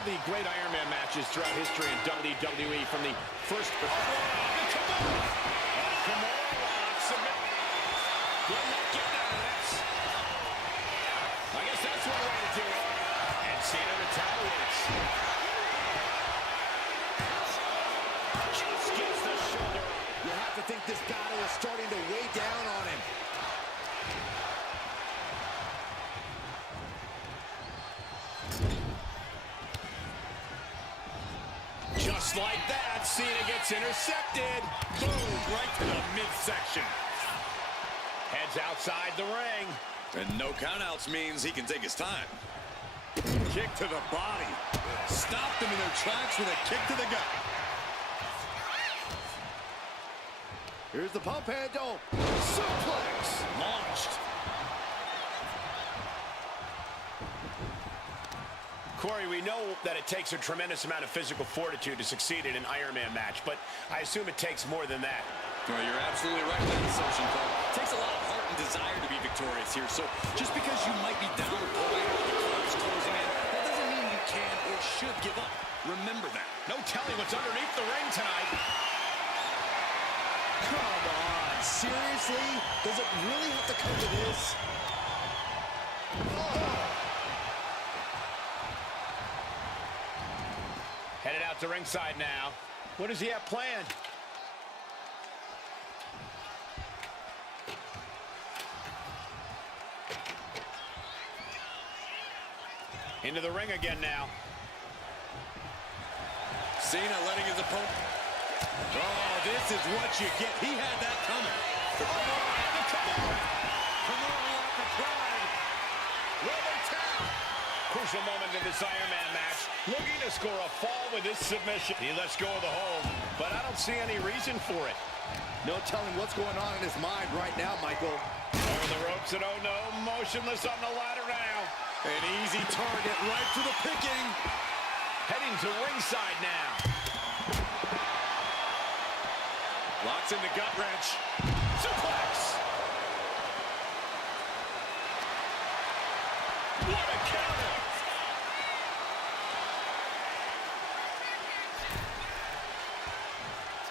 of the great Iron Man matches throughout history in WWE, from the first... Good luck getting out of this. I guess that's one way to do it. And Cena retaliates. Just gets the shoulder up. You have to think this battle is starting to weigh down on him. Just like that, Cena gets intercepted. Boom, right to the midsection. Heads outside the ring. And no countouts means he can take his time. Kick to the body. Stopped them in their tracks with a kick to the gut. Here's the pump handle. Suplex. Launched. Corey, we know that it takes a tremendous amount of physical fortitude to succeed in an Iron Man match, but I assume it takes more than that. Well, you're absolutely right with that assumption, Cole. It takes a lot of heart and desire to be victorious here, so just because you might be down or pulling or the clock's closing in, that doesn't mean you can or should give up. Remember that. No telling what's underneath the ring tonight. Come on, seriously? Does it really have to come to this? Headed out to ringside now. What does he have planned? Into the ring again now. Cena letting his opponent... Oh, this is what you get. He had that coming. Crucial moment in this Iron Man match. Looking to score a fall with this submission. He lets go of the hold, but I don't see any reason for it. No telling what's going on in his mind right now, Michael. Over the ropes and oh no, motionless on the ladder now. An easy target right to the picking. Heading to ringside now. Locks in the gut wrench. Suplex. What a counter.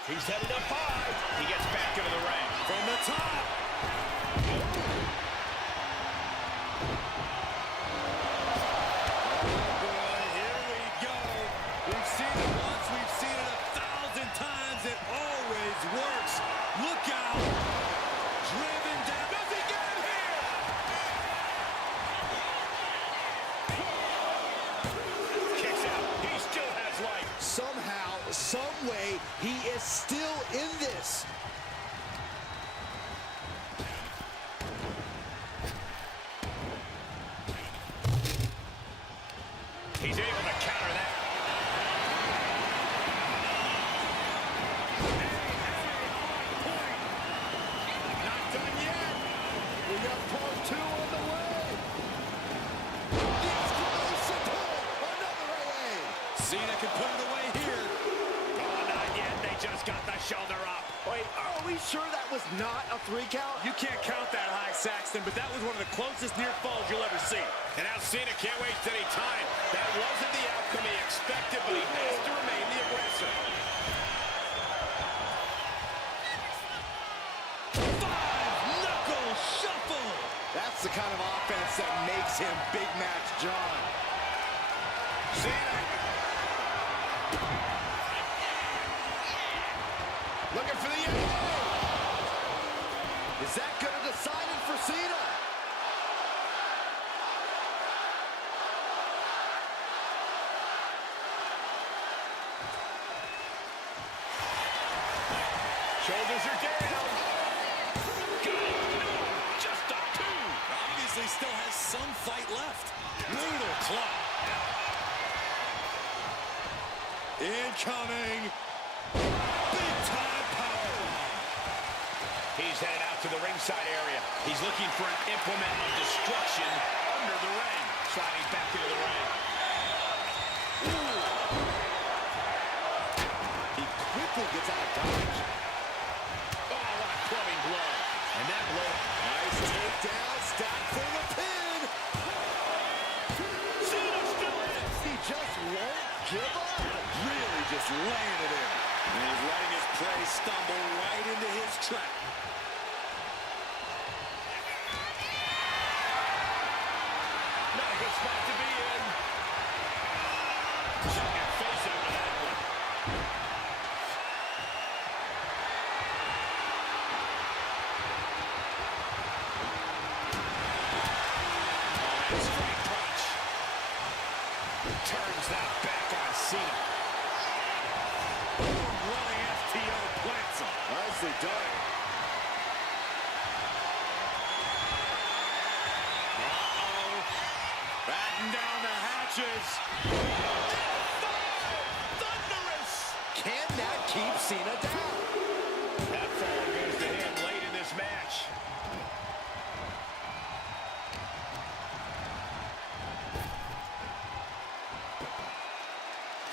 He's headed up high. He gets back into the ring. From the top. Oh, boy, here we go. We've seen it once. We've seen it 1,000 times. It always works. Look out. Driven down. Does he get him here? Kicks out. He still has life. Somehow, some way, he is still in this. He's able to counter that. Not done yet. We got part 2 on the way. The exclamation point. Another AA. Cena can put it away here. Oh, not yet. They just got the shoulder up. Wait, are we sure that was not a 3 count? You can't count that high, Saxton, but that was one of the closest near falls you'll ever see. And now Cena can't waste any time. That wasn't the outcome he expected, but he has to remain the aggressor. 5-knuckle shuffle. That's the kind of offense that makes him Big Match John. Cena. Looking for the elbow. Is that going to decide it for Cena? Shoulders are down. No, just a 2. Obviously still has some fight left. Brutal claw. Incoming. Big time power. He's headed out to the ringside area. He's looking for an implement of destruction under the ring. Sliding back into the ring. Ooh. He quickly gets out of dodge. Oh, what a clubbing blow. And that blow. Nice takedown, stack for the pin. Cena still in it. He just won't give up. Really just laying it in. And he's letting his prey stumble right into his trap. Not a good spot to be in. Showing your face over that one. Oh, and straight punch. Turns that back on Cena. Running FTO plants him. Nicely done. Batten down the hatches. Thunderous. Can that keep Cena down? That fall goes to him late in this match.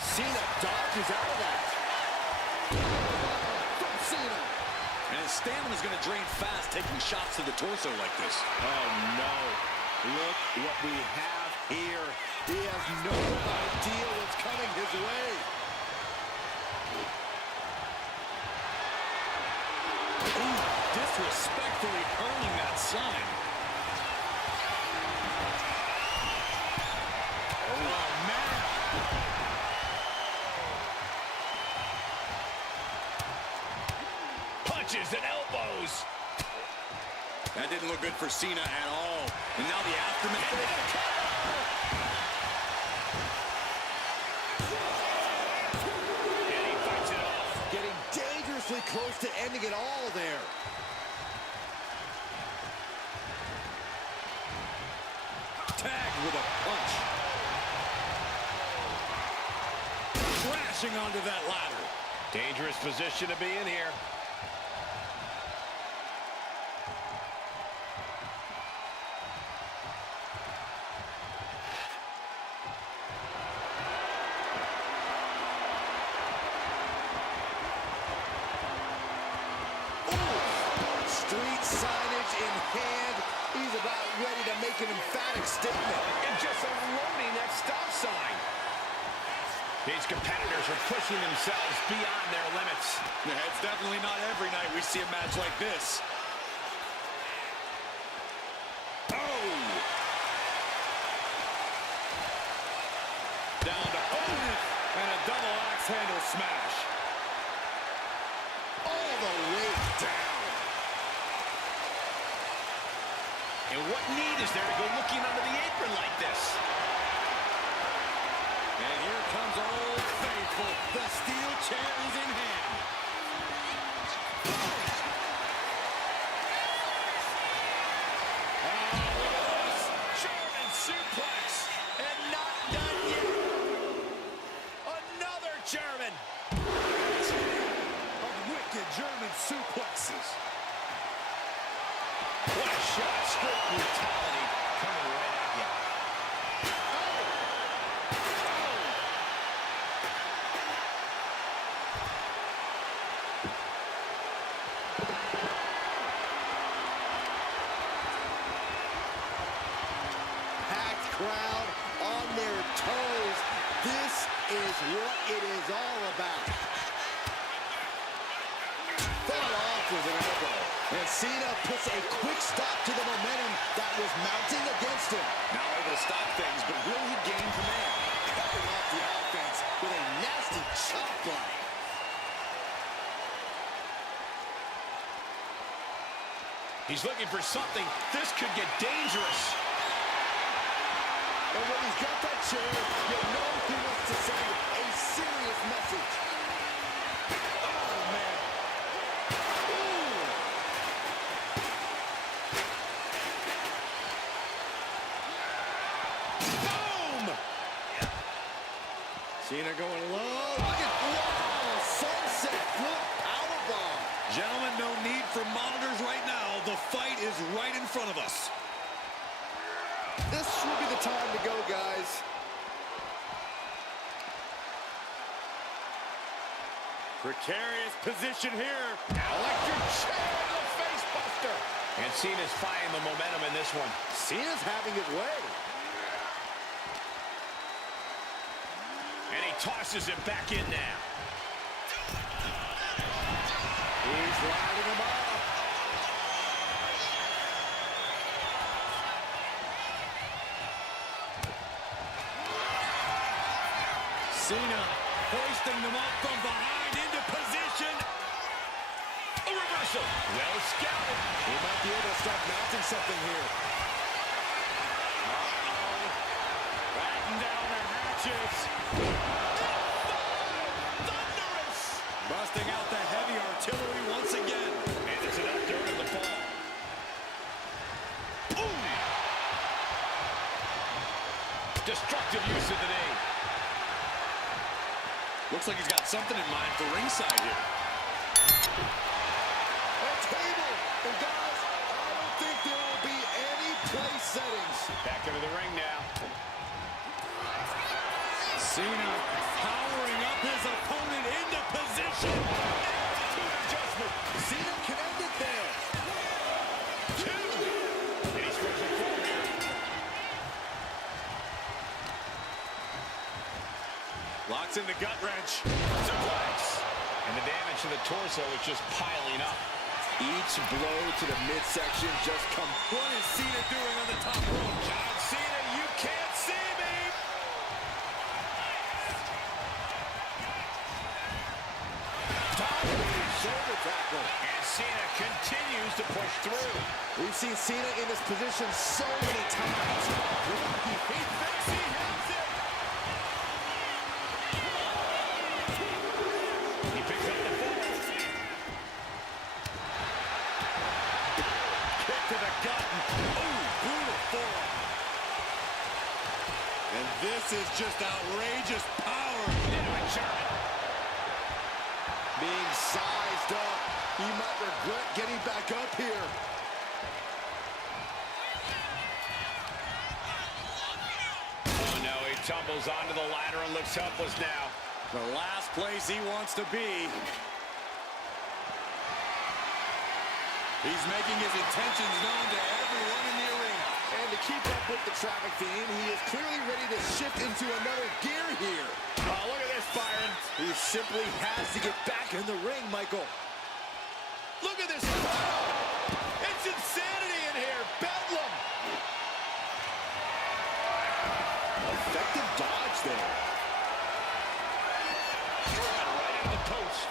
Cena dodges out of that. From Cena. And his stamina's going to drain fast, taking shots to the torso like this. Oh, no. Look what we have here. He has no idea what's coming his way. Ooh, disrespectfully hurling that sign. Oh, man. Punches and elbows. That didn't look good for Cena at all. And now the aftermath. And he fights it off. Getting dangerously close to ending it all there. Tagged with a punch. Crashing onto that ladder. Dangerous position to be in here. Street signage in hand. He's about ready to make an emphatic statement. And just unloading that stop sign. These competitors are pushing themselves beyond their limits. Yeah, it's definitely not every night we see a match like this. Oh! Down to opponent and a double axe handle smash. All the way down. And what need is there to go looking under the apron like this? And here comes Old Faithful. The steel chair is in hand. German suplex. And not done yet. Another German. Of wicked German suplexes. What a shot. Straight brutality coming right at you. Packed crowd on their toes. This is what it is all about. Fought off with an elbow. And Cena puts a quick stop to the momentum that was mounting against him. Now able to stop things, but will he gain command? Cutting off the offense with a nasty chop block. He's looking for something. This could get dangerous. And when he's got that chair, you know he wants to send a serious message. Oh, man. Boom! Cena going low. Look at wow, sunset flip powerbomb. Gentlemen, no need for monitors right now. The fight is right in front of us. This would be the time to go, guys. Precarious position here. Electric chair to the face buster. And Cena's finding the momentum in this one. Cena's having his way. And he tosses him back in now. He's lining him up. Cena hoisting them up from behind into position. A reversal. Well scouted. He might be able to start mounting something here. Batten down the hatches. Thunderous. Busting out the heavy artillery once again. And it's enough dirt in the fall. Ooh. Destructive use of the knee. Looks like he's got something in mind for ringside here. A table. And guys, I don't think there will be any place settings. Back into the ring now. Cena powering up his opponent into position. Adjustment. Cena can end it there. Two. And he scores a four here. Locks in the gut wrench. Suplex. And the damage to the torso is just piling up. Each blow to the midsection just come. What is Cena doing on the top rope? John Cena, you can't see me. Dominating shoulder tackle. And Cena continues to push through. We've seen Cena in this position so many times. He thinks he has it. He picks up the fall. Kick to the gut. Ooh, brutal forearm. And this is just outrageous power. Into a German. Being sized up. He might regret getting back up here. Oh no, he tumbles onto the ladder and looks helpless now. The last place he wants to be. He's making his intentions known to everyone in the arena. And to keep up with the traffic theme, he is clearly ready to shift into another gear here. Oh, look at this, Byron. He simply has to get back in the ring, Michael. Look at this crowd. It's insanity in here. Bedlam. Effective dodge there. Right into the post.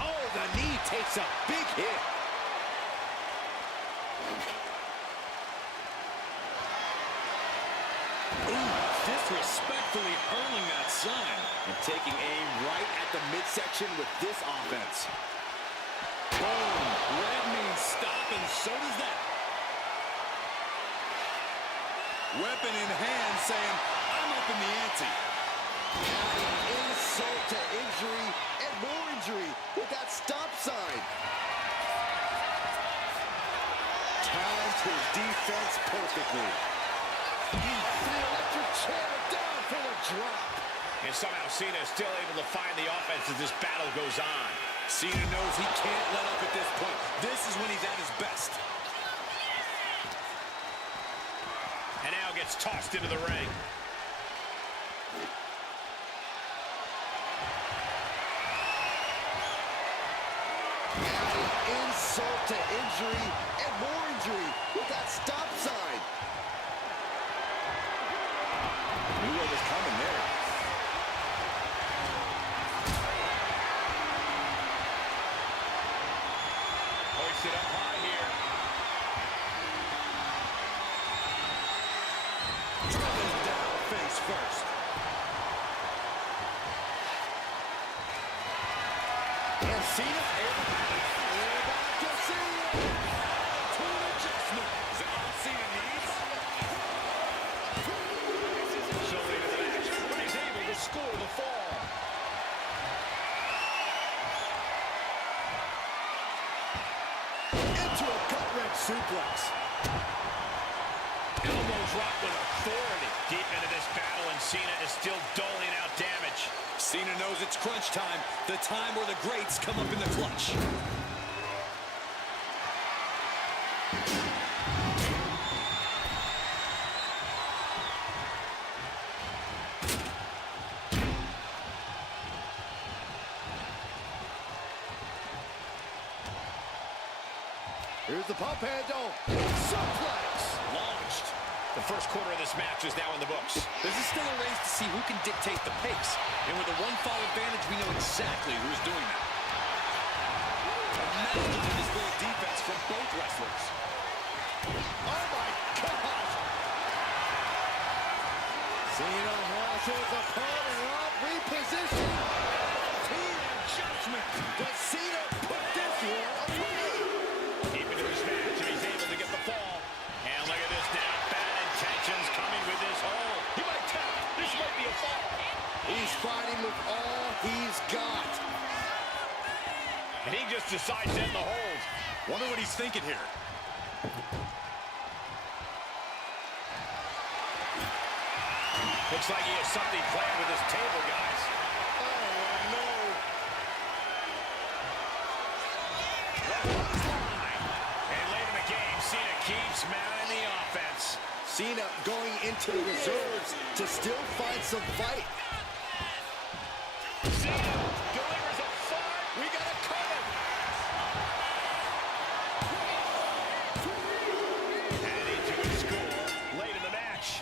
Oh, the knee takes a big hit. Ooh, disrespectfully hurling that sign. And taking aim right at the midsection with this offense. Boom. Red means stop, and so does that. Weapon in hand saying, I'm up in the ante. Adding insult to injury and more injury with that stop sign. Timed his defense perfectly. The electric chair down for the drop. And somehow Cena is still able to find the offense as this battle goes on. Cena knows he can't let up at this point. This is when he's at his best. And now gets tossed into the ring. Adding insult to injury and more injury with that stop sign. Knew what was coming there. Hoisted up high here. Driven down face first. And Cena's able to Cena. To an adjustment. Is that all Cena needs? So into the match, but he's able to score the fall. Into a gut-wrench suplex. Elbow drop with authority. Deep into this battle, and Cena is still doling out damage. Cena knows it's crunch time, the time where the greats come up in the clutch. Here's the pump handle. Suplex. Launched. The first quarter of this match is now in the books. This is still a race to see who can dictate the pace. And with a one-fall advantage, we know exactly who's doing that. A masterful display of defense from both wrestlers. Oh my gosh! Cena has his opponent up, repositioned. Team adjustment. Does Cena put this one away? Keeping to his match, and he's able to get the fall. And look at this now. Bad intentions coming with this hold. He might tap. This might be a fall. He's fighting with all he's got. And he just decides to end the hold. Wonder what he's thinking here. Looks like he has something planned with this table, guys. Oh, no. And late in the game, Cena keeps mounting the offense. Cena going into the reserves to still find some fight. Cena delivers a fart. We got a cover. Adding to his score late in the match.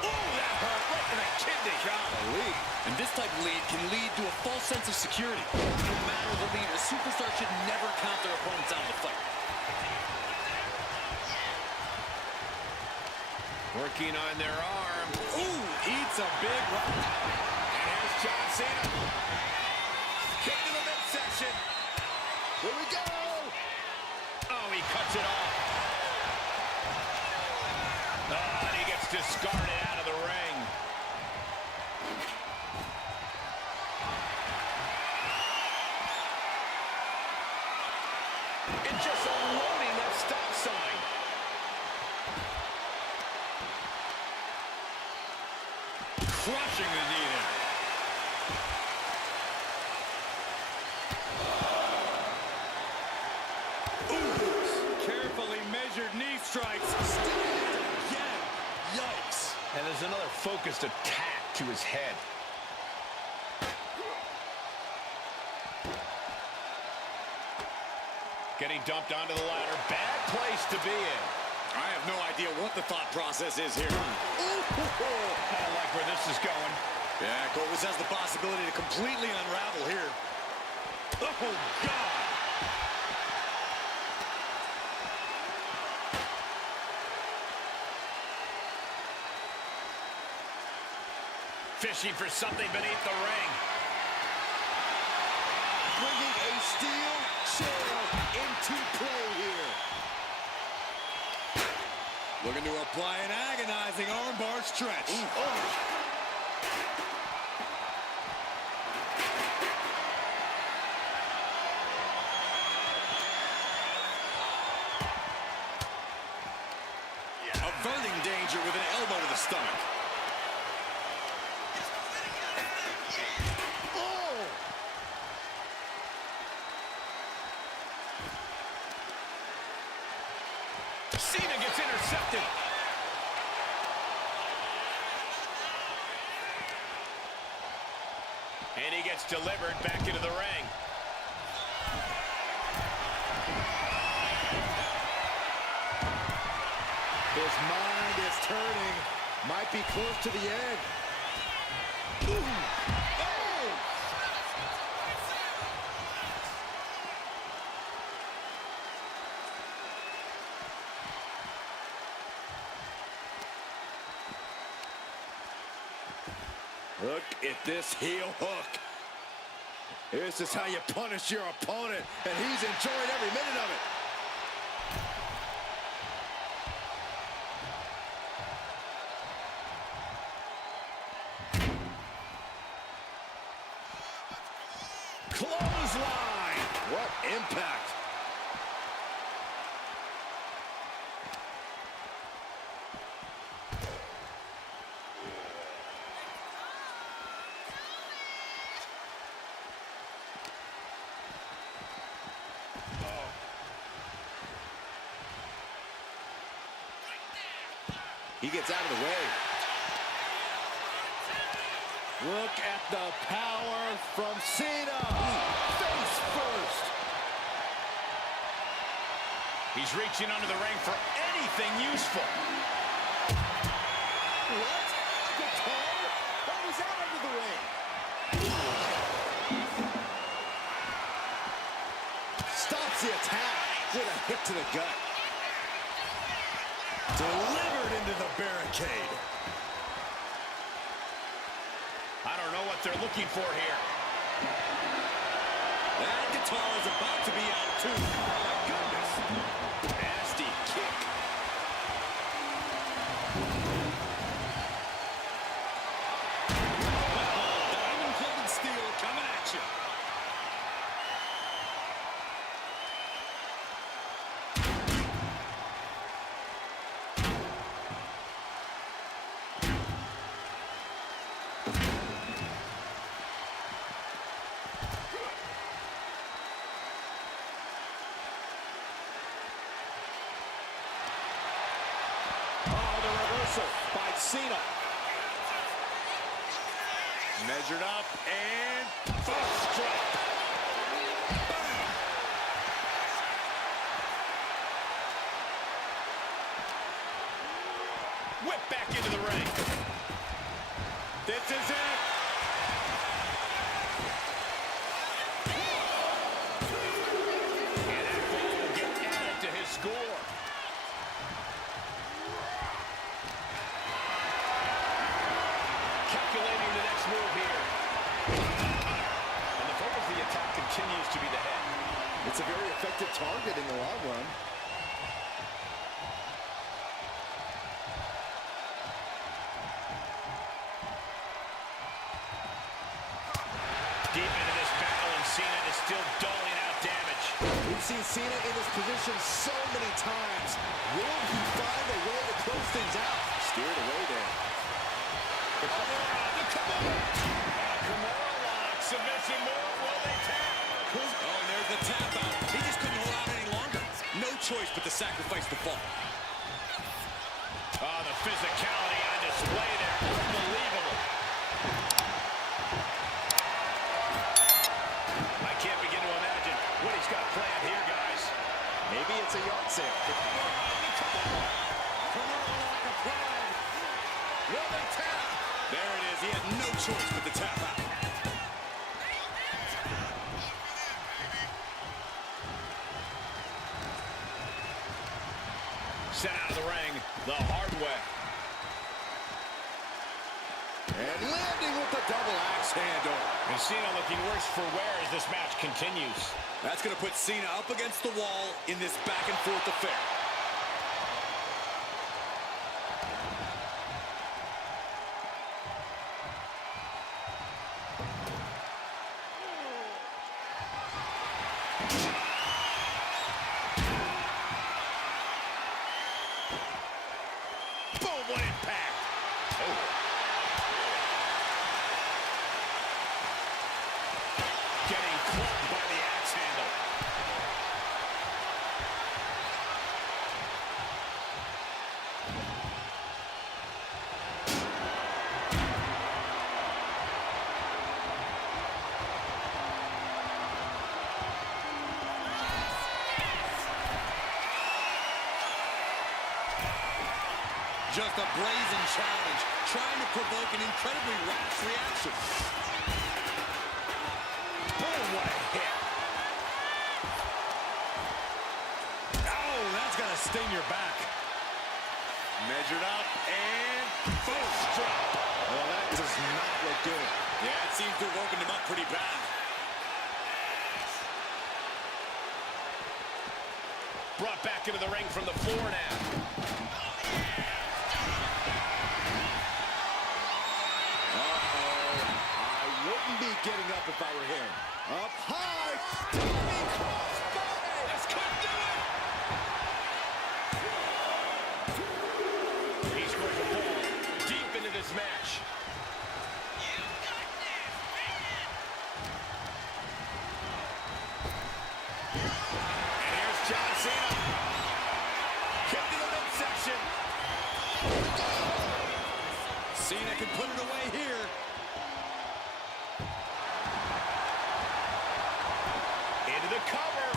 Oh, that hurt right in the kidney. Golly. And this type of lead can lead to a false sense of security. No matter the lead, a superstar should never count their opponents out of the fight. Working on their arm. Ooh, eats a big rock. And here's John Cena. Kick to the midsection. Here we go. Oh, he cuts it off. Oh, and he gets discarded out of the ring. And just unloading that stop sign. Crushing the knee there. Ooh, carefully measured knee strikes. Again, yikes. And there's another focused attack to his head. Getting dumped onto the ladder. Bad place to be in. I have no idea what the thought process is here. I don't like where this is going. Yeah, Corvus has the possibility to completely unravel here. Oh, God. Fishing for something beneath the ring. Bringing a steel chair into play here. Looking to apply an agonizing armbar stretch. Averting danger with an elbow to the stomach. Oh! Cena gets intercepted. And he gets delivered back into the ring. His mind is turning. Might be close to the end. Ooh. Oh! Look at this heel hook. This is how you punish your opponent, and he's enjoying every minute of it. Clothesline. What impact. He gets out of the way. Look at the power from Cena. Face first. He's reaching under the ring for anything useful. What? A guitar? Why was that under the ring? Stops the attack with a hit to the gut. Delivered into the barricade. I don't know what they're looking for here. That guitar is about to be out, too. Oh, my goodness. Nasty kick. Diamond-plated steel coming at you. By Cena. Measured up and First strike. Whip back into the ring. this is it. And that fall will get added to his score. Calculating the next move here. And the focus of the attack continues to be the head. It's a very effective target in the long run. Deep into this battle, and Cena is still doling out damage. We've seen Cena in this position so many times. Will he find a way to close things out? Steered away there. Kimura lock, submission move, will they tap? Oh, and there's the tap out. He just couldn't hold out any longer. No choice but to sacrifice the fall. Oh, the physicality on display there. Unbelievable. I can't begin to imagine what he's got planned here, guys. Maybe it's a yard sale. Will they tap? There it is. He had no choice but to tap out. Sent out of the ring the hard way. And landing with the double axe handle. And Cena looking worse for wear as this match continues. That's going to put Cena up against the wall in this back-and-forth affair. Boom, what impact. Oh. Getting clubbed by the axe handle. Just a brazen challenge, trying to provoke an incredibly rash reaction. Boom, what a hit. Oh, that's going to sting your back. Measured up and First drop. Well, that does not look good. Yeah, it seems to have opened him up pretty bad. Brought back into the ring from the floor now. Getting up if I were him. Up high. Stunning crossbody. This could do it. He scores a ball deep into this match. And here's John Cena. Kicked to the midsection. Cena can put it away here. the cover.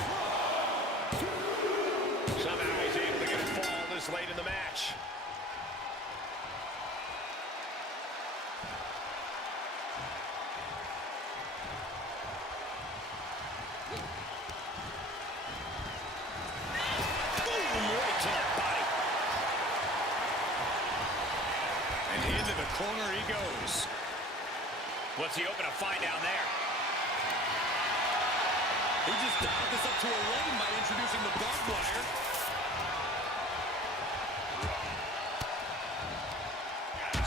Somehow he's able to get a fall this late in the match. Into the corner he goes. What's he hoping to find down there? He just dialed this up to 11 by introducing the barbed wire.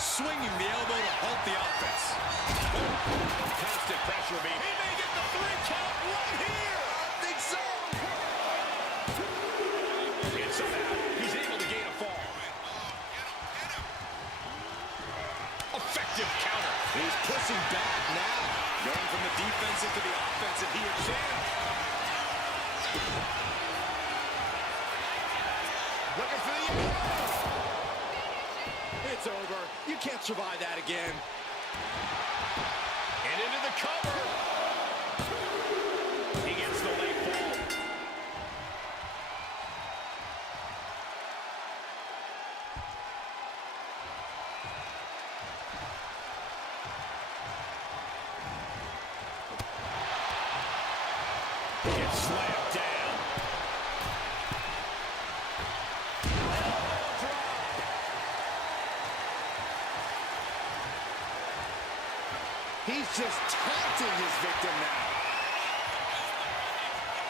Swinging the elbow to halt the offense. Constant pressure being. He may get the 3 count right here. I think so. And somehow he's able to gain a fall. Effective counter. He's pushing back now. Going from the defensive to the offensive. He examines. Looking for the elbow. It's over. You can't survive that again. And into the cover. He gets the late fall. Gets slammed down. Elbow drop. He's just taunting his victim now.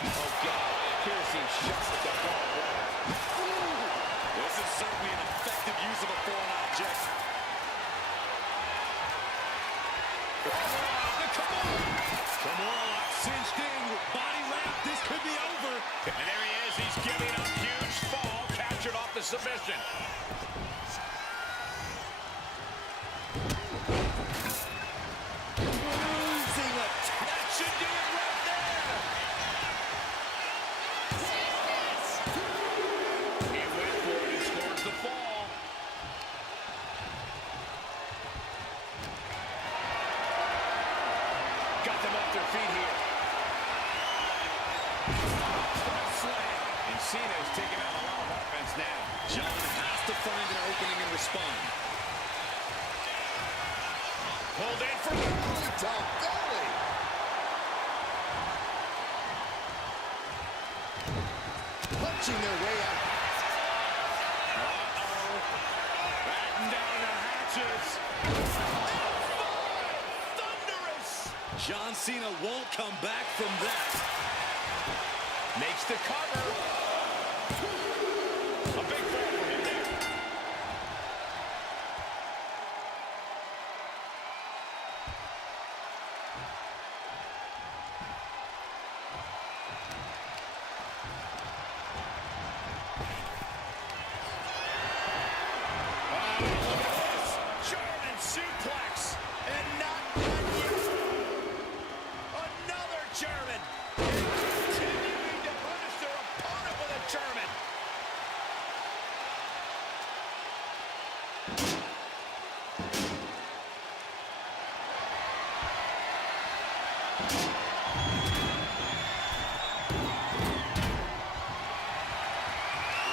Oh, God. Piercing shot at the barbed wire. This is certainly an effective use of a foreign object. Come on, cinched in with body wrap. This could be over. And there he is. He's giving up. Huge fall. Captured off the submission. Losing attack. That should do it right there. He went for it and scores the fall. Got them off their feet here. Slam. And Cena is taking out a lot of offense now. John has to find an opening and respond. Pulled in for Belly to belly. Punching their way out. batten down the hatches. Thunderous. John Cena won't come back from that. Makes the cover. A big fall for him there. German suplex. And not done yet. Another German. Continuing to punish their opponent with a German.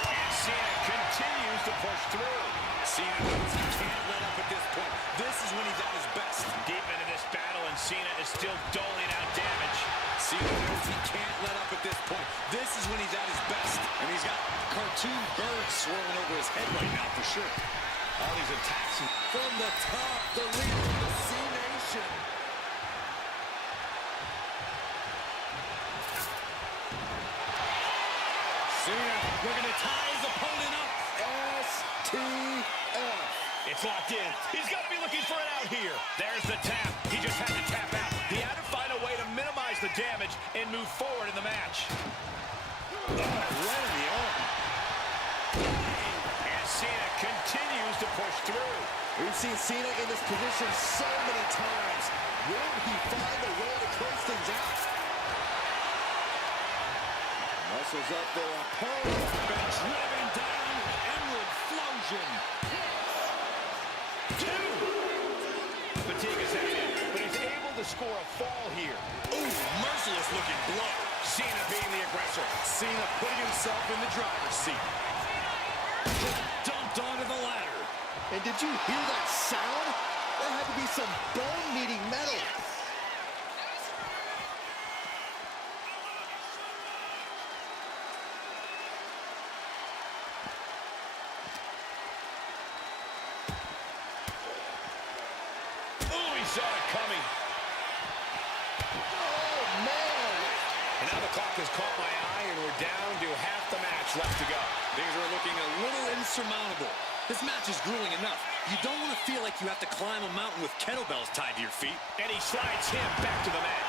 And Cena continues to push through. Cena knows he can't let up at this point. This is when he's at his best. Deep into this battle, and Cena is still doling out damage. Cena knows he can't let up at this point. This is when he's at his best. And he's got cartoon birds swirling over his head right now for sure. All these attacks. From the top, the leader of the C-Nation. Cena looking to tie his opponent up. STF. It's locked in. He's got to be looking for it out here. There's the tap. He just had to tap out. He had to find a way to minimize the damage and move forward in the match. Right in the arm. And Cena continues to push through. We've seen Cena in this position so many times. Will he find a way to close things out? Muscles up their opponent. Been driven down. Emerald Flosion. Two. Fatigue is setting in, but he's able to score a fall here. Ooh, merciless looking blow. Cena pressure. Cena putting himself in the driver's seat. Just dumped onto the ladder. And did you hear that sound? That had to be some bone-meeting metal. Oh, he saw it coming. Oh, man. And now the clock has caught my eye, and we're down to half the match left to go. Things are looking a little insurmountable. This match is grueling enough. You don't want to feel like you have to climb a mountain with kettlebells tied to your feet. And he slides him back to the mat.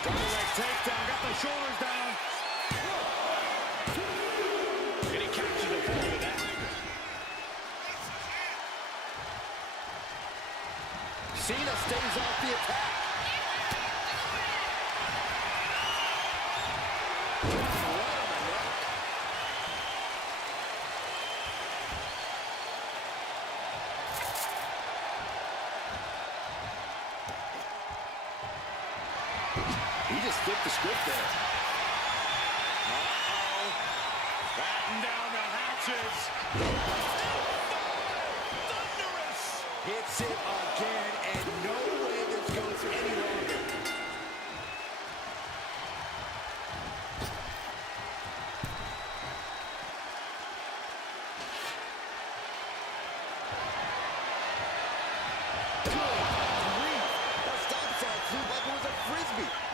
Double leg takedown, got the shoulders down. And he captures the fall with that. Cena stays off the attack. He just flipped the script there. Uh-oh. Batten down the hatches. Thunderous. Hits it again, and no way this goes any longer.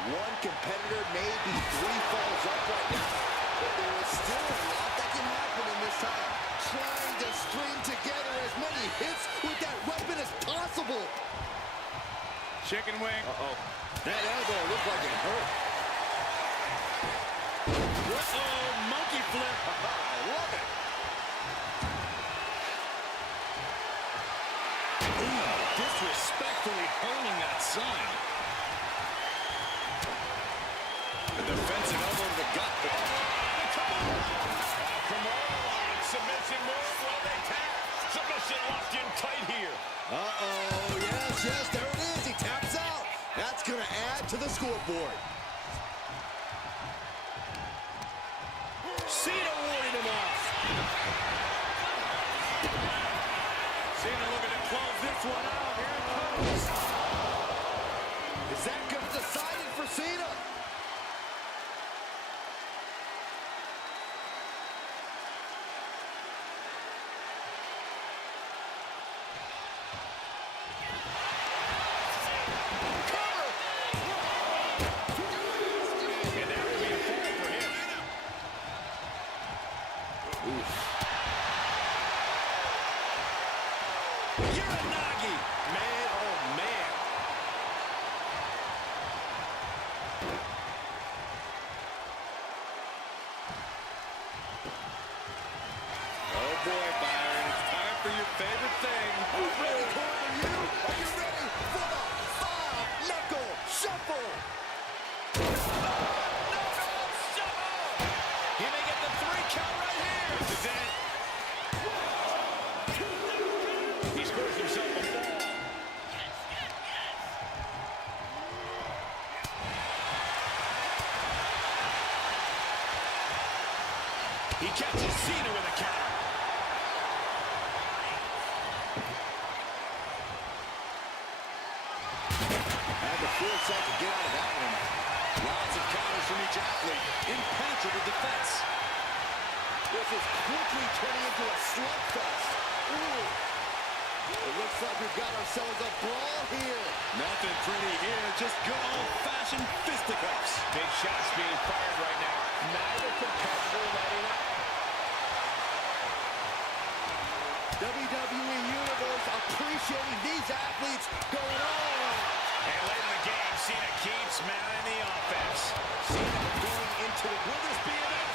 One competitor may be 3 falls up right now, but there is still a lot that can happen in this time. Trying to string together as many hits with that weapon as possible. Chicken wing. Uh-oh. That elbow looked like it hurt. Uh-oh, monkey flip. I love it. Ooh, disrespectfully hurling that sign. The defensive elbow to the gut. Submission move. Will they tap? Submission locked in tight here. Uh-oh. Yes, yes, there it is. He taps out. That's going to add to the scoreboard. Cena warded him off. Cena looking to close this one out. Here it comes. Is that going to decide it for Cena? Favorite thing. Who's ready for you? Are you ready for the five-knuckle shuffle? He may get the 3 count right here. This is it. He scores himself a fall. He catches Cena with a counter. Foresight to get out of that one. Lots of counters from each athlete. Impenetrable defense. This is quickly turning into a slugfest. Ooh. It looks like we've got ourselves a brawl here. Nothing pretty here, just good old-fashioned fisticuffs. Big shots being fired right now. Neither competitor letting up. WWE Universe appreciating these athletes going on. And late in the game, Cena keeps mounting the offense. Cena going into it. Will this be enough?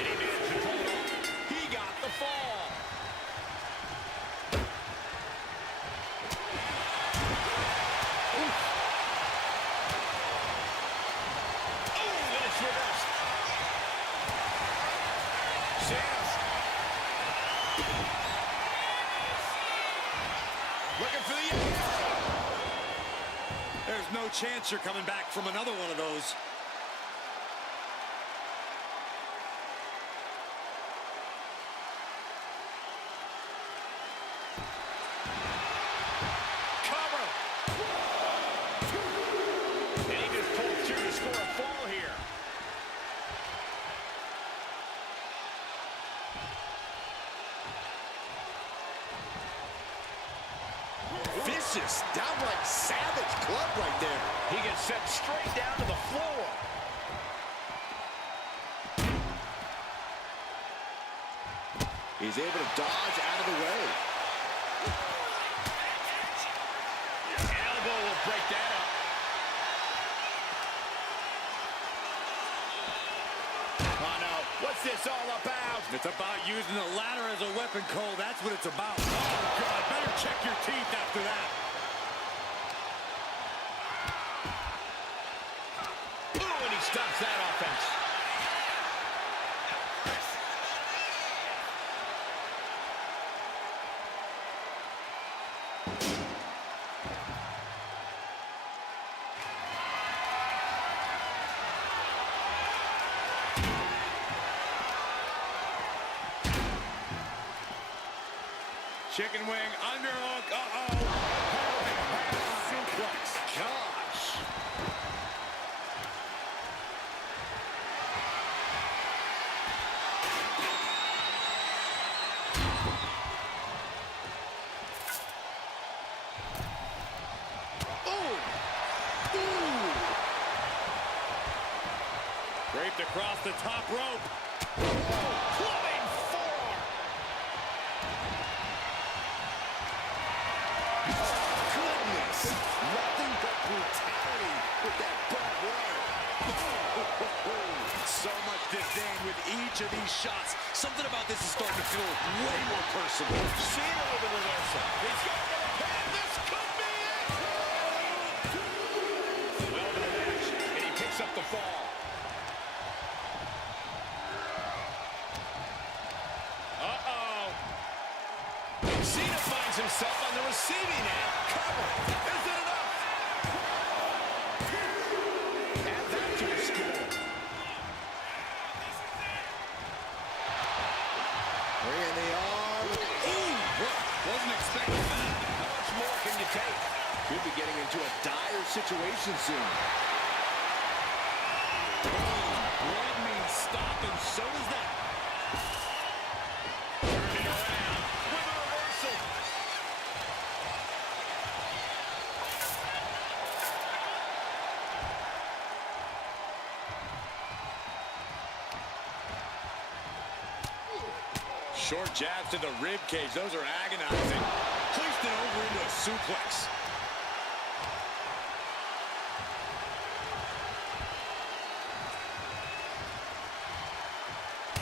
And he managed to pull it off. He got the fall. Oh, and it's reversed. Cena. There's no chance you're coming back from another one of those. Cover. And he just pulled through to score a fall here. Vicious, downright savage club right there. He gets sent straight down to the floor. He's able to dodge out of the way. Elbow will break that up. Oh no, what's this all about? It's about using the ladder as a weapon, Cole. That's what it's about. Oh, God, better check your teeth after that. Ooh, and he stops that offense. Chicken wing, underhook, uh-oh. Suplex. Gosh. Draped across the top rope. Plumbing forearm. Goodness. Nothing but brutality with that barbed wire. So much disdain with each of these shots. Something about this is starting to feel way more personal. Cena with the reversal. He's got the pin. This could be it. Well to the match, and he picks up the fall. Uh-oh. Cena finds himself on the receiving end. Cover. Is it enough? Add that to the score. Bringing the arm. Wasn't expecting that. How much more can you take? Could be getting into a dire situation soon. Red means stop, and so does that. Turning around with a reversal. Short jabs to the rib cage. Those are agonizing. Placed it over into a suplex.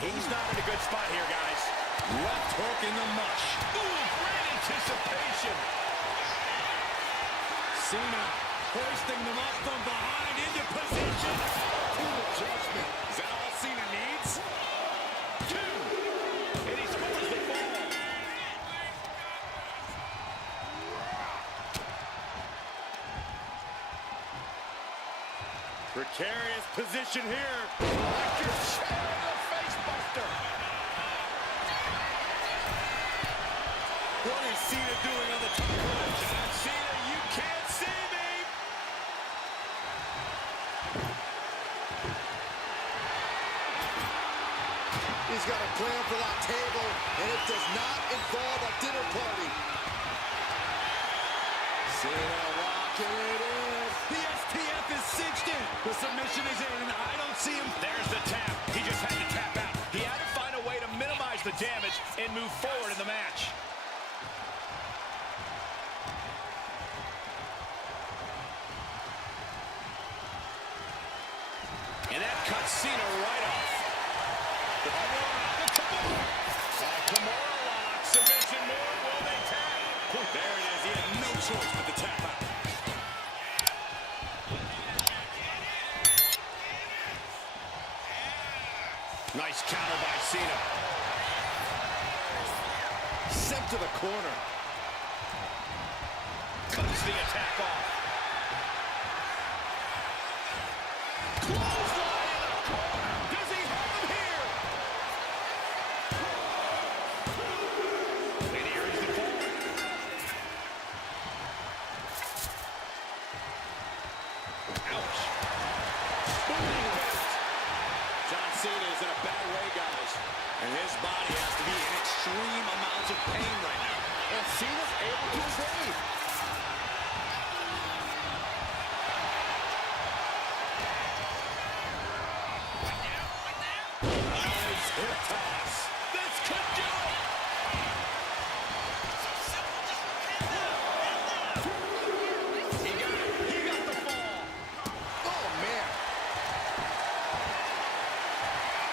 He's not in a good spot here, guys. Left hook in the mush. Ooh, great anticipation. Cena hoisting them up from behind into position. Cool adjustment. Is that all Cena needs? Two. And he scores the ball. Precarious position here. Electric chair in the face buster. What is Cena doing on the top rope? John Cena, you can't see me. He's got a plan for that table, and it does not involve a dinner party. Cena locking it in. The STF is cinched in. The submission is in, and I don't see him. There's the tap. He just had to tap out. He had to find a way to minimize the damage and move forward in the match. And that cuts Cena right off. The Kimura lock. Submission move. Will they tap? There it is. He had no choice but to tap out. Nice counter by Cena. Sent to the corner. Cuts the attack off. pain right now. And Cena's able to evade. Nice hip toss. This could do it. He got it. He got the fall. Oh, man.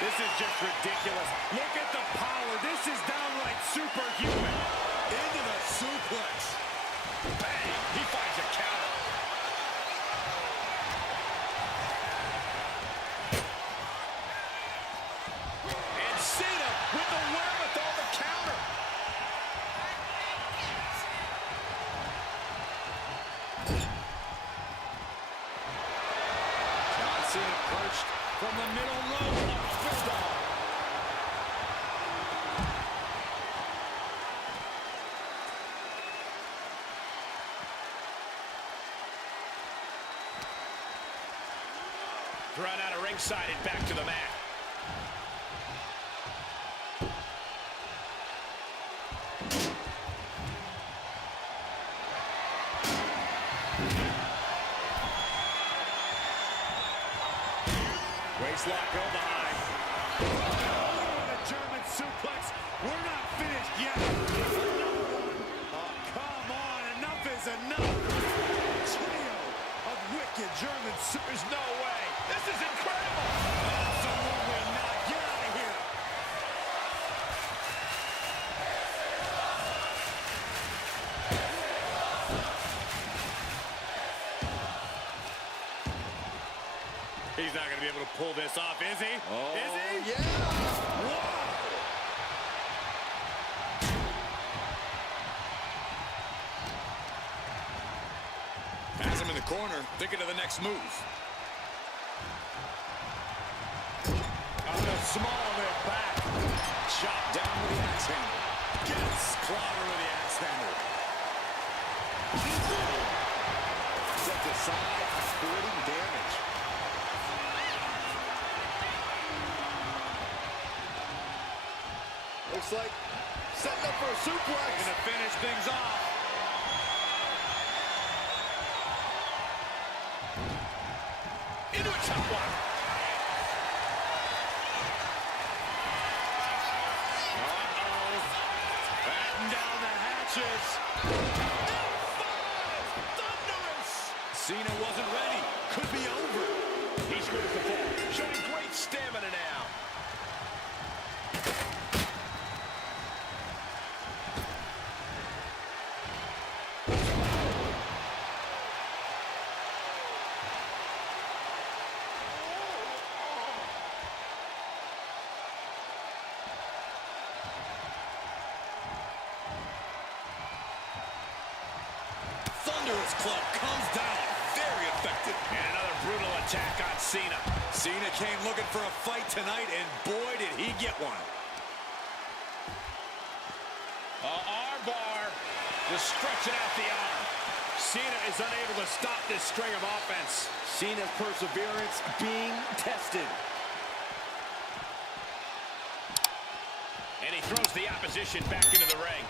This is just ridiculous. Look at the power. This is downright superhuman. Into the suplex. Bang. He finds a counter. And Cena with the wherewithal to counter. John Cena perched from the middle rope. Bulldog. Thrown out of ringside and back to the mat. Waistlock go behind. Oh, a German suplex. We're not finished yet. Another one. Oh, come on. Enough is enough. Trio of wicked German suplex. There's no way. This is incredible. Absolutely not. Get out of here. He's not going to be able to pull this off, is he? Oh, is he? yeah. Whoa! Has him in the corner, thinking of the next move. On the small of it back. Shot down with the axe handle. Gets clobber with the axe handle. Set aside, avoiding damage. Looks like setting up for a suplex. Going to finish things off. Into a top one. Uh-oh. Batten down the hatches. Thunderous. Cena wasn't ready. Could be over. He scores the fall. Showing great stamina now. Thunderous club comes down. Very effective. And another brutal attack on Cena. Cena came looking for a fight tonight, and boy, did he get one. Armbar. Just stretching out the arm. Cena is unable to stop this string of offense. Cena's perseverance being tested. And he throws the opposition back into the ring.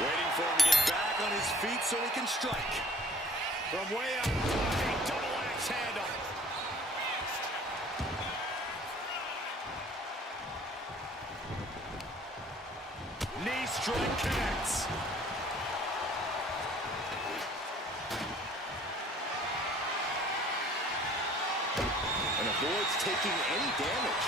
Waiting for him to get back on his feet so he can strike. From way up, a double axe handle. Knee strike connects. And avoids taking any damage.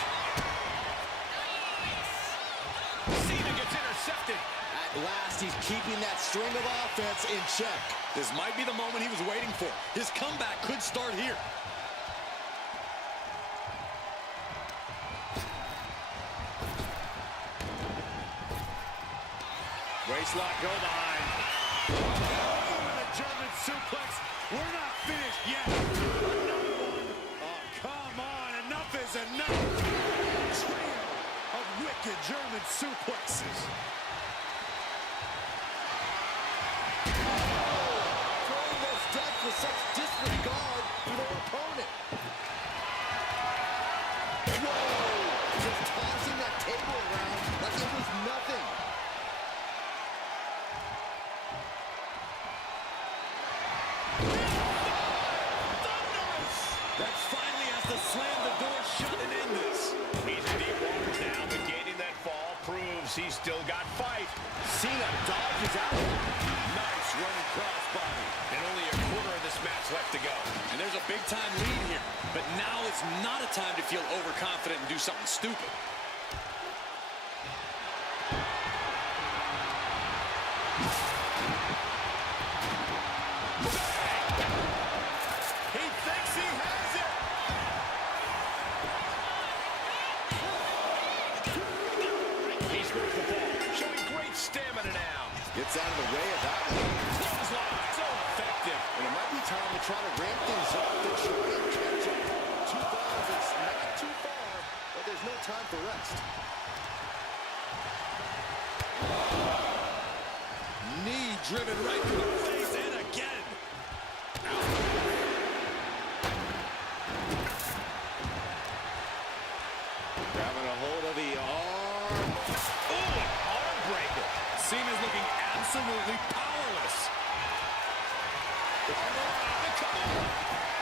Cena gets intercepted. At last, he's keeping that string of offense in check. This might be the moment he was waiting for. His comeback could start here. Waistlock go behind. Oh, and a German suplex. We're not finished yet. Another one. Oh, come on. Enough is enough. Trio of wicked German suplexes. Throwing those steps with such disregard for their opponent. just tossing that table around like it was nothing. That finally has to slam the door shut and end this. He's in deep waters now, but gaining that fall proves he's still got fight. Cena dodges out. Nice running crossbody. And only a quarter of this match left to go. And there's a big-time lead here. But now is not a time to feel overconfident and do something stupid. He thinks he has it. He's worth the ball, showing great stamina now. Gets out of the way of that one. Clothesline, so effective. And it might be time to try to ramp things up to try and catch up. 2 falls, it's not too far, but there's no time for rest. Knee driven right through the face and again. Grabbing a hold of the arm. Ooh, an arm breaker. Cena's looking absolutely powerless.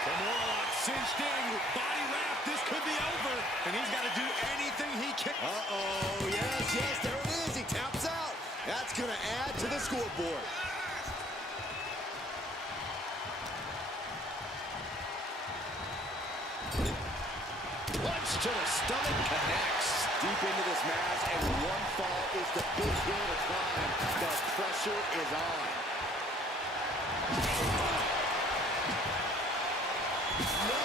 Kimura cinched in, body wrap. This could be over, and he's got to do anything he can. Uh-oh, yes, there it is. He taps out. That's going to add to the scoreboard. Punch to the stomach connects. Deep into this match, and one fall is the big hill to climb. The pressure is on. No,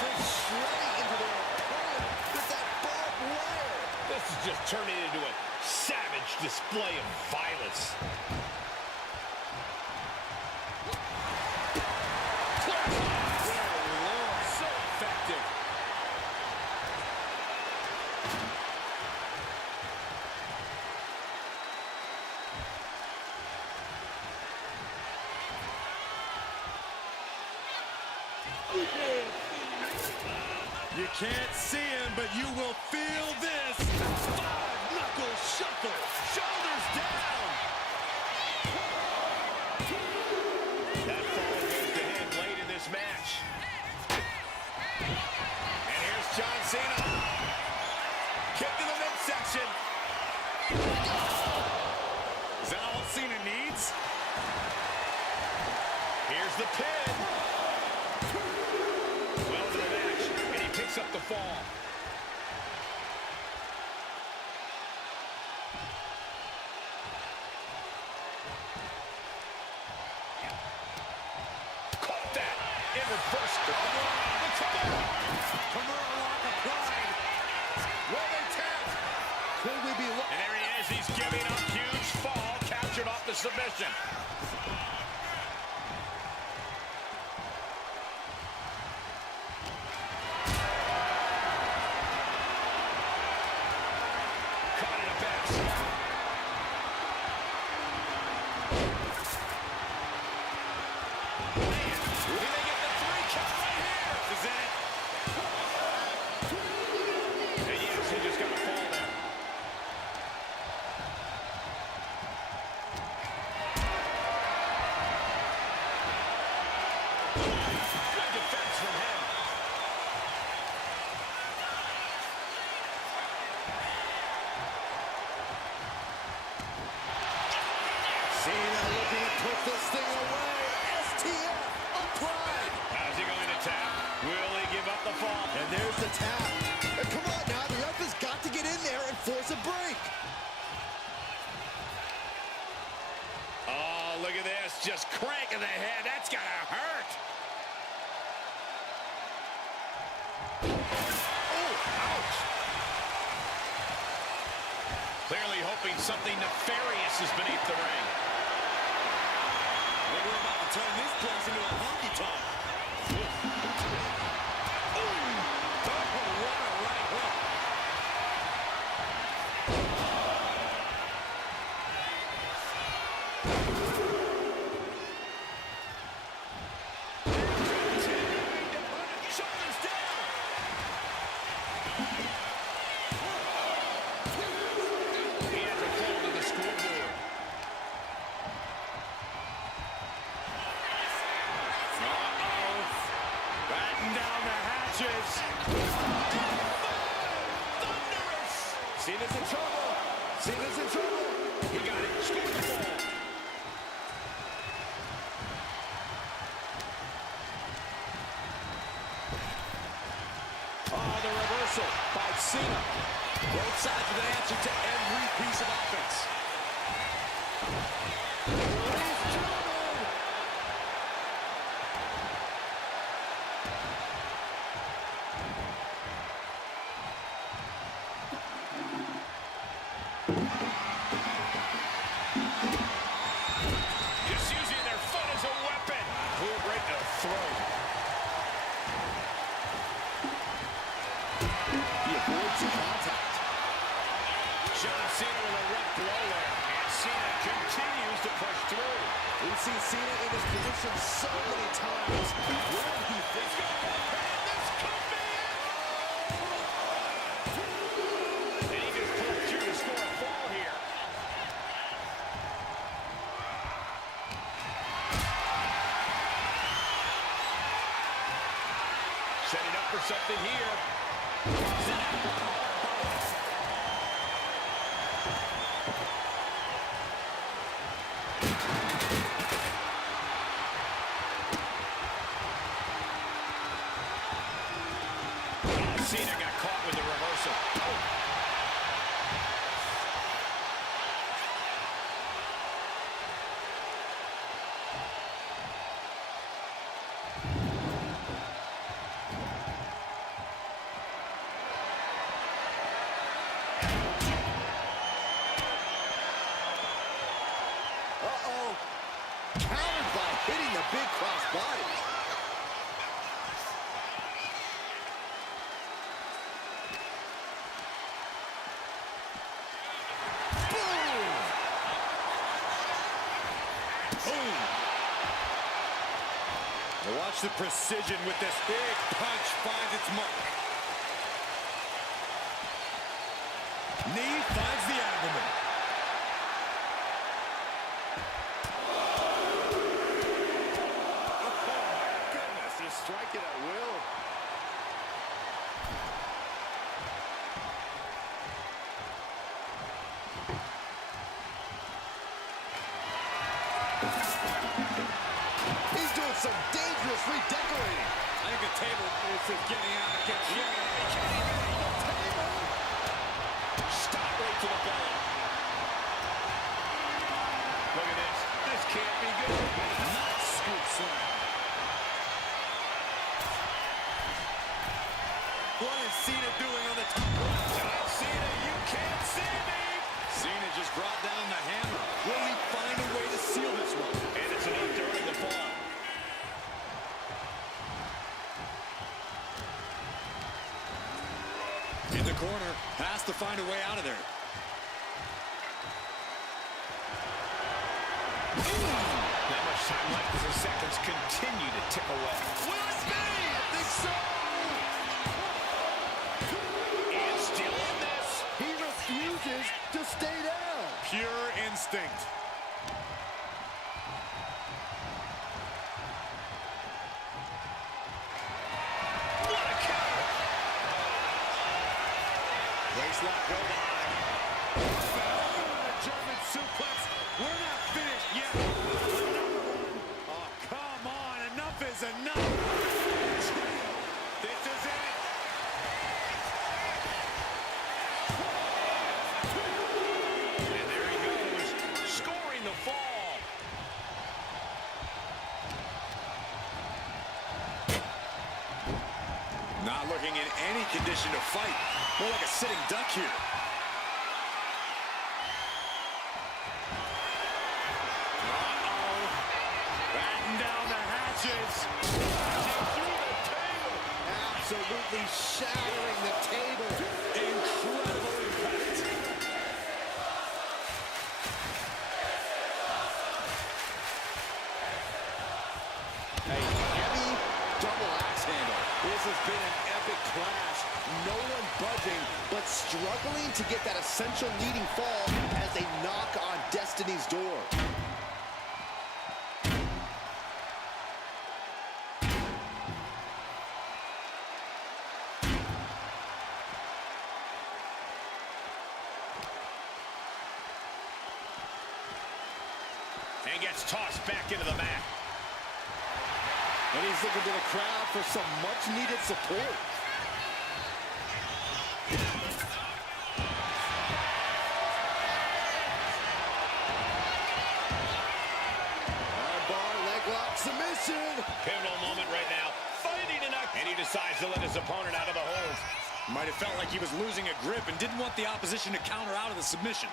just shredding into their opponent with that barbed wire. This is just turning into a savage display of violence. So effective. You can't see him, but you will feel this. 5-knuckle shuffle. Shoulders down. That fall goes to him late in this match. And here's John Cena. Kick to the midsection. Is that all Cena needs? Here's the pin. Well into the match, and he picks up the fall. Caught that in reverse. Kimura lock applied. Will they tap? Could we be And there he is. He's giving up. Huge fall. Captured off the submission. Caught in a pass. Man, he may get the 3 count right here. This is it. And yes, he just got a fall there. Good defense from him. Cena looking to put this thing away. STF applied. How's he going to tap? Will he give up the fall? And there's the tap. And come on now, the ref has got to get in there and force a break. Oh, look at this. Just cranking the head. That's got to hurt. Oh, ouch. Clearly hoping something nefarious is beneath the ring. Maybe we're about to turn this place into a honky-tonk. Oh, what a right hook. Shoulders down. Cena's in trouble. Cena's in trouble. He got it. Scored the ball. Oh, the reversal by Cena. Both sides with an answer to every piece of offense. Just using their foot as a weapon. Pulled right to the throat. He avoids the contact. John Cena with a rough blow there. And Cena continues to push through. We've seen Cena in this position so many times. Where he thinks This could be it. And he just pulled through to score a fall here. Setting up for something here. Cena got caught with the reversal. Uh-oh. Countered by hitting the big cross body. Now watch the precision with this big punch finds its mark. Knee finds the abdomen. Oh my goodness, he's striking at will. He's doing some dangerous redecorating. I think the table is just getting out of control. Stop right to the belly. Look at this. This can't be good. Nice scoop slam. What is Cena doing on the top rope? John Cena, you can't see me. Cena just brought down the hammer. Will he find a way to seal this one? And it's enough to earn the fall. In the corner, has to find a way out of there. Not much time left as the seconds continue to tick away. Will it be? I think so. And still in this. He refuses to stay down. Pure instinct. What a counter. Waistlock go behind. A German suplex. We're not finished yet. Another one. Oh, come on. Enough is enough. This is it. And there he goes, scoring the fall. Not looking in any condition to fight. More like a sitting duck here. Batten down the hatches. Absolutely shattering the table. Incredible impact. A heavy double axe handle. This has been an epic clash. No one budging, but struggling to get that essential leading fall as they knock on Destiny's door. And gets tossed back into the mat. And he's looking to the crowd for some much-needed support. Armbar, leg lock, submission. Pivotal moment right now. Fighting tonight. And he decides to let his opponent out of the hold. Might have felt like he was losing a grip and didn't want the opposition to counter out of the submission.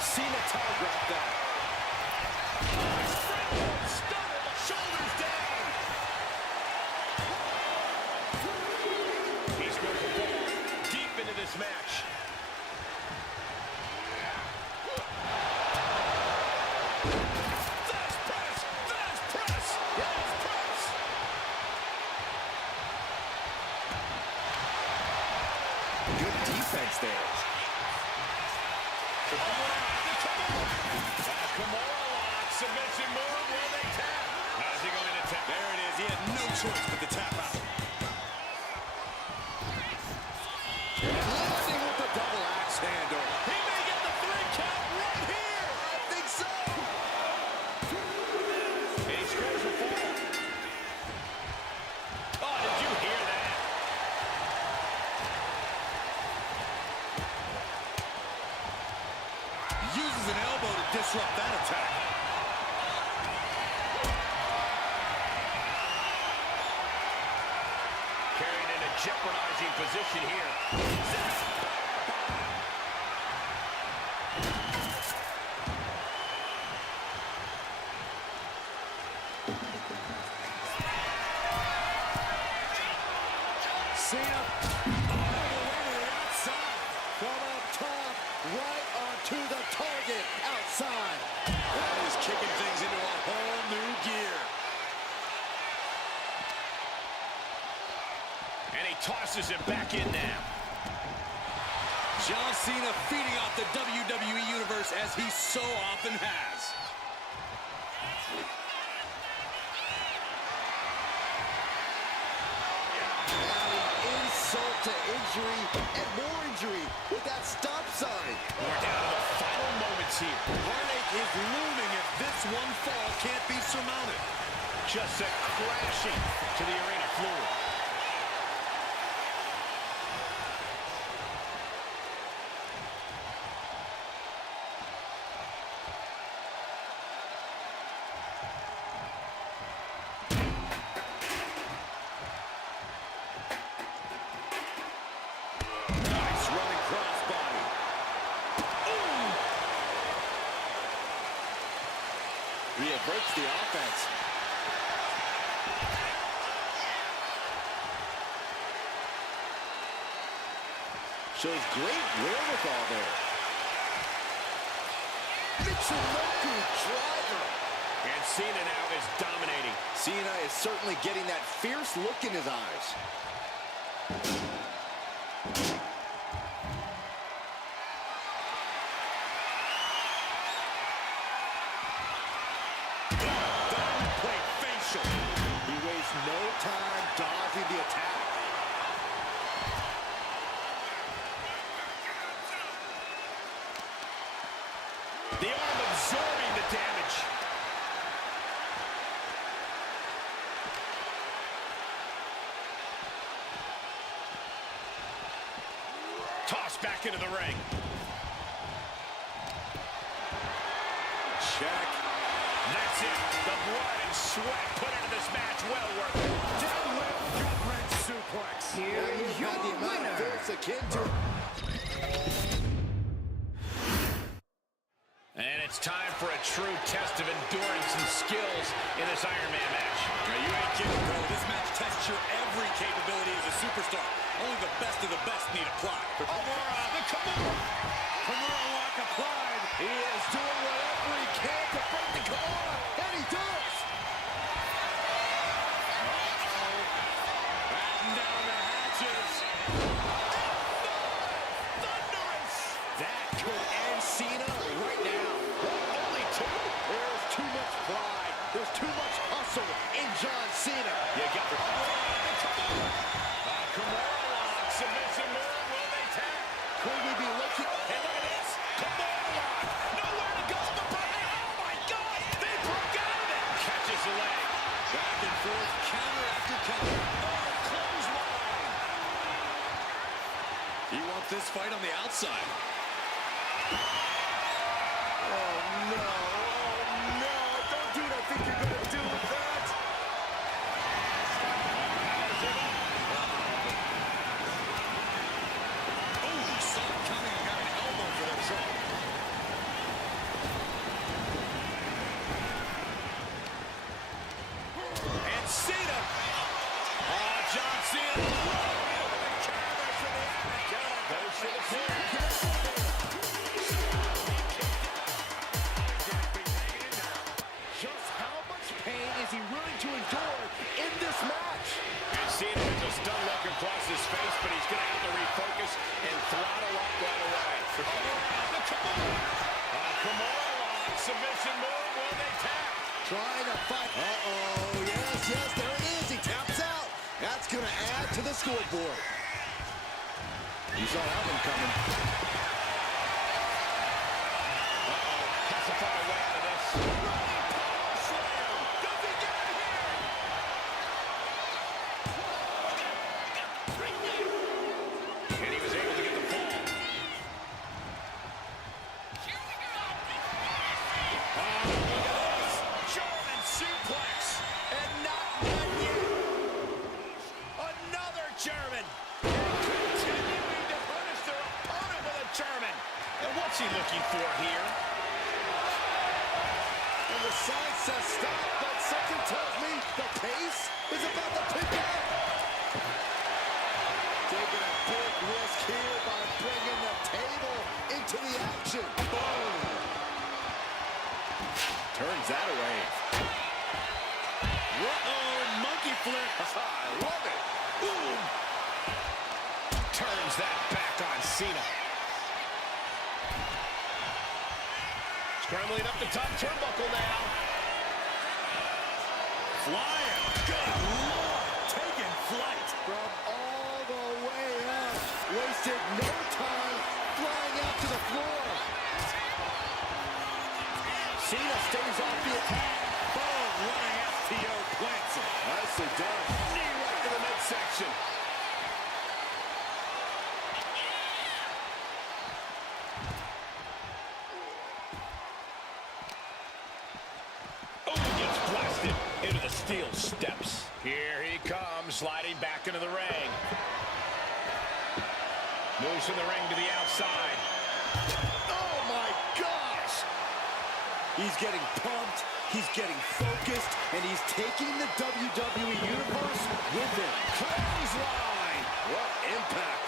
Cena telegraphed that. Shoulders down. He's going to fall deep into this match. Fast press. Fast press. Fast press. Good defense there. Kimura lock, submission move, will they tap? How's he going to tap? There it is. He had no choice but to tap out. Landing with the double axe handle. He may get the 3 count right here. I think so. He scores a fall. Oh, did you hear that? Uses an elbow to disrupt that attack. Carrying in a jeopardizing position here. Cena all the way to the outside. From up top, right onto the target outside. That is kicking things into a whole new gear. And he tosses him back in now. John Cena feeding off the WWE Universe as he so often has. Adding insult to injury and more injury with that stop sign. We're down to the final moments here. Heartache is looming if this one fall can't be surmounted. Just sent crashing to the arena floor. Nice running crossbody. He averts the offense. Shows great wherewithal there. Michinoku driver. And Cena now is dominating. Cena is certainly getting that fierce look in his eyes. Diamond plate facial. He wastes no time dodging the attack. The arm absorbing the damage. Tossed back into the ring. Check. That's it. The blood and sweat put into this match well worth it. Deadlift gut-wrench suplex. He's got the amount of force akin to. And it's time for a true test of endurance and skills in this Iron Man match. Now, you ain't kidding, bro. This match tests your every capability as a superstar. Only the best of the best need apply. Kimura, the Kimura. Kimura lock applied. He is doing whatever he can to break the Kimura, and he does. Batten down the hatches. Thunderous. That could end Cena right now. Only 2. There's too much pride. There's too much hustle in John Cena. You got the Kimura. Kimura lock. Submission move. Will they tap? Could we be looking? And with counter after counter. Oh, clothesline. He wants this fight on the outside. Oh, no. Oh, no. Don't do what I think you're going to do with that. Oh, saw it coming and got an elbow for that trouble. And Cena. Oh, John Cena. Goes for the pin. Just how much pain is he willing to endure in this match? And Cena has a stun look across his face, but he's going to have to refocus and throttle up right away. The Kimura lock. Submission move. Will they tap? Trying to fight. Uh-oh. Yes, yes, there it is. He taps out. That's going to add to the scoreboard. You saw that one coming. Uh-oh. Has to find a way out of this. Does he get it here? And he was able to get the fall. Oh, look at this. German suplex. And not done yet. Another German. Continuing to punish their opponent with a German. And what's he looking for here? And the sign says stop, but something tells me the pace is about to pick up. Taking a big risk here by bringing the table into the action. Boom. Turns that away. Uh-oh, monkey flip. I love it. Boom. Turns that back on Cena. Scrambling up the top turnbuckle now. Flying. Good Lord. Taking flight. From all the way up. Wasted no time flying out to the floor. Cena stays off the attack. Boom. Running FTO plants him. Nicely done. Knee right to the midsection. Oh, he gets blasted into the steel steps. Here he comes, sliding back into the ring. Moves from the ring to the outside. Oh my gosh! He's getting pumped, he's getting focused, and he's taking the WWE Universe with him. Clothesline. What impact!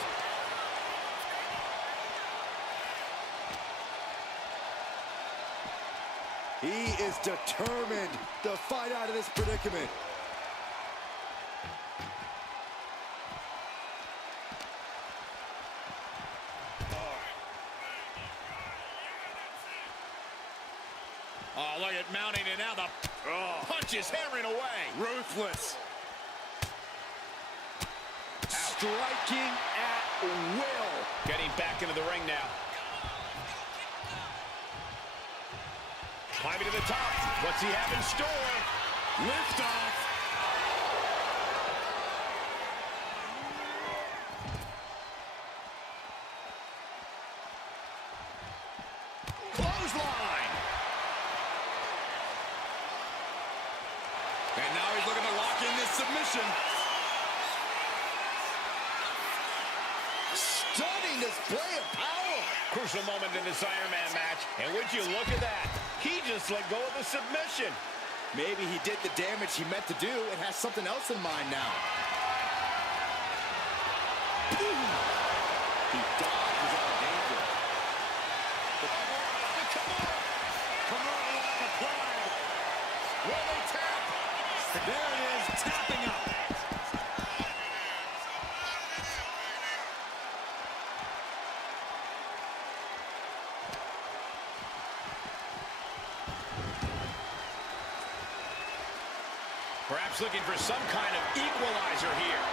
He is determined to fight out of this predicament. Oh, look at mounting, and now the punch is hammering away. Ruthless. Striking at will. Getting back into the ring now. Climbing to the top. What's he have in store? Lift off. Clothesline. And now he's looking to lock in this submission. Stunning display of power. Crucial moment in this Iron Man match. And would you look at that? He just let go of the submission. Maybe he did the damage he meant to do and has something else in mind now. Boom. He dodges out of danger. Kimura lock applied. Will they tap? There he is, tapping up. Perhaps looking for some kind of equalizer here.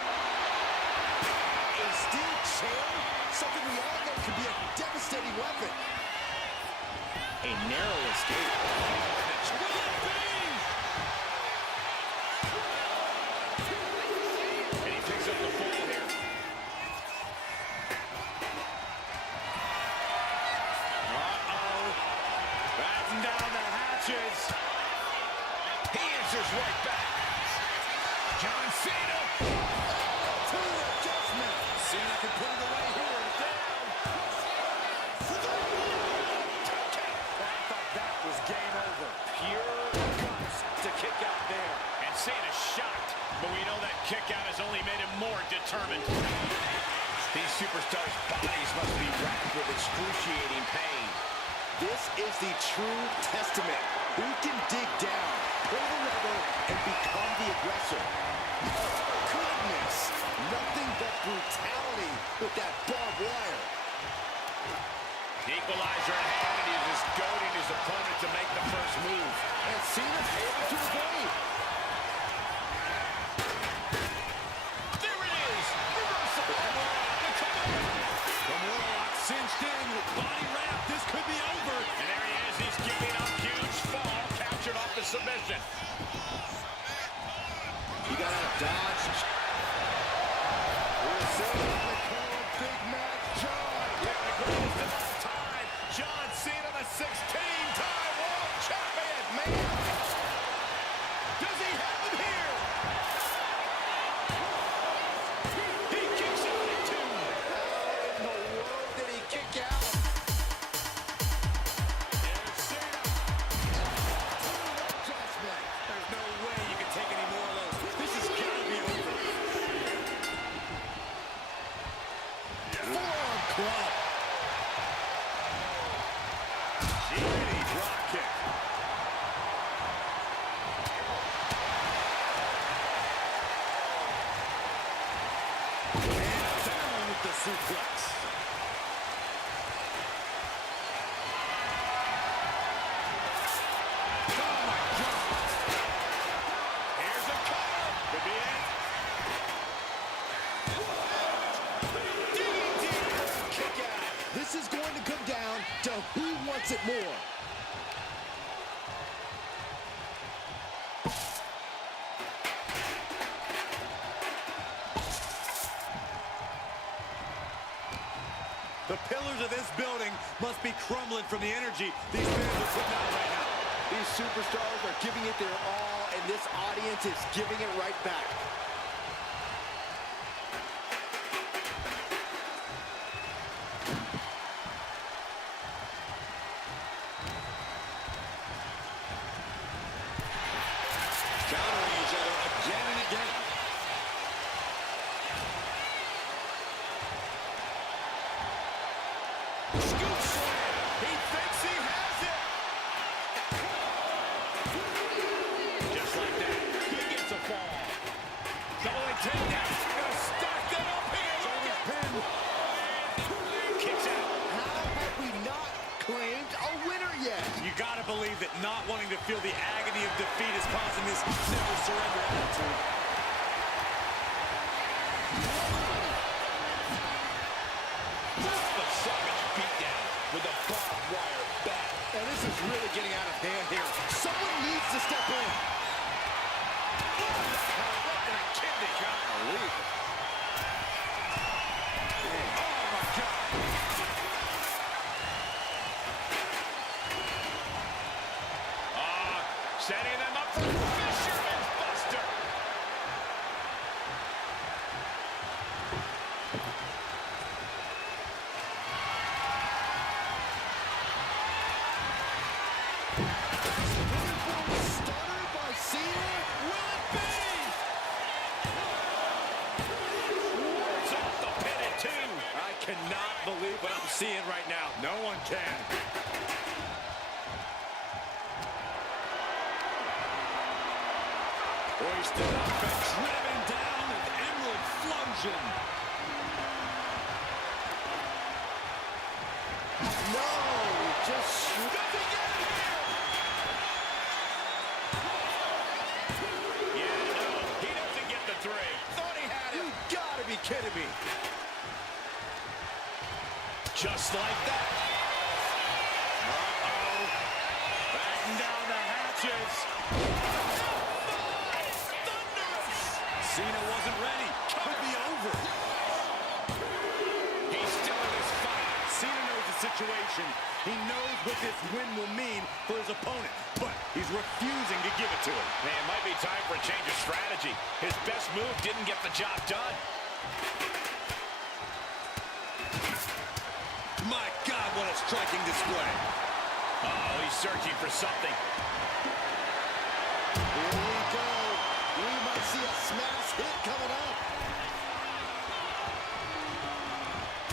A steel chair? Something we all know can be a devastating weapon. A narrow escape. Will it be? counters right back. John Cena. To the adjustment. Cena can put it away here. Down. I thought that was game over. Pure guts to kick out there. And Cena's shocked, but we know that kick out has only made him more determined. These superstars' bodies must be racked with excruciating pain. This is the true testament. Who can dig down, pull the lever, and become the aggressor? Oh, goodness. Nothing but brutality with that barbed wire. Equalizer in hand, and he's just goading his opponent to make the first move. And Cena's able to evade. There it is! Reversal! The Kimura lock cinched in with body wrap. This could be over. And there he is, he's giving up huge fall, captured off the submission. You got to dodge. We're seeing the call of Big Mac John. The greatest of all time, John Cena, the 16-time world champion. Man, Does he have him here? He kicks out at 2. how in the world did he kick out? There's Cena. Adjustment. There's no way you can take any more of those. This has got to be over. Forearm club. Genie drop kick. And down with the suplex. Oh my God. Here's a cover. Could be it. DDT. Kick out. This is going to come down to who wants it more. The pillars of this building must be crumbling from the energy these fans are putting out right now. These superstars are giving it their all, and this audience is giving it right back. Countering each other again and again. Scoop slam. He thinks he has it. Just like that, he gets a fall. Doubling takedown. Gonna stack that up here. Shoulders pinned. Kicks out. How have we not claimed a winner yet? You gotta believe that not wanting to feel the agony of defeat is causing this never surrender attitude. Just a savage beatdown with a barbed wire bat. And this is really getting out of hand here. Someone needs to step in. What a kidney shot. Oh my God. Setting them up for Fisherman's Buster. Stunner by Cena. Will it be? Wards off the pin at 2. I cannot believe what I'm seeing right now. No one can. Hoisted up and driven down with Emerald Flosion. No, just Does he get it here? Yeah, no, he doesn't get the 3. Thought he had it. you gotta be kidding me. Just like that. Uh-oh. Batten down the hatches. Thunderous. Cena wasn't ready. Could be over. He's still in his fight. Cena knows the situation. He knows what this win will mean for his opponent, but he's refusing to give it to him. Man, it might be time for a change of strategy. His best move didn't get the job done. My God, what a striking display. Oh, he's searching for something. Here we go. We might see a smash hit coming up.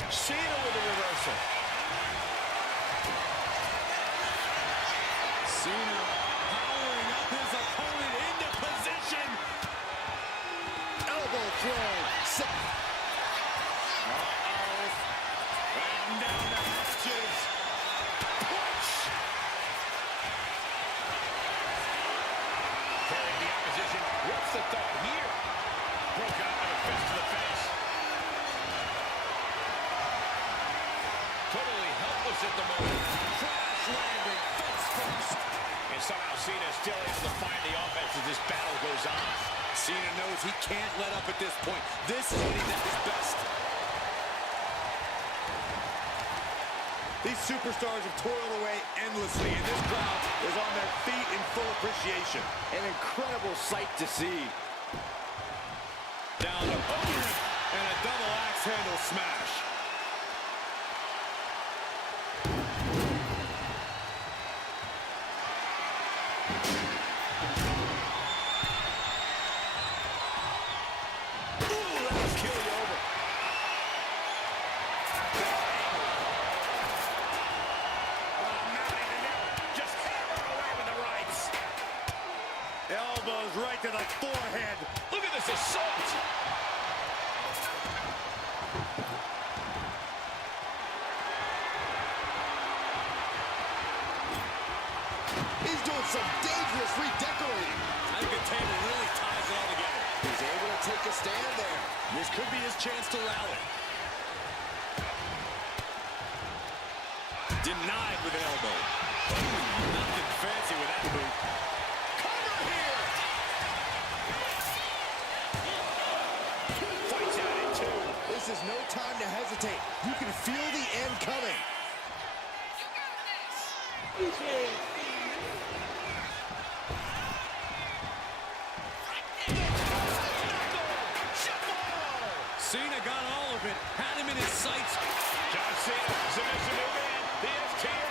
Cena with a reversal. Cena powering up his opponent into position. Elbow throw. Right down the hatches. Punch. Carrying the opposition. What's the thought here? Broken up with a fist to the face. Totally helpless at the moment. Crash landing. Face first. And somehow Cena is still able to find the offense as this battle goes on. Cena knows he can't let up at this point. This is when he's at his best. These superstars have toiled away endlessly, and this crowd is on their feet in full appreciation. An incredible sight to see. Down to opponent, and a double axe handle smash. Elbows right to the forehead. Look at this assault. He's doing some dangerous redecorating. I think the table really ties it all together. He's able to take a stand there. This could be his chance to rally. Denied with an elbow. Nothing fancy with that move. Cover here. Fights out in two. This is no time to hesitate. You can feel the end coming. Cena got all of it. Had him in his sights. John Cena, submission move in. The STF.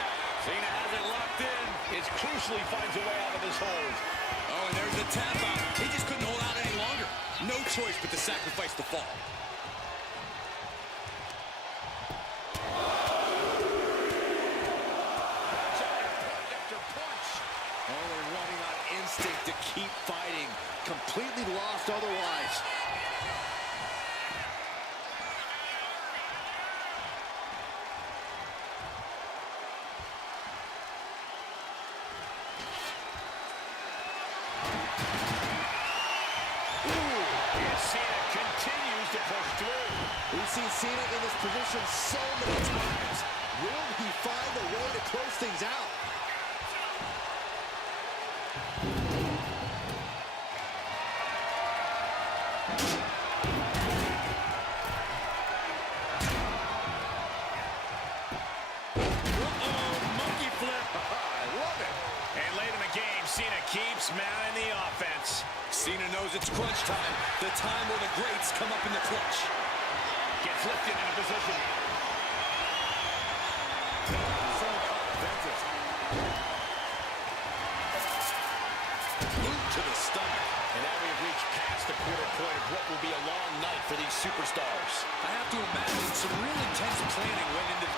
Cena has it locked in. It's crucially finds a way out of this hold. Oh, and there's the tap out. He just couldn't hold out any longer. No choice but to sacrifice the fall. Only running on instinct to keep fighting. Completely lost otherwise. And Cena continues to push through. We've seen Cena in this position so many times. Will he find a way to close things out? Monkey flip. I love it. And late in the game, Cena keeps mounting the offense. Cena knows it's crunch time. The time where the greats come up in the clutch. Gets lifted into position. So offensive. Boot to the stomach. And now we've reached past the quarter point of what will be a long night for these superstars. I have to imagine some real intense planning went into...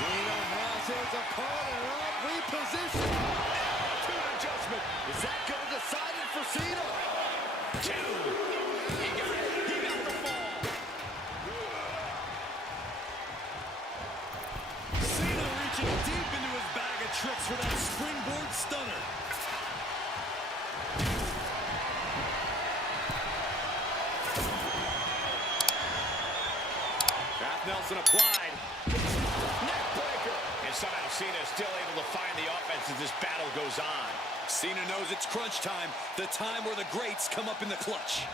Cena has his opponent up, repositioned. To an adjustment. Is that going to decide it for Cena? Two. He got it. He got the fall. Cena reaching deep into his bag of tricks for that springboard stunner. Half Nelson applied. Neck breaker. And somehow Cena is still able to find the offense as this battle goes on. Cena knows it's crunch time. The time where the greats come up in the clutch.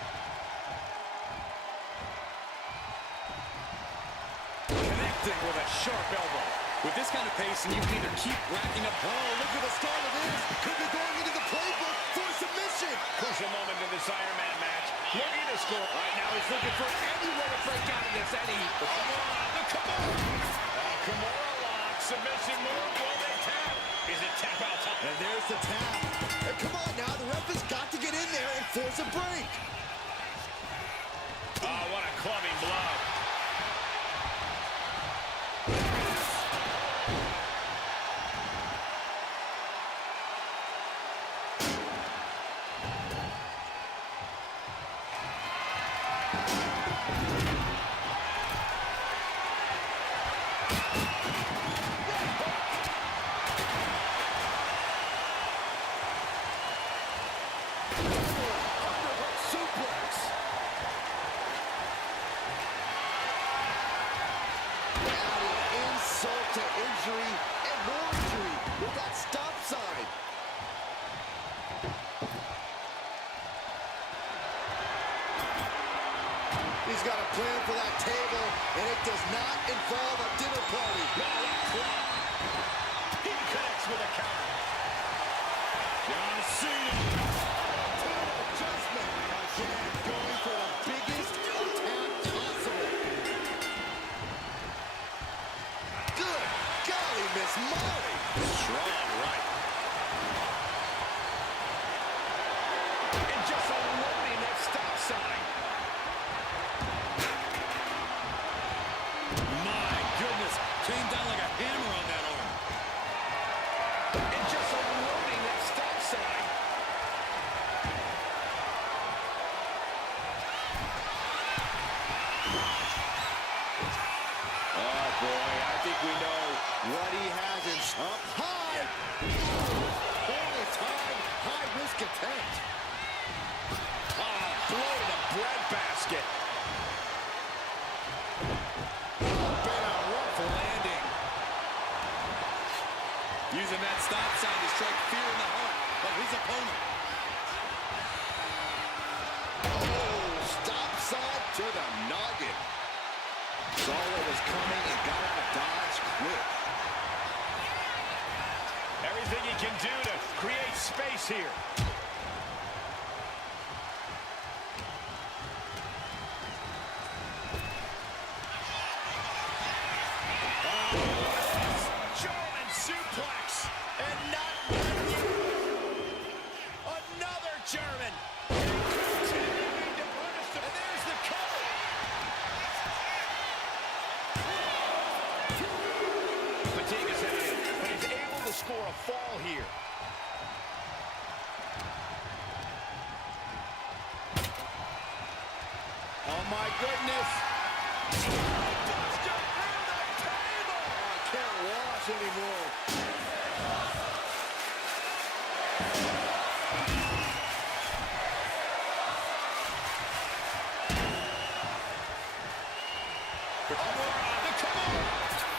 Connected. Connecting with a sharp elbow. With this kind of pace, and you can either keep racking up. Oh, look at the start of this. Could be going into the playbook for submission. Crucial moment in this Iron Man match. Looking to score. Right now he's looking for any way to break out of this. The Kimura lock. Submission move. Will they tap? Is it tap out time? And there's the tap. And come on now, the ref has got to get in there and force a break. Oh, what a clubbing blow. Injury and more injury with that stop sign. He's got a plan for that table, and it does not involve a dinner party. He connects with a counter. John Cena. Adjustment. Again, going for the biggest attack possible. Good golly, Miss Molly. Strong right. And just unloading that stop sign. My goodness. Came down like a hammer on that arm. And just unloading that stop sign. Oh, boy, I think we know what he has in up high. Only time, high-risk attempt. Blow to the breadbasket. Been a rough landing. Using that stop sign to strike fear in the heart of his opponent. Oh, stop sign to the noggin. Saw what was coming and got out of dodge quick. Everything he can do to create space here. German suplex. And not one yet. Another German. Continuing to punish them. And there's the cover. Fatigue is in, but he's able to score a fall here. Oh, my goodness. Buster through the table. I can't watch anymore.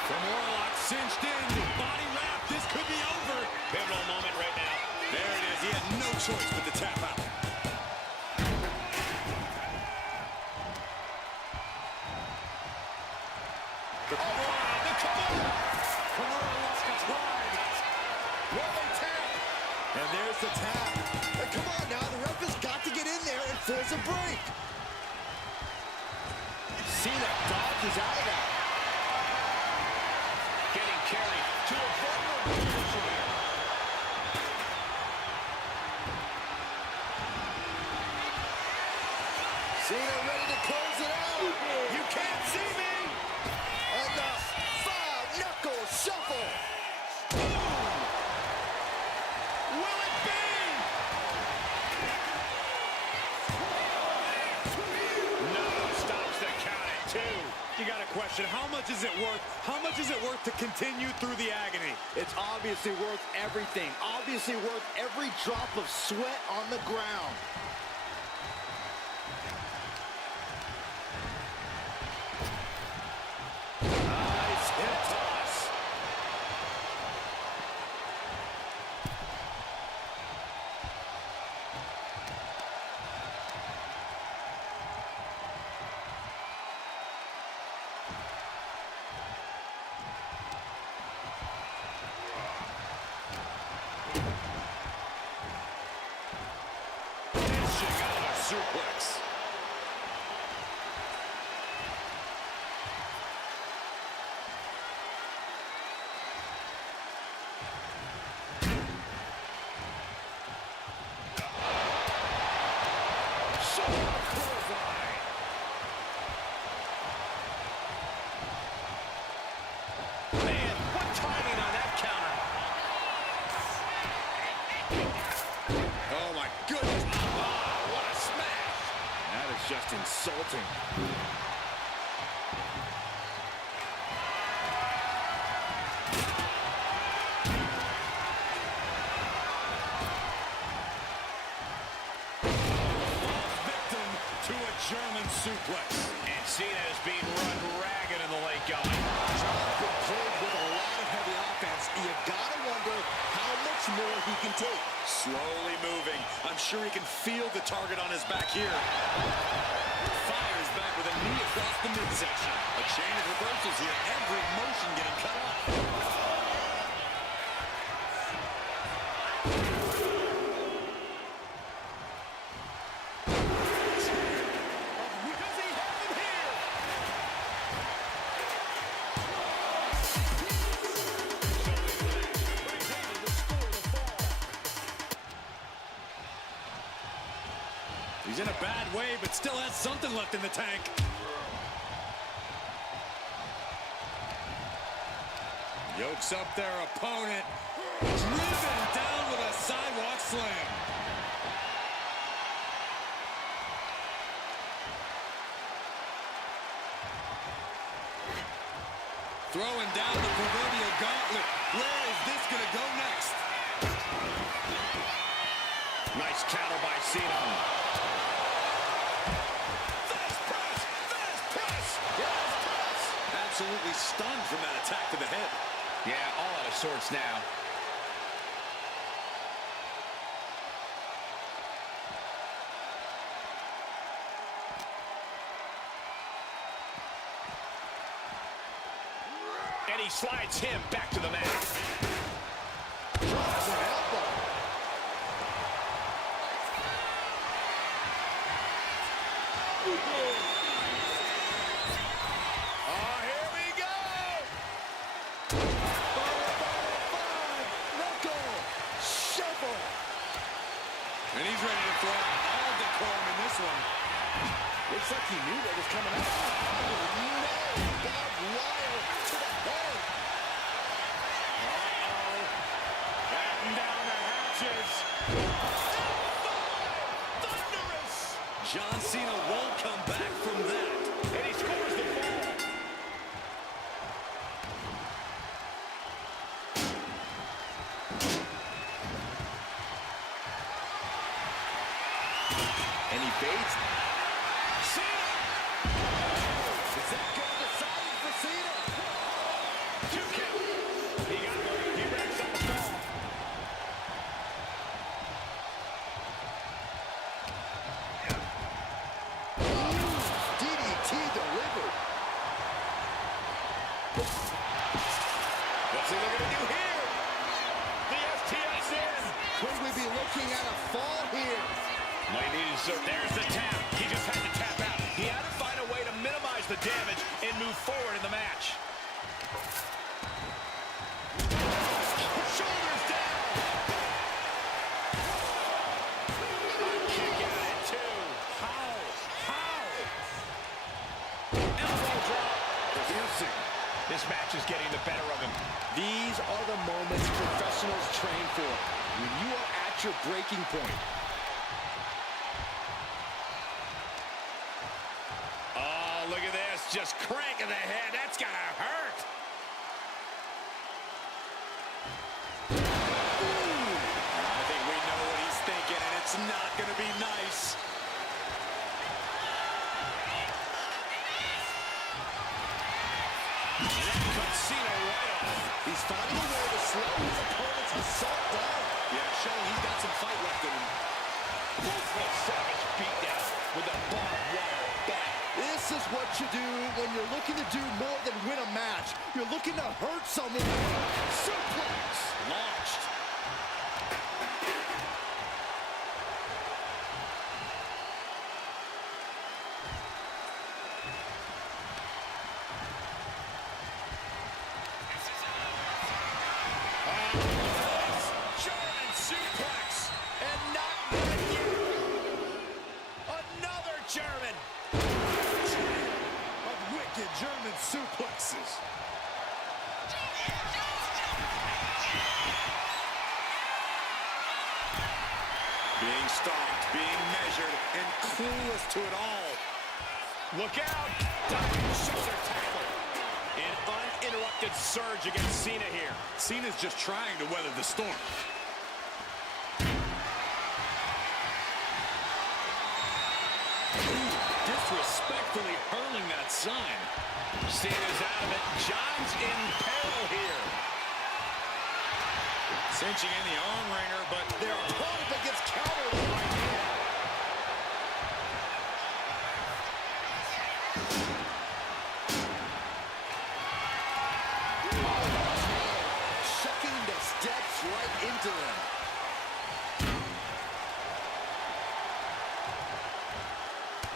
Kimura lock cinched in. Body wrap. This could be over. Pivotal moment right now. There it is. He had no choice but to tap out. And there's the tap. And come on now, the ref has got to get in there and force a break. Cena dodges out of that. Getting carried to a vulnerable position here. Cena ready to close it out. You can't see me. And the five-knuckle shuffle. Will it be? No, stops the count at 2. You got a question. How much is it worth? How much is it worth to continue through the agony? It's obviously worth everything. Obviously worth every drop of sweat on the ground. Nice hip toss. suplex. Man, what timing on that counter. Oh my goodness. Oh, what a smash. That is just insulting. Victim to a German suplex. And Cena is being run ragged in the late going. John's been played with a lot of heavy offense. You gotta wonder how much more he can take. Slowly moving. I'm sure he can feel the target on his back here. Fires back with a knee across the midsection. A chain of reversals here. Every motion getting cut off. Does he have him here? He's in a bad way, but still has something left in the tank. Yokes up their opponent. Driven down with a sidewalk slam. Throwing down the proverbial gauntlet. Where is this going to go next? Nice counter by Cena. Absolutely stunned from that attack to the head. Yeah, all out of sorts now. And he slides him back to the mat. Drops an elbow. Oh, here we go! Knuckle. Shovel. And he's ready to throw out all decorum in this one. Looks like he knew what was coming out. Oh, no. Barbed wire to the head. Batten down the hatches. Thunderous! John Cena won't come back from that. And he scores the ball. And he fades. Cena! Is that going to decide it for Cena? 2 count. He racks up a fall. DDT delivered. What's he looking to do here? The STS in. Could we be looking at a fall here? Might need to serve. There's the tap. He just had to tap out. He had to find a way to minimize the damage and move forward in the match. Shoulders down. Kick out at 2. How? Elbow drop. Piercing. This match is getting the better of him. These are the moments professionals train for. When you are at your breaking point. Oh, look at this. Just cranking the head. That's got to hurt. I think we know what he's thinking, and it's not going to be nice. And that cuts Cena right off. He's finding a way to slow his opponent's assault down. Yeah, showing he's got some fight left in him. Ruthless savage beatdown with a barbed wire bat. This is what you do when you're looking to do more than win a match. You're looking to hurt someone. Suplex. Launched. German. Of wicked German suplexes. Being stalked, being measured, and clueless to it all. Look out! Diving shoulder tackle. An uninterrupted surge against Cena here. Cena's just trying to weather the storm. Disrespectfully hurling that sign. Cena's out of it. John's in peril here. Cinching in the arm wringer, but their opponent gets countered right here. Shucking the steps right into them.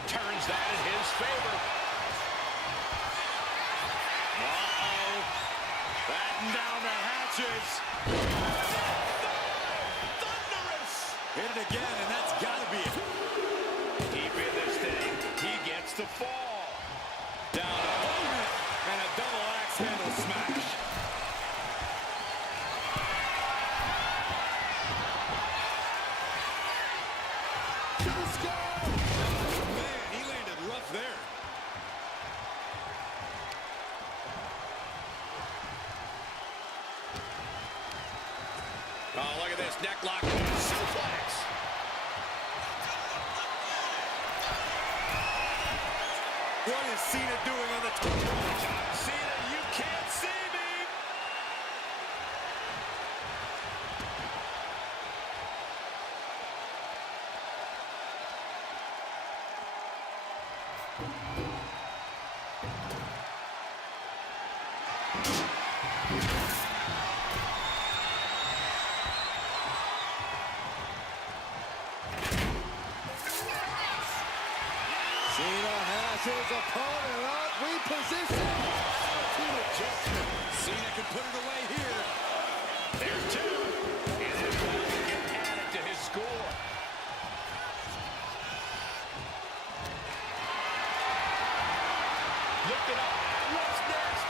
Turns that in his favor. Uh-oh. Batten down the hatches. Thunderous! Hit it again, and that's got to be it. Deep in this thing, he gets the fall. Down and a double axe handle smash. Man, he landed rough there. Oh, look at this neck lock suplex. What is Cena doing on the top? Cena, you can't see me. Cena has his opponent up, repositioned. Team adjustment. Cena can put it away here. There's two. And it's going to get added to his score. Looking up. What's next?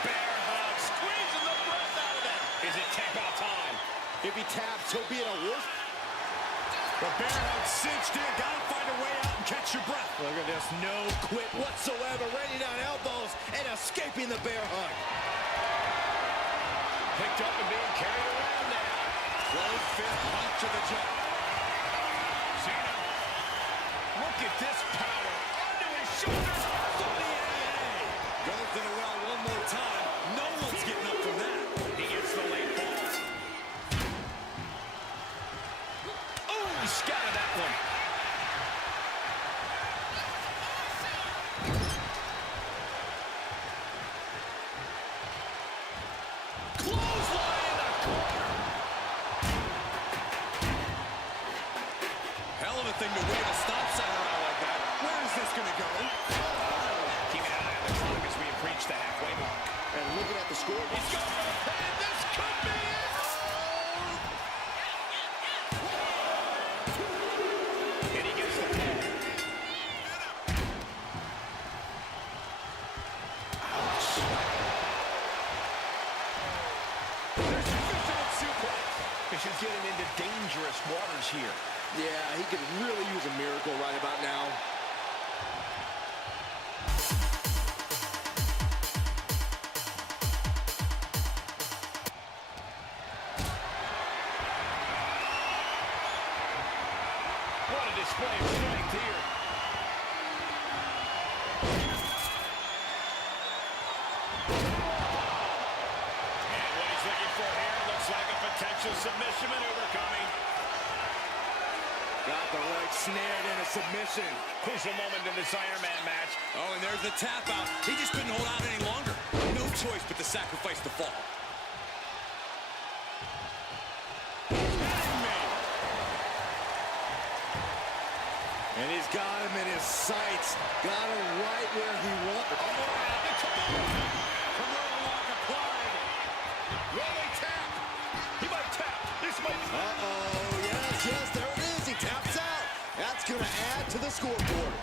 Bear hug, squeezing the breath out of it. Is it tap out time? If he taps, he'll be in a worse. The bear hug cinched in. Gotta find a way out and catch your breath. Look at this, no quit whatsoever. Raining down elbows and escaping the bear hug. Picked up and being carried around now. Close fist punch to the jaw. Cena, look at this power. Onto his shoulder. Goes to the well one more time. No one's getting up from that. He gets the late balls. Oh, he scattered that one. Clothesline in the corner. Hell of a thing to wave a stop sign around like that. Where is this going to go? Keeping an eye on the clock as we have reached the halfway mark. And looking at the score. He's going for the pin. This could be it. And he gets the pin. Ouch. There's a fisherman suplex. This is getting into dangerous waters here. Yeah, he could really use a miracle right about now. What a display of strength here. And what he's looking for here looks like a potential submission maneuver coming. Got the leg snared in a submission. Crucial moment in this Iron Man match. Oh, and there's the tap out. He just couldn't hold out any longer. No choice but to sacrifice the fall. Kidding me. And he's got him in his sights. Got him right where he wants. Kimura lock applied. Will they tap? He might tap. This might be... Uh-oh, yes, there it is. He taps out. That's going to add to the scoreboard.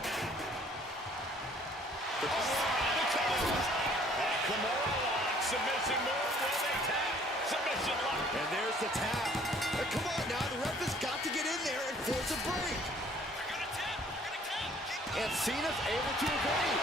Kimura lock. Submission move. Will they tap? Submission lock. And there's the tap. Come on now, the ref has got to get in there and force a break. And Cena's able to evade.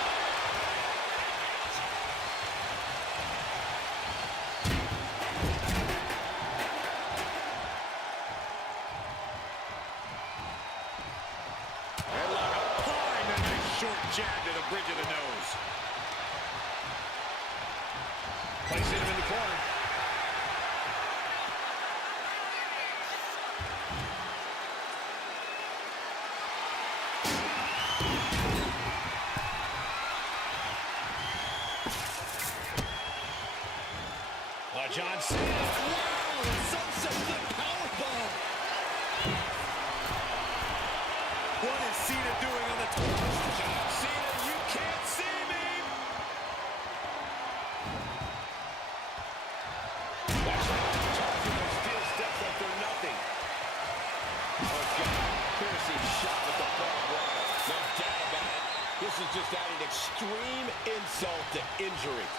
Headlock applied, and a nice short jab to the bridge of the nose. Placing him in the corner. John Cena. Wow, sunset flip powerbomb. What is Cena doing on the top? John Cena, you can't see me. That's right. Charging those steel steps like they're nothing. Oh, God. Piercing shot with the barbed wire. No doubt about it. This is just adding extreme insult to injury.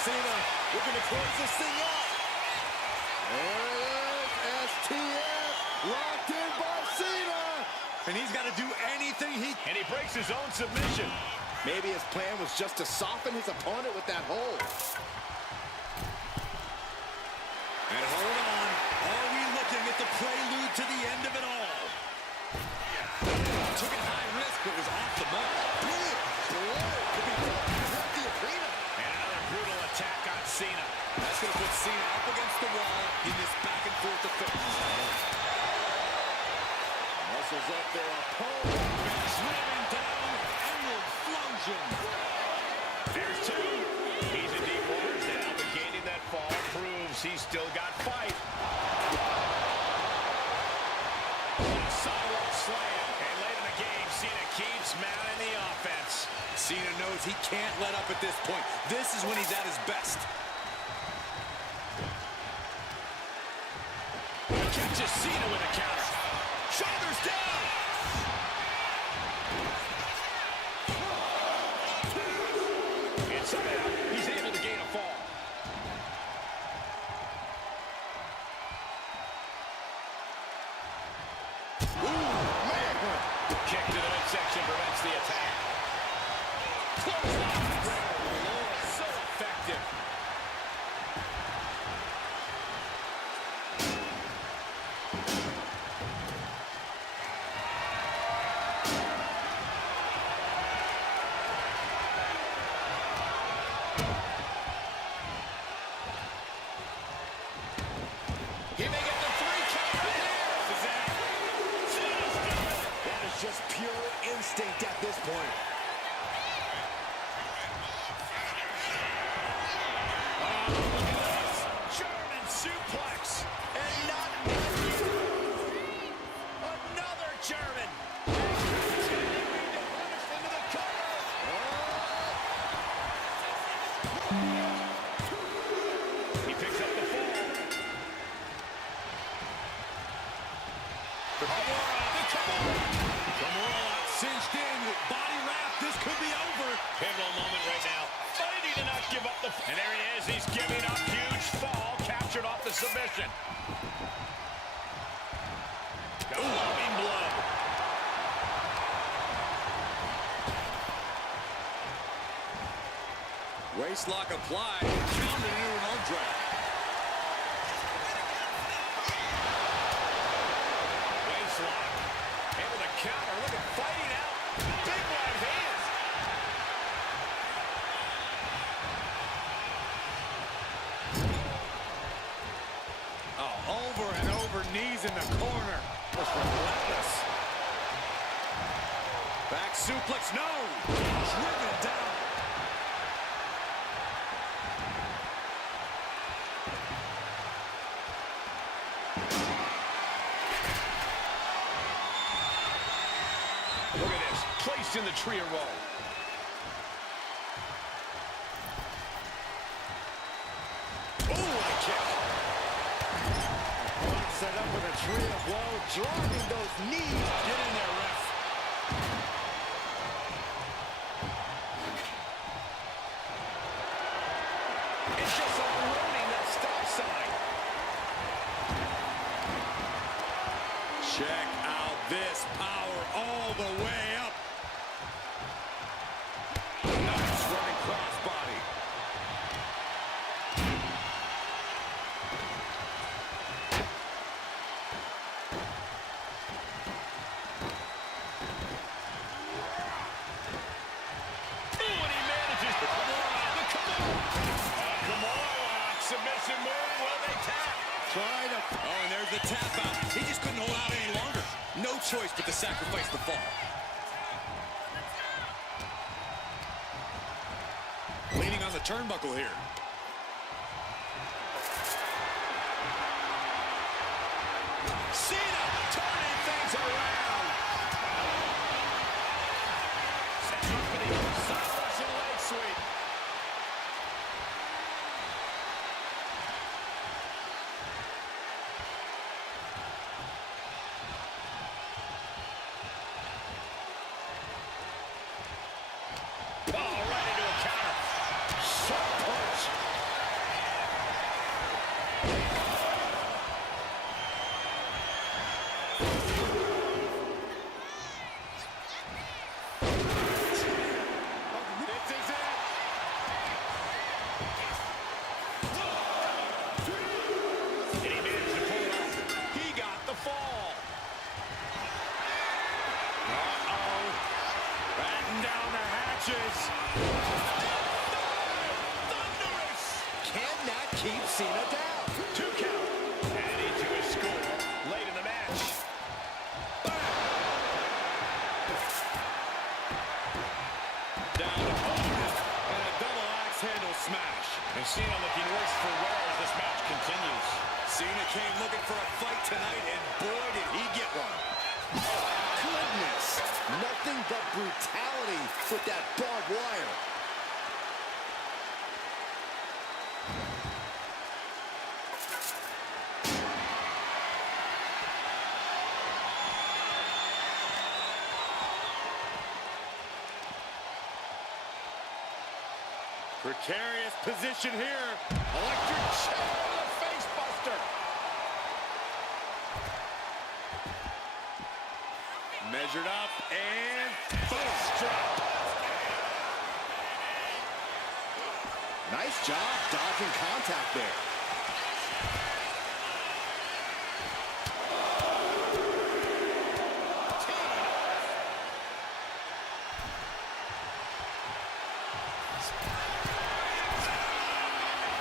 Cena looking to close this thing out. There it is, STF, locked in by Cena. And he's got to do anything he can. And he breaks his own submission. Maybe his plan was just to soften his opponent with that hold. And hold on. Are we looking at the prelude to the end of it all? Took a high risk, but was off the mark. Big blow. Could be throughout the arena. And another brutal attack on Cena. That's going to put Cena up against the wall in this back and forth affair. Muscles up their opponent. Slamming down, Emerald Flosion. There's two. He's in deep waters now, but gaining that fall proves he's still got fight. Sidewalk slam. And late in the game, Cena keeps mounting the offense. Cena knows he can't let up at this point. This is when he's at his best. Catches Cena with a counter. Shoulders down. And somehow, he's able to gain a fall. Kick to the midsection prevents the attack. So effective. He may get the 3 count right here. Is that? Cena's done it. That is just pure instinct at this point. German suplex. And not Another German. He picks up the fall. Kimura cinched in with body wrap. This could be over. Pivotal moment right now. Fighting to not give up the... And there he is. He's giving up. Huge fall. Captured off the submission. Got a loving blow. Waistlock applied. Countered into an arm drag. Waistlock. Able to counter. Look at fighting out. Big right hands. Oh, over and over, knees in the corner. Almost relentless. Back suplex, no! Driven down. Look at this, placed in the tree of roll. Oh, what a kick. Set up with a tree of woe, driving those knees. Get in there, ref. It's just unloading that stop sign. Check out this power all the way up. Nice running crossbody. Submission move, will they tap? Try to... Oh, and there's the tap out. He just couldn't hold out any longer. No choice but to sacrifice the fall. Leaning on the turnbuckle here. Cena turning things around. Sets up for the Russian leg sweep. Cannot keep Cena down. 2 count. Adding to his score late in the match. Down to opponent and a double axe handle smash. And Cena looking worse for wear as this match continues. Cena came looking for a fight tonight, and boy, did he get one. Goodness. Nothing but brutality with that barbed wire. Precarious position here. Electric chair on the face buster. Measured up and Boom strap. Nice job dodging contact there.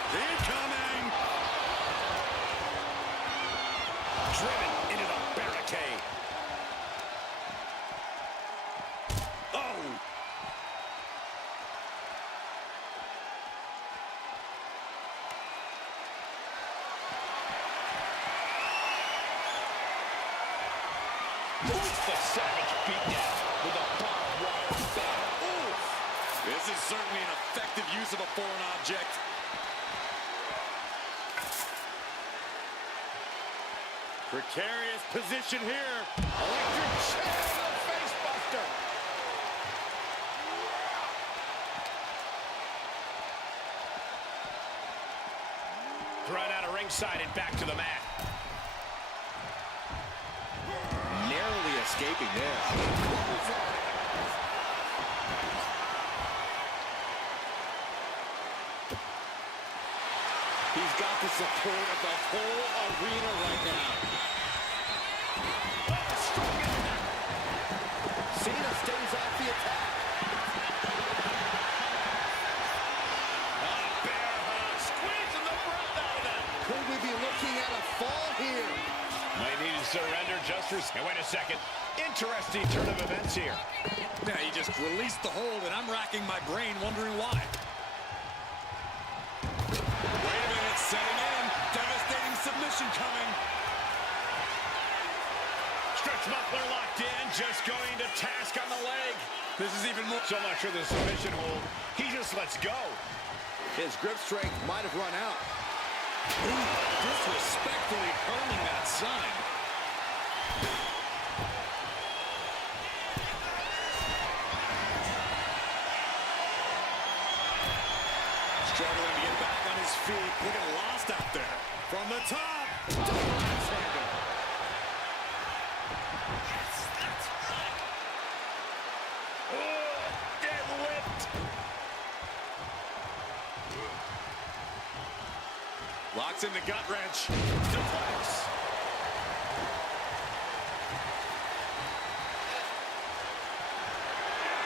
incoming. Driven into the barricade. Oh! Oof, the savage beatdown with a barbed wire bat. Oof! This is certainly an effective use of a foreign object. Precarious position here. Electric chair to the face buster. Thrown out of ringside and back to the mat. Narrowly escaping there. He's got the support of the whole arena right now. Cena stays off the attack. Bear hug, squeezing the breath out of them. Could we be looking at a fall here? Might need to surrender adjusters. And wait a second. Interesting turn of events here. Yeah, he just released the hold, and I'm racking my brain wondering why. Wait a minute, setting in. Devastating submission coming. Stretch muffler locked in, just going to task on the leg. This is even more. So much for the submission hold. He just lets go. His grip strength might have run out. Disrespectfully hurling that sign. Struggling to get back on his feet, looking lost out there. From the top. Get whipped. Locks in the gut wrench. Suplex.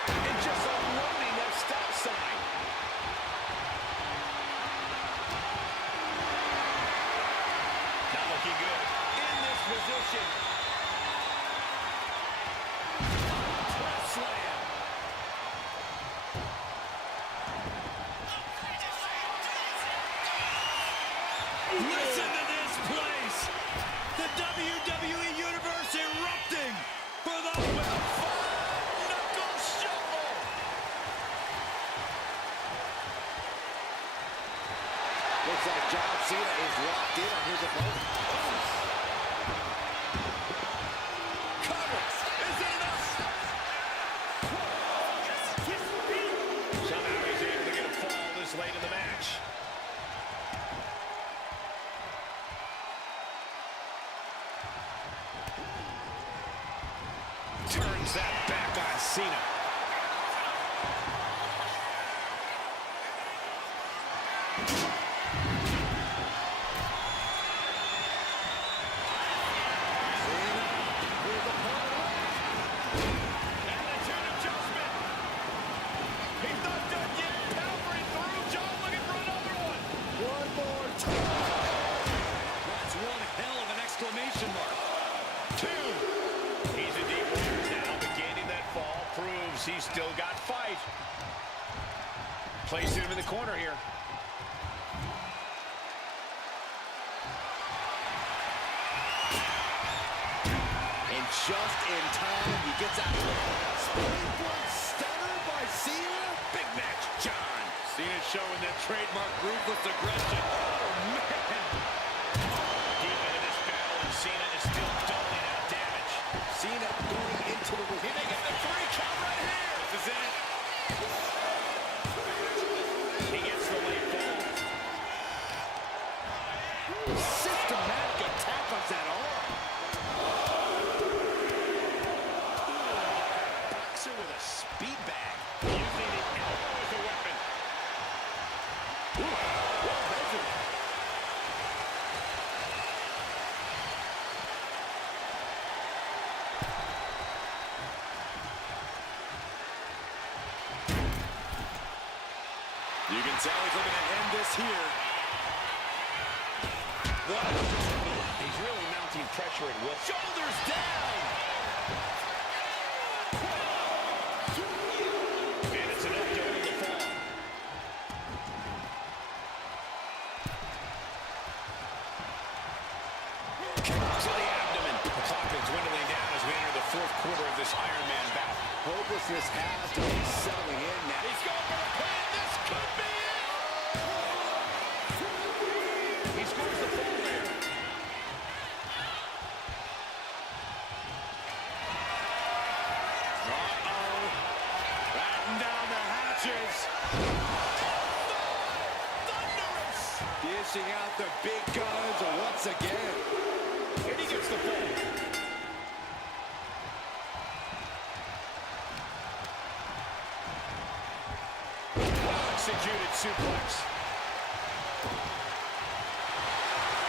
And just unloading that stop sign. Not looking good. In this position. Press slam. Listen to this place. The WWE Universe erupting for the Knuckle shuffle. Looks like John Cena is locked in on his opponent. Cover. Is it enough? Somehow he's able to get a fall this late in the match. Turns that back on Cena. Attitude adjustment. He's not done yet. Powering through. John looking for another one. One more time. That's one hell of an exclamation mark. Two. He's in deep water now, but gaining that fall proves he's still got fight. Placing him in the corner here. And just in time, he gets out of there. Springboard stunner by Cena. Big match, John. Cena showing that trademark ruthless aggression. Oh, man. Deep into this battle, and Cena is still doling out damage. Cena going into the He may get the 3 count right here. This is it. He gets the late fall. systematic attack on that arm. Boxer with a speed bag. Using the elbow as a weapon. Well measured. You can tell he's looking to end this here. He's really mounting pressure at will. Shoulders down. And it's enough to end the fall. Kick to the abdomen. The clock is dwindling down as we enter the 4th quarter of this Iron Man bout. Hopelessness has to be settling in now. He's going for the pin. This could be it. He scores the fall there. Uh-oh. Batten down the hatches. Thunderous. Dishing out the big guns once again. And he gets the fall. Well-executed suplex.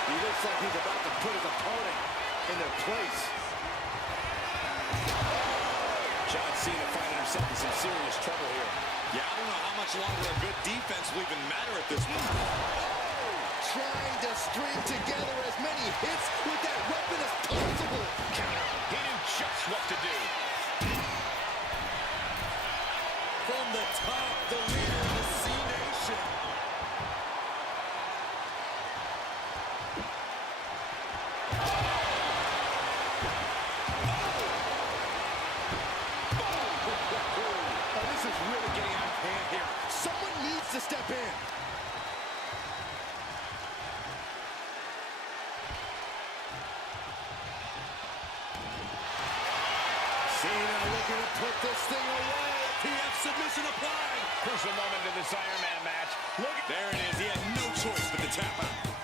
He looks like he's about to put his opponent in their place. John Cena finding himself in some serious trouble here. Yeah, I don't know how much longer a good defense will even matter at this point. Trying to string together as many hits with that weapon as possible. Counter really getting out of hand here. Someone needs to step in. Cena looking to put this thing away. PF submission applied. Crucial moment in this Iron Man match. Look, There it is. He had no choice but to tap out.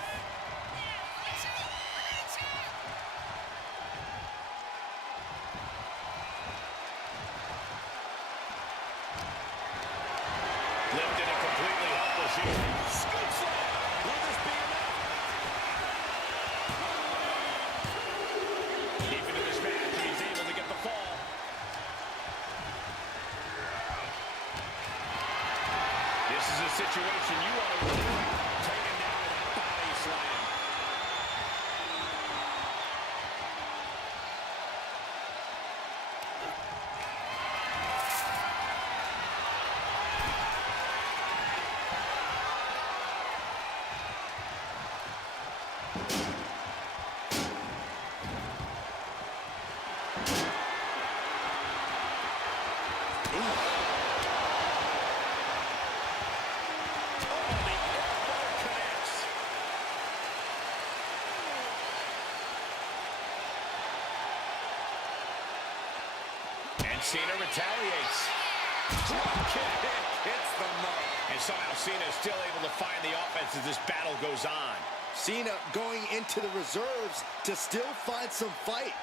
lifted and completely helpless here. Scoop slam. Will this be enough? Deep into this match, and he's able to get the fall. This is a situation you want to win. Taken down with a body slam. Cena retaliates. Drop kick hits the mark. And somehow Cena is still able to find the offense as this battle goes on. Cena going into the reserves to still find some fight.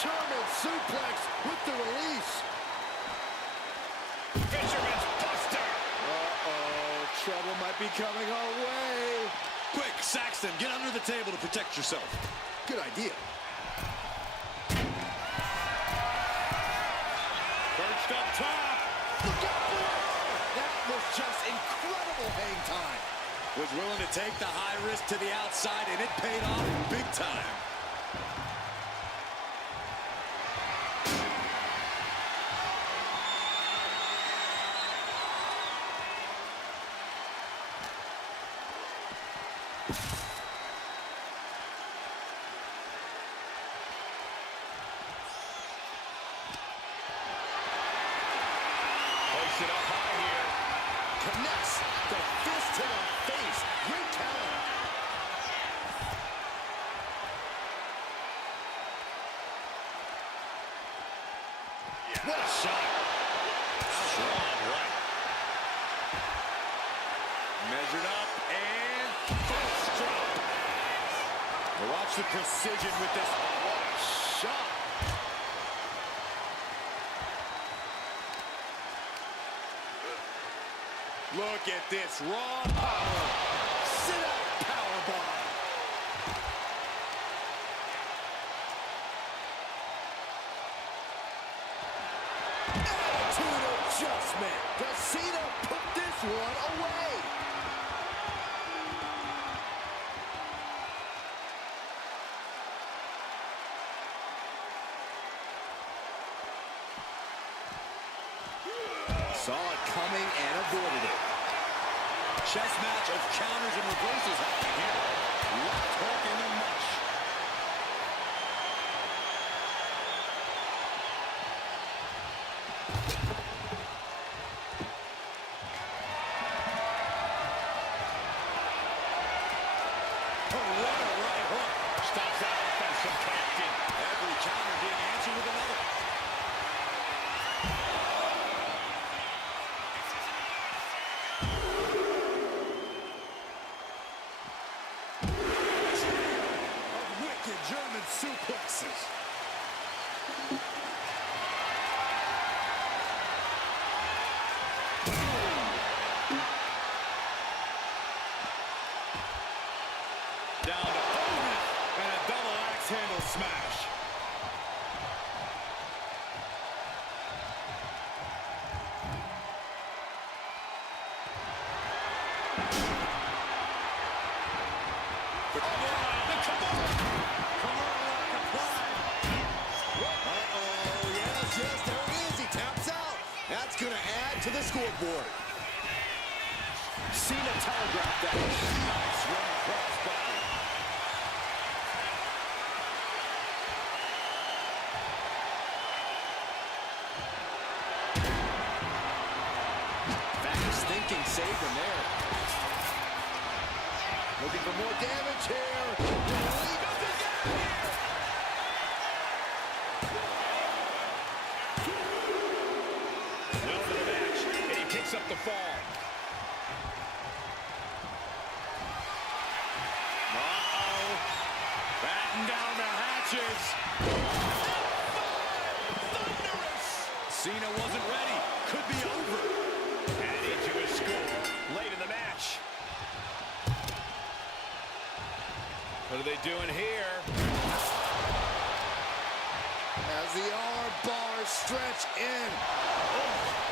German suplex with the release. Fisherman's Buster. Uh-oh, trouble might be coming our way. Quick, Saxton, get under the table to protect yourself. Good idea. Perched up top. Look out for it. That was just incredible hang time. Was willing to take the high risk to the outside, and it paid off big time. It up high here. Connects the fist to the face. Great talent. Yeah. What a shot. Strong right. Measured up and first drop. Watch the precision with this. What a shot. Look at this raw power. Sit out powerbomb. Attitude adjustment. Does Cena put this one away? Saw it coming and avoided it. Chess match of counters and reversals happening here. Left hook in the mush. Oh, what a right hook. Stops that offense from connecting. Every counter being answered with another. German suplexes. Down to and a double axe handle smash. That's going to add to the scoreboard. Cena telegraphed that. Nice running cross body. Fast thinking saved him there. Looking for more damage here. He doesn't get it here. Well to the match, and he picks up the fall. Uh-oh. Batten down the hatches. Thunderous! Cena wasn't ready. Could be over. Adding to his score late in the match. What are they doing here? As the arm bars stretch in. Oh.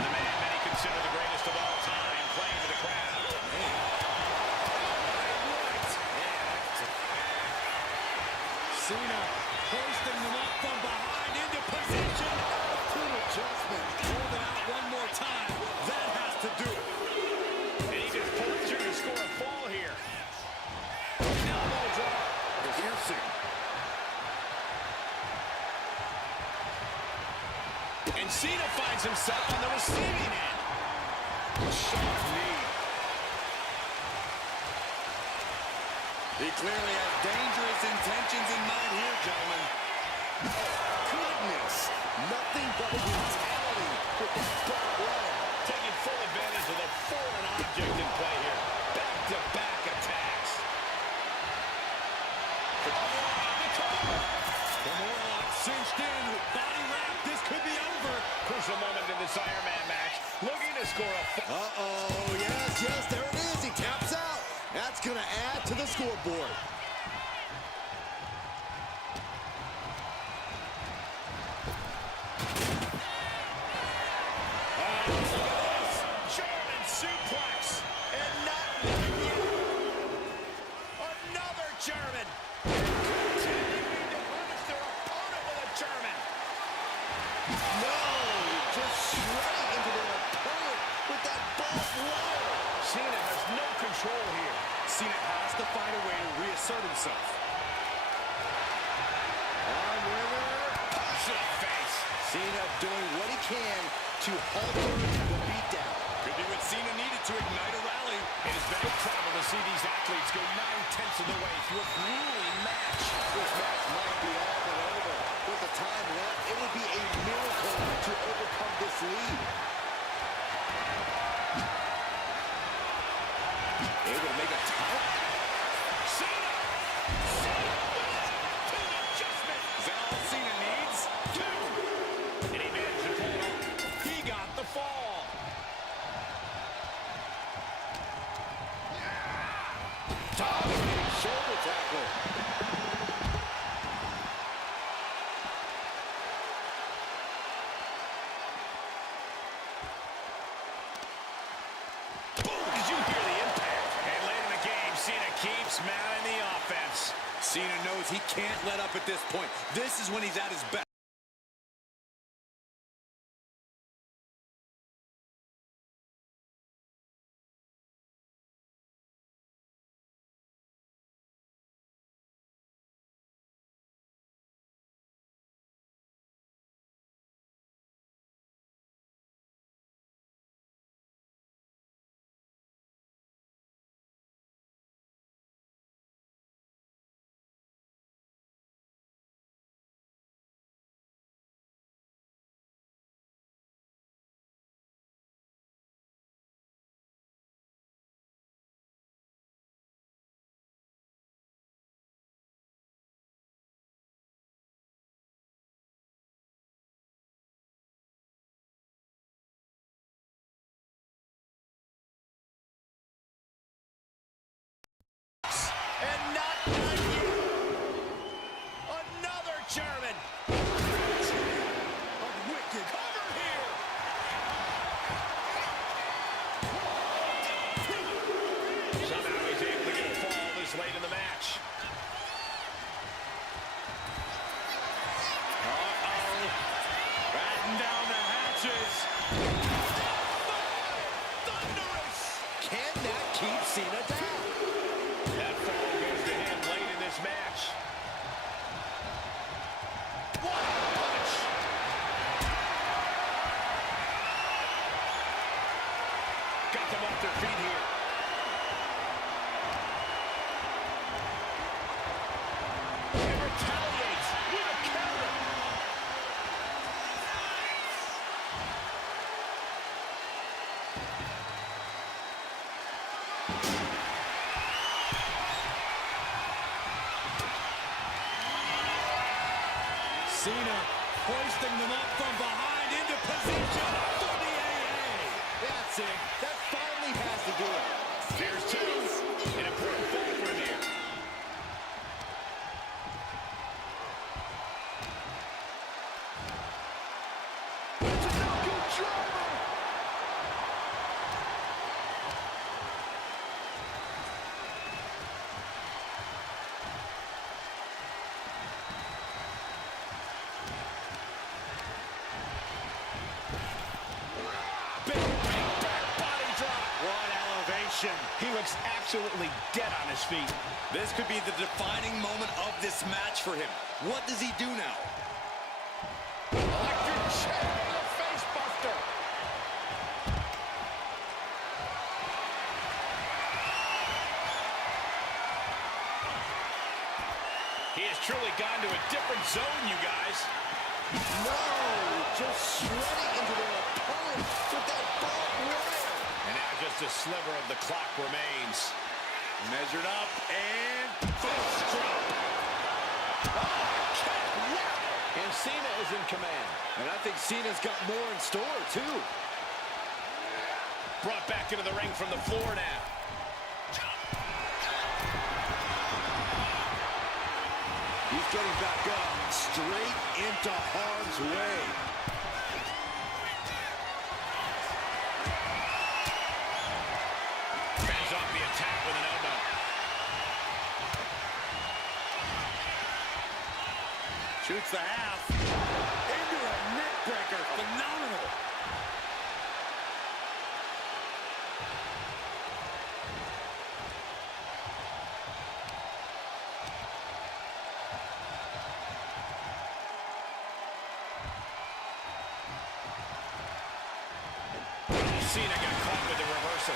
The man many consider the greatest of all time playing to the crowd. Cena hoisting them up from behind into position. Good adjustment. Hold it out one more time. That has to do it. And he just pulled through to score a fall here. Elbow drop. Piercing. And Cena finds himself on the receiving end. Sharp knee. He clearly has dangerous intentions in mind here, gentlemen. Goodness. Nothing but brutality with the front leg. Taking full advantage of the foreign object in play here. Back-to-back attacks. Kimura cinched in, body wrap. This could be over. Crucial moment in this Iron Man match. Looking to score a Uh-oh. Yes, yes, there it is. He taps out. That's going to add to the scoreboard. German suplex. And not done yet. Another German. Continuing to punish their opponent with a German. No, just straight into their opponent with that boss roll. Cena has no control here. Cena has to find a way to reassert himself. Arm wringer. Punch to the face. Cena doing what he can to alter the beatdown. Could be what Cena needed to ignite a rally. It has been incredible to see these athletes go 9/10 of the way through a grueling match. This match might be all but over. With the time left, it would be a miracle to overcome this lead. Able to make a count. Cena! Cena! To the adjustment! Is that all Cena needs? Two! And he managed to pull it off. He got the fall. Dominating shoulder tackle. Boom! Did you hear the impact? And late in the game, Cena keeps mounting the offense. Cena knows he can't let up at this point. This is when he's at his best. Thunderous! Can that keep Cena down? That fall goes to him late in this match. What a punch! Got them off their feet here. And retaliates with a counter. Cena hoisting them up from behind into position for the AA. That's it. That finally has to do it. There's two. An important fall for him here. It's a no-good driver. Big back body drop. What elevation. He looks absolutely dead on his feet. This could be the defining moment of this match for him. What does he do now? Electric chair and a face buster. He has truly gone to a different zone, you guys. No, just shredding into their opponent with that barbed wire. And now just a sliver of the clock remains. Measured up and Fist drop. Oh, kick. Wow. And Cena is in command. And I think Cena's got more in store, too. Brought back into the ring from the floor now. He's getting back up, straight into harm's way. Fends off the attack with an elbow. shoots the half. Into a neck breaker. Phenomenal. Cena got caught with the reversal.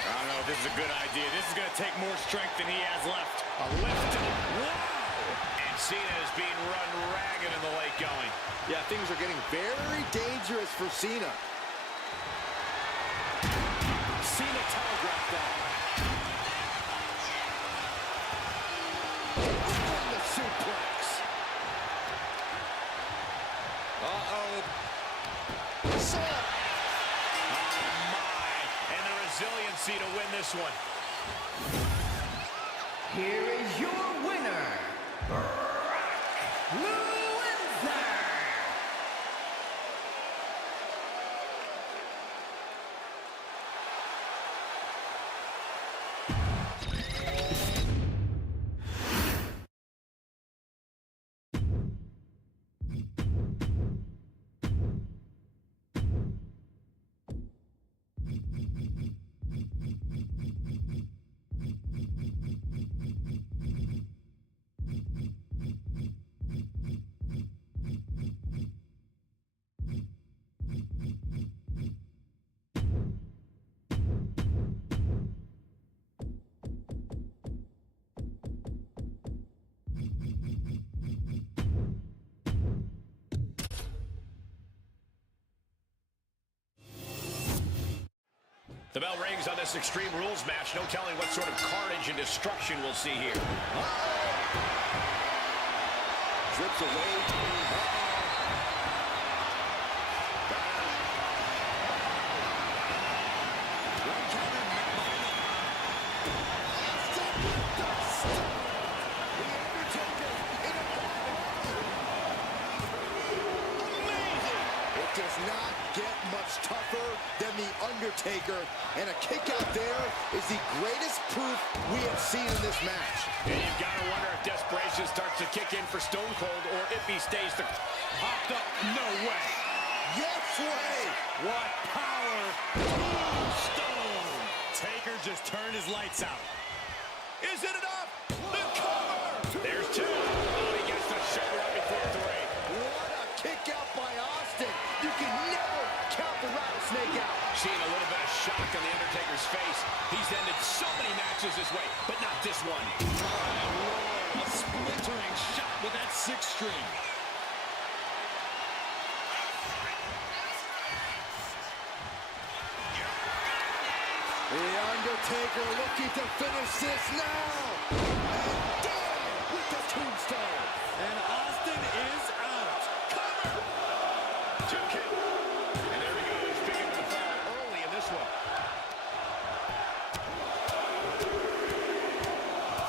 I don't know if this is a good idea. This is going to take more strength than he has left. A lift. Wow! And Cena is being run ragged in the late going. Yeah, things are getting very dangerous for Cena. Cena telegraphed that. From the suplex. Uh-oh. Oh, my. And the resiliency to win this one. Here is your winner, Brock Lesnar. The bell rings on this Extreme Rules match. No telling what sort of carnage and destruction we'll see here. Trips away. Does not get much tougher than the Undertaker, and a kick out there is the greatest proof we have seen in this match. And you've got to wonder if desperation starts to kick in for Stone Cold, or if he stays the... Popped up, no way. way. What power! Tombstone! Taker just turned his lights out. Is it enough? The cover! There's two. Oh, he gets the shoulder up before three. What a kick out by Austin. You can never count the rattlesnake out. Seeing a little bit of shock on the Undertaker's face. He's ended so many matches this way, but not this one. A splintering shot with that sixth string. The Undertaker looking to finish this now. And down with the tombstone. And Austin is out. Cover! 2 count. And there he goes, picking up the fall early in this one.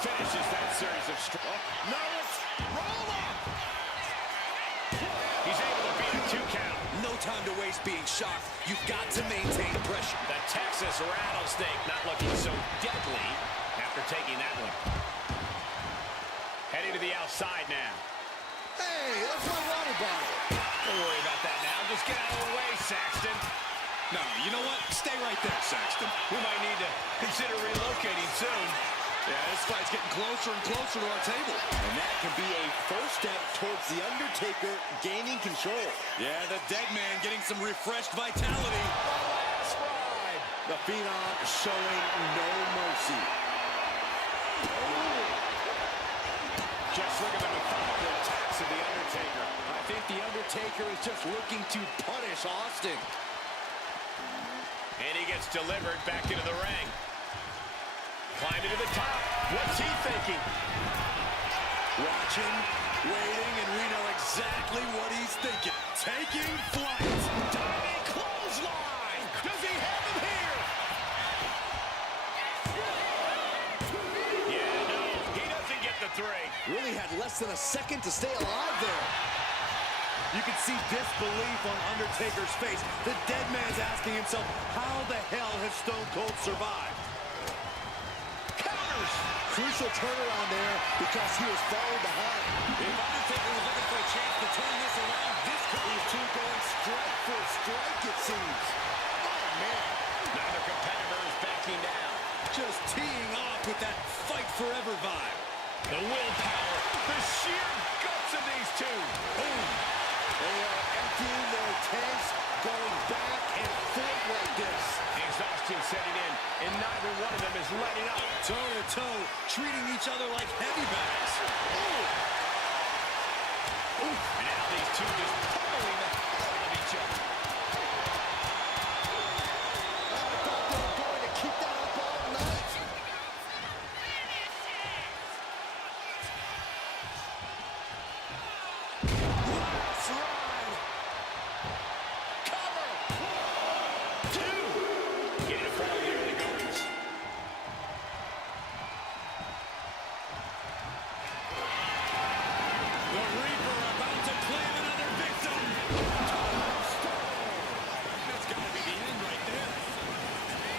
Finishes that series of Notice, roll up. He's able to beat a 2 count. No time to waste being shocked. You've got to maintain pressure. The Texas Rattlesnake not looking so deadly after taking that one. Heading to the outside now. Hey, that's my water bottle. Don't worry about that now. Just get out of the way, Saxton. No, you know what? Stay right there, Saxton. We might need to consider relocating soon. Yeah, this fight's getting closer and closer to our table. And that can be a first step towards the Undertaker gaining control. Yeah, the dead man getting some refreshed vitality. Last ride. The Phenom showing no mercy. Just look at the methodical attacks of the Undertaker. I think the Undertaker is just looking to punish Austin. And he gets delivered back into the ring. Climbing to the top. What's he thinking? Watching, waiting, and we know exactly what he's thinking. Taking flight. Diving clothesline. Does he have him here? Yeah, no, he doesn't get the 3. Really had less than a second to stay alive there. You can see disbelief on Undertaker's face. The dead man's asking himself, how the hell has Stone Cold survived? Counters. Crucial turnaround there because he was falling behind. If Undertaker was looking for a chance to turn this around, this could These two going strike for strike, it seems. Oh, man. Neither competitor is backing down. just teeing off with that fight forever vibe. The willpower, the sheer guts of these two. Boom. They are emptying their tanks, going back and forth like this. Exhaustion setting in, and neither one of them is letting up. Toe to toe, treating each other like heavy bags. And now these two just pummeling the hell out of each other. I thought they were going to keep that up all night. Last ride. Cover. 2. Getting a fall in the early goings. The Reaper about to claim another victim. That's got to be the end right there.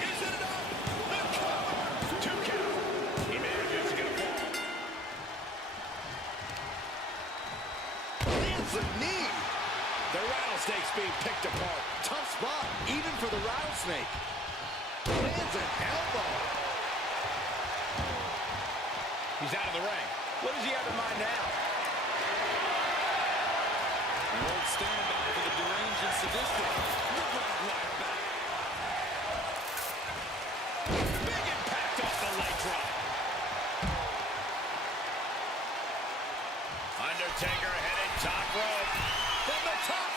Is it enough? The cover. 2 count. He manages to get a fall. Lands a knee. The rattlesnake's being picked apart. Tough spot, even for the rattlesnake. Lands an elbow. He's out of the ring. What does he have in mind now? He won't stand by for the deranged and sadistic. The Rock Wire back. Big impact off the leg drop. Undertaker headed top rope. From the top.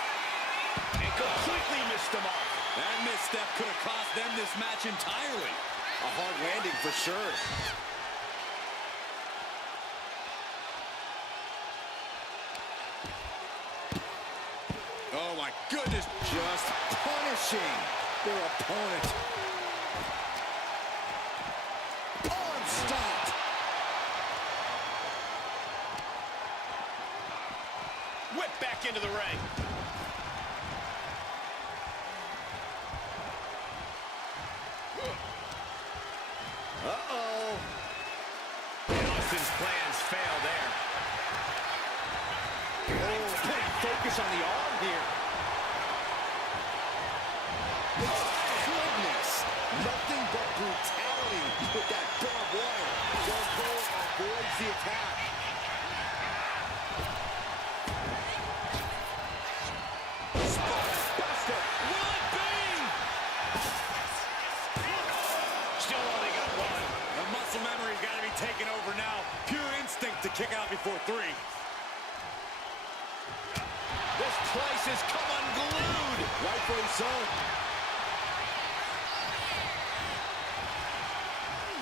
And completely missed him off. That misstep could have cost them this match entirely. A hard landing for sure. Oh my goodness. Just punishing their opponent. Onslaught. Whip back into the ring. Uh-oh. And Austin's plans fail there. Oh, putting focus on the arm here. Goodness. Nothing but brutality with that barbed wire. Del Cole avoids the attack. Buster. Will it be? Still only got one. The muscle memory's got to be taken over now. Pure instinct to kick out before 3. This place has come unglued. Rightfully so.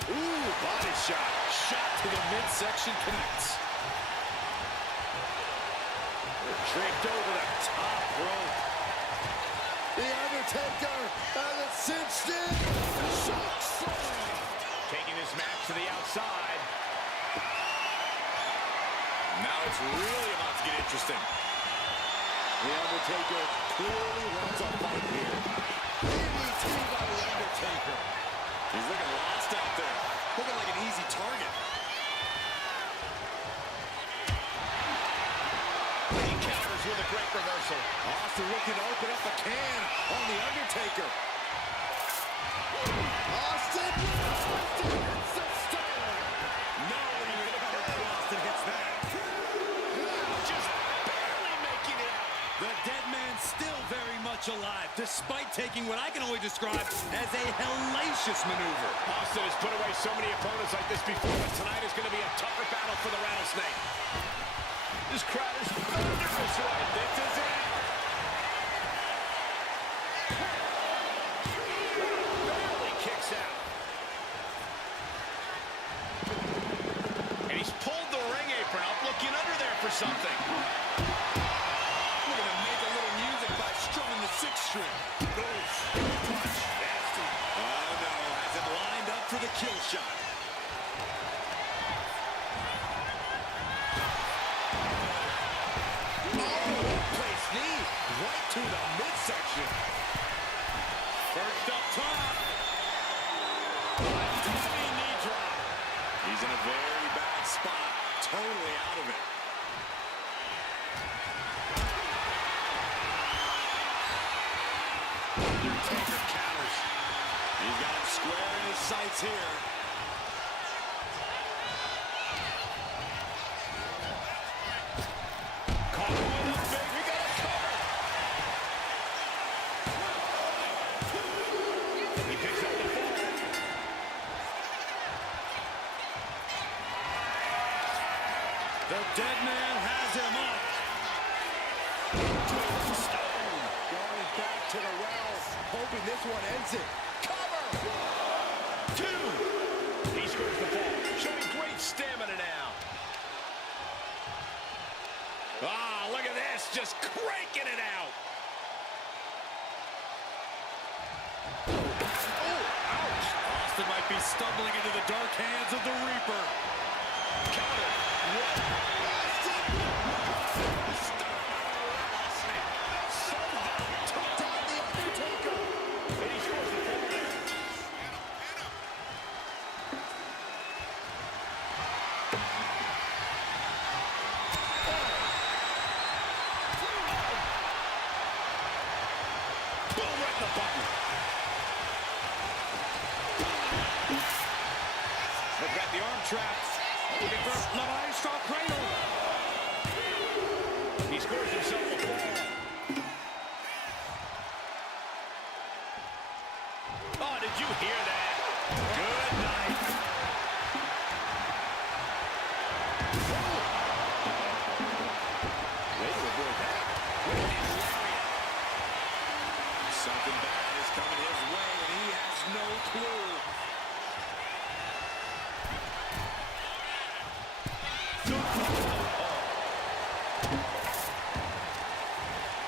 Ooh, body shot. Shot to the midsection connects. Draped over the top rope. The Undertaker has it cinched in. Shock slam. Taking this match to the outside. Now it's really about to get interesting. The Undertaker clearly wants a fight here. DDT by the Undertaker. He's looking lost out there. Looking like an easy target. He counters with a great reversal. Austin looking to open up a can on the Undertaker. Austin hits the stone. Nobody would cover when Austin hits that. Just barely making it out. The dead man's still very much alive, despite taking what I can only describe as a hellacious maneuver. Austin has put away so many opponents like this before, but tonight is going to be a tougher battle for the Rattlesnake. This crowd is thunderous right. This is it. Barely kicks out. And he's pulled the ring apron up, looking under there for something. Looking to make a little music by strumming the 6th string. Punch. Nasty. Oh no, has it lined up for the kill shot. Place knee right to the midsection. First up top. Diving knee drop. He's in a very bad spot. Totally out of it. Undertaker counters. He's got him square in his sights here. Caught with a big. We got a cover. He picks up the ball. The dead man has him up. Stone. Going back to the well, hoping this one ends it. Cover. 2. He scores the ball. Showing great stamina now. Ah, look at this. Just cranking it out. Oh, ouch. Austin might be stumbling into the dark hands of the Reaper. Counter. What? Somehow took down the Undertaker. And he scores the ball there. Boom, right in the button. They've got the arm trapped. Looking for myrise cradle. He scores himself a ball. Oh, did you hear that? Good night. Way to avoid that. Something bad is coming his way, and he has no clue.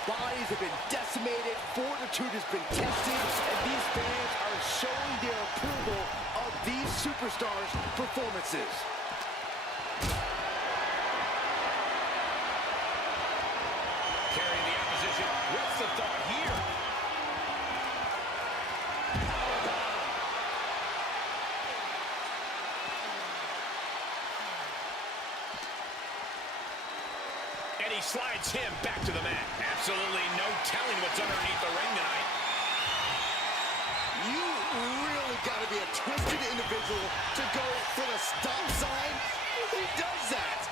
Bodies have been decimated, fortitude has been tested, and these fans are showing their approval of these superstars' performances. Carrying the opposition. What's the thought here? And he slides him back to the mat. Absolutely no telling what's underneath the ring tonight. to be a twisted individual to go for the stop sign? Who does that?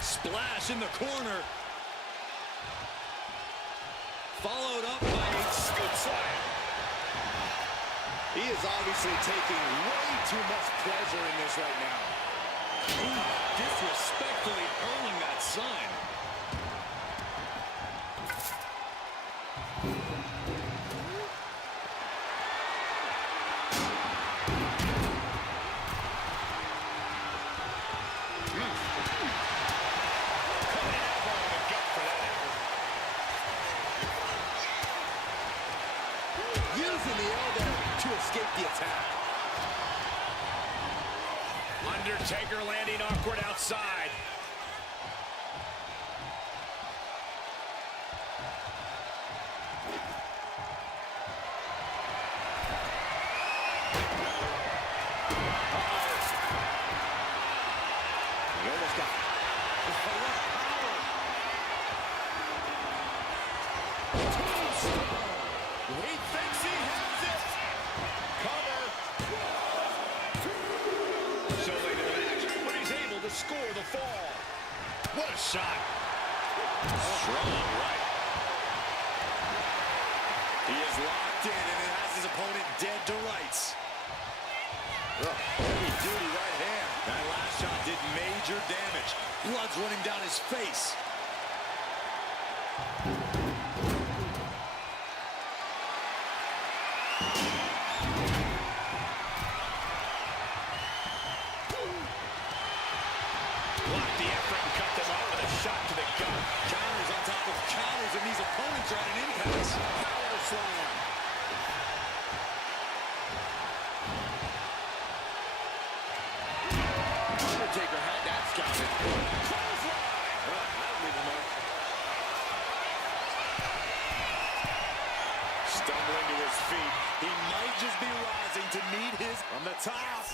Splash in the corner. Followed up by a scoop slam. He is obviously taking way too much pleasure in this right now. Ooh, disrespectfully hurling that sign. Using the elbow to escape the attack. Undertaker landing awkward outside. He almost got it. He thinks he has it. Cover. So late in the match, but he's able to score the fall. What a shot. Strong right. He is locked in and it has his opponent dead to rights. Heavy duty right hand. That last shot did major damage. Blood's running down his face. Blocked the effort and cut them off with a shot to the gut. Counters on top of counters, and these opponents are at an impasse. Power slam. Undertaker had that scouted. That'll leave him up. Stumbling to his feet. He might just be rising to meet his from the top.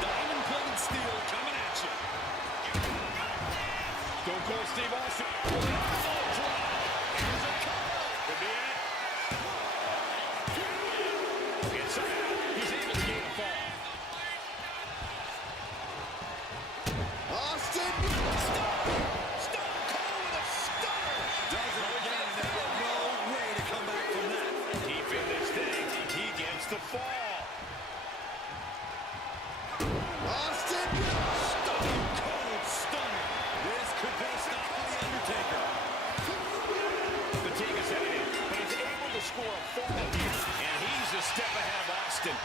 Diamond-plated steel coming at you. Stone Cold Steve Austin. Here's a cover. Could be it. Inside out. He's able to gain a fall. Austin. Stone Cold with a stunner. Does it again, and there was no way to come back from that. Keeping this thing. He gets the fall. Austin. Stone Cold stunner. This could put a stop to the Undertaker. Fatigue is heading in, but he's able to score a fall here. And he's a step ahead of Austin.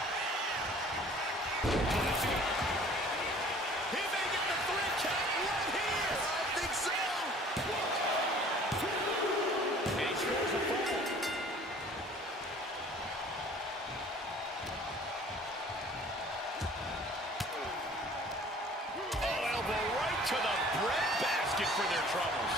He may get the 3 count right here. I think so. And he scores a fall. Oh, elbow right to the breadbasket for their troubles.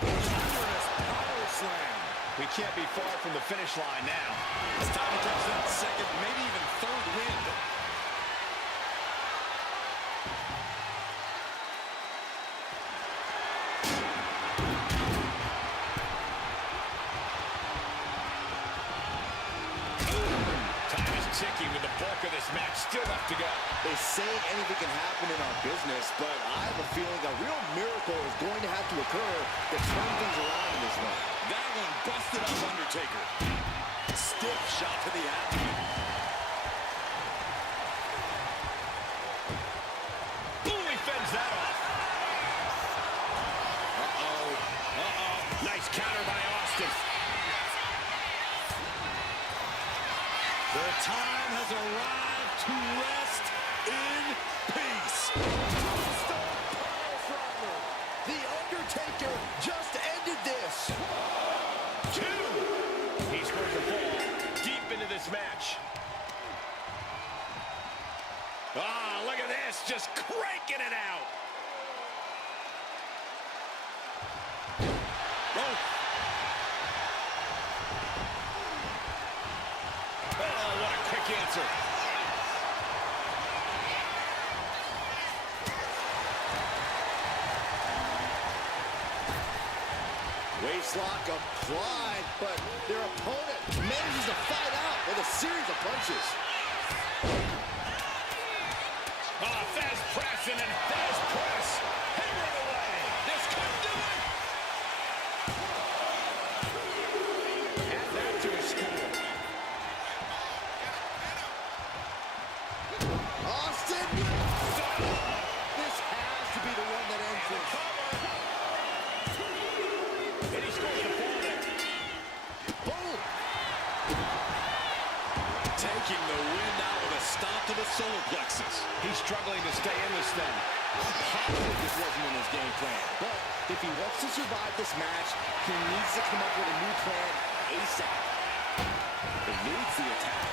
Thunderous power slam. We can't be far from the finish line now. It's time to catch that second, maybe even third wind. Time is ticking with the bulk of this match still left to go. They say anything can happen in our business, but I have a feeling a real miracle is going to have to occur to turn things around in this one. That one busted up Undertaker. Stiff shot to the abdomen. Boom, he fends that off. Nice counter by Austin. The time has arrived to rest in peace. The this, just cranking it out. Oh, what a quick answer. Waistlock applied, but their opponent manages to fight out with a series of punches. Fast press and then fast press. Hammered away. This could do it. Add that to his score. Austin! This has to be the one that ends this. And he scores the ball there. Boom! taking the wind out with a stop to the solar plexus. He's struggling to stay in this thing. I'm positive this wasn't in his game plan. But if he wants to survive this match, he needs to come up with a new plan ASAP. Eludes the attack.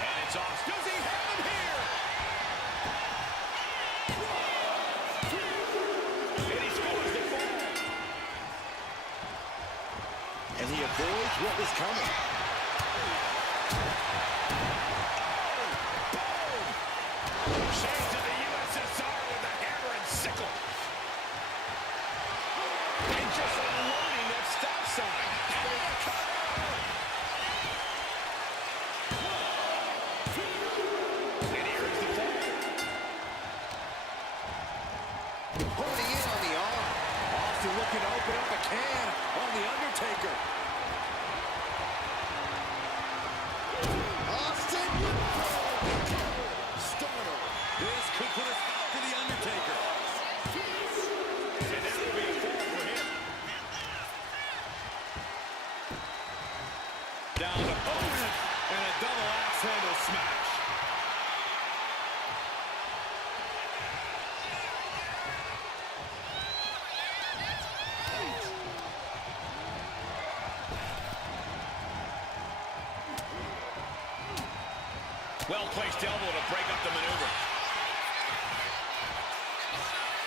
And it's off. Does he have him here? And he scores the ball. And he avoids what was coming. Changed to the USSR with a hammer and sickle. And just unloading that stop sign. And here's the fall. Holding in on the arm. Austin looking to open up a can on the Undertaker. Austin! Startle. This could put a stop to the Undertaker. And that will be a fall for him. Down to Owen and a double axe handle smash. Well-placed elbow to break up the maneuver.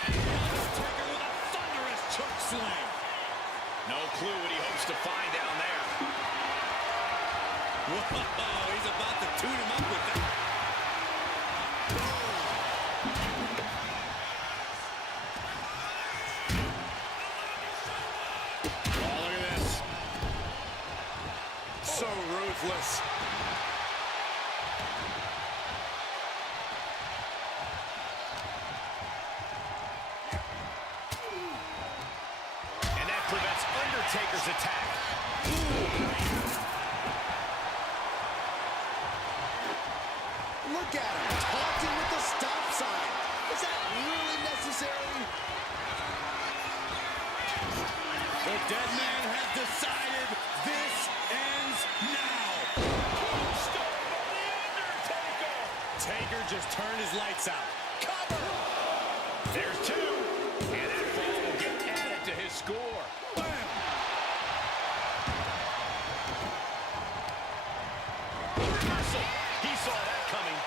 Undertaker with a thunderous choke slam. No clue what he hopes to find down there. Whoa, he's about to tune him up with that. Oh, look at this. So ruthless. And that prevents Undertaker's attack. Look at him, taunting with the stop sign. Is that really necessary? The dead man has decided this ends now. Stop by the Undertaker. Taker just turned his lights out. Cover. There's two. And that fall will get added to his score. Bam! Reversal. He saw that coming.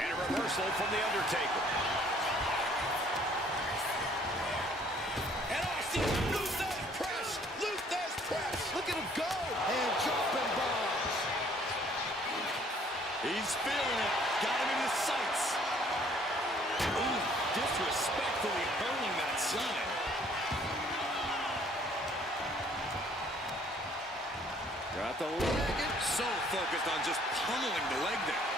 And a reversal from the Undertaker. And Austin, Luthez press. Luthez press. Look at him go. And jumping bombs. He's feeling it. Got him in his sights. Ooh, disrespectfully hurling that sign. Got the leg. So focused on just pummeling the leg there.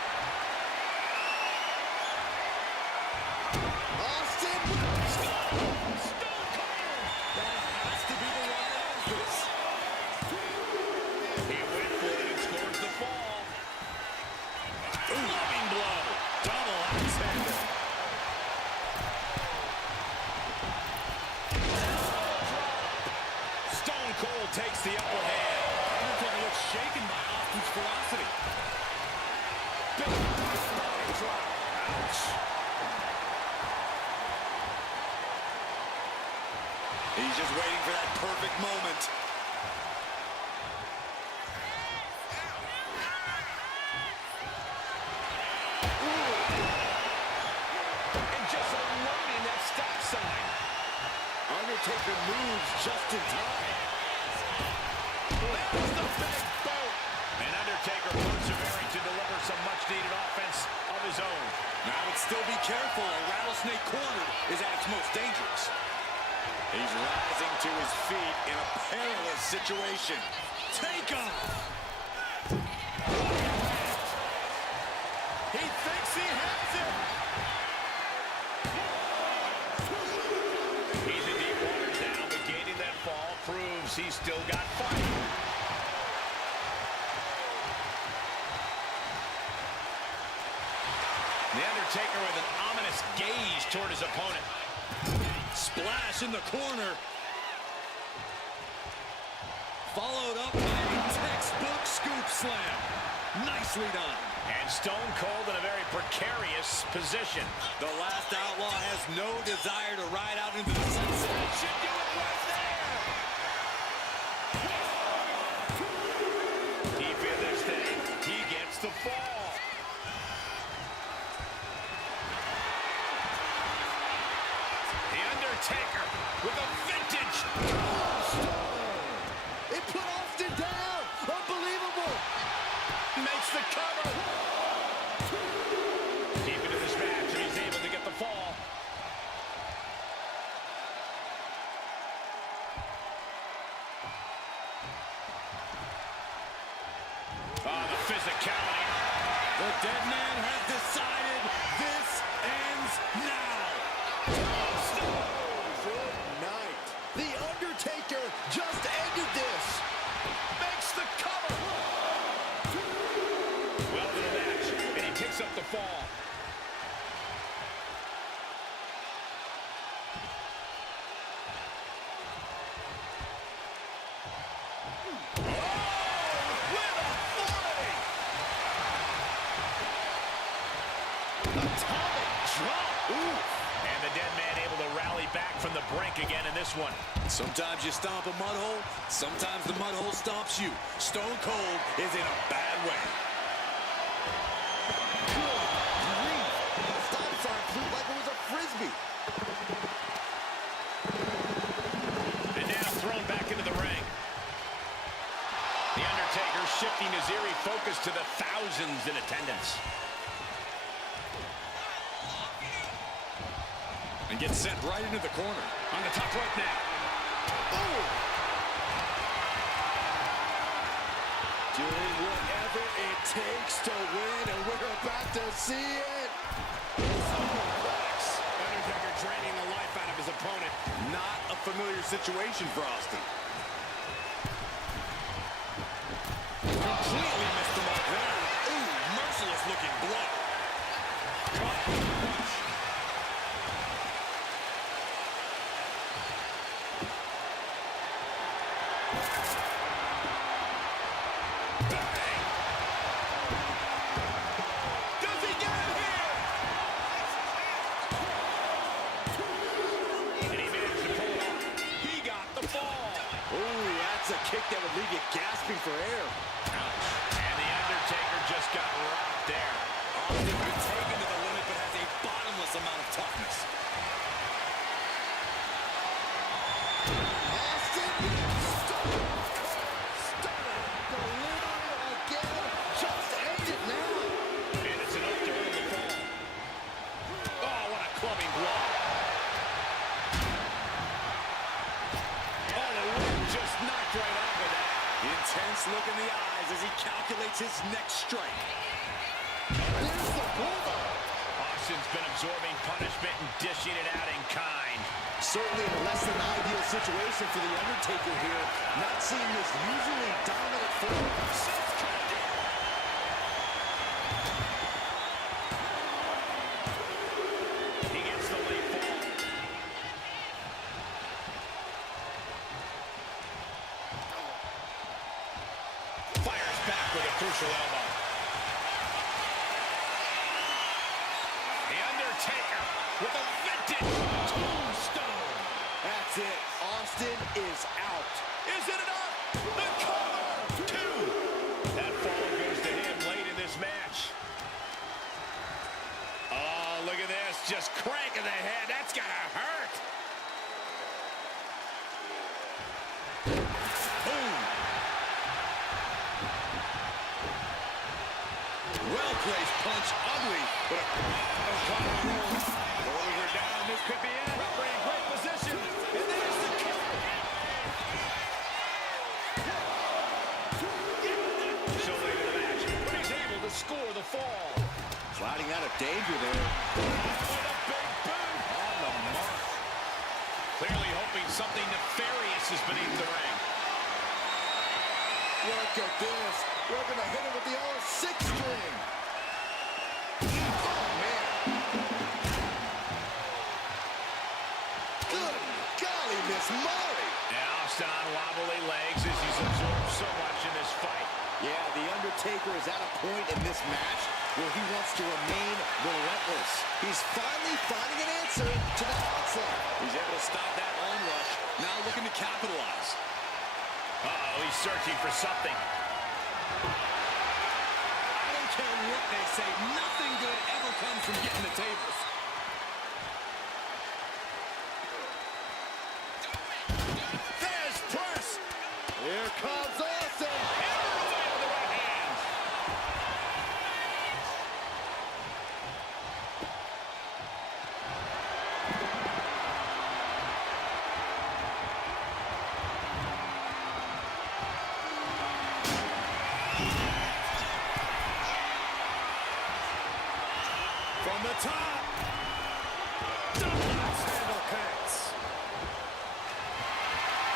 He's just waiting for that perfect moment. And just unloading that stop sign. Undertaker moves just in time. There's the big boot. And Undertaker persevering to deliver some much-needed offense of his own. Now, I would still be careful. A rattlesnake corner is at its most dangerous. He's rising to his feet in a perilous situation. Take off! He thinks he has it. He's in deep waters now, but gaining that fall proves he's still got fight. The Undertaker with an ominous gaze toward his opponent. Splash in the corner. Followed up by a textbook scoop slam. Nicely done. And Stone Cold in a very precarious position. The last outlaw has no desire to ride out into the sunset. Should do it right there. Deep in this thing, he gets the fall. The Undertaker with a vintage. It put Austin down. Unbelievable. Makes the cover. Deep into this match, and he's able to get the fall. Oh, the physicality. The dead man has decided this ends now. Good night. The Undertaker just ended this. Makes the cover. Well to the match, and he picks up the fall. Atomic drop. Ooh. And the dead man able to rally back from the brink again in this one. Sometimes you stomp a mud hole, sometimes the mud hole stomps you. Stone Cold is in a bad way. Good grief. The stop sign flew like it was a frisbee. And now thrown back into the ring. The Undertaker shifting his eerie focus to the thousands in attendance. And gets sent right into the corner. On the top rope now. Oh. Doing whatever it takes to win, and we're about to see it. Undertaker draining the life out of his opponent. Not a familiar situation for Austin. Completely missed the mark there. Ooh, merciless looking blow. Kick that would leave you gasping for air. Ouch. And the Undertaker just got rocked there. Austin been taken to the limit, but has a bottomless amount of toughness. Austin, stunning, delivery again, just end it now. And it's enough to earn the fall. Oh, what a clubbing blow. Oh, the wind just knocked right off of that. Intense look in the eyes as he calculates his next strike. There's the bulldog. Austin's been absorbing punishment and dishing it out in kind. Certainly in a less than ideal situation for the Undertaker here. Not seeing this usually dominant form. He gets the late fall. Fires back with a crucial elbow. The Undertaker with a vintage tombstone. That's it. this out. Is it enough? The cover! 2. That fall goes to him late in this match. Oh, look at this. Just cranking the head. That's gonna hurt. Boom. Well-placed punch, ugly, but a Shoulders are down. This could be it. Referee in great position. And there's the cover. So late in the match, but he's able to score the fall. Sliding out of danger there. With a big boot on the mark. Clearly hoping something nefarious is beneath the ring. Look at this. We're going to hit him with the old 6-string. Oh, man. Good golly, Miss Molly. And Austin on wobbly legs as he's absorbed so much in this fight. Yeah, the Undertaker is at a point in this match where he wants to remain relentless. He's finally finding an answer to that onslaught. he's able to stop that onrush. Now looking to capitalize. Uh-oh, he's searching for something. I don't care what they say. Nothing good ever comes from getting the tables. There's press. Here comes Austin. With the right hand. From the top. Double axe handle connects.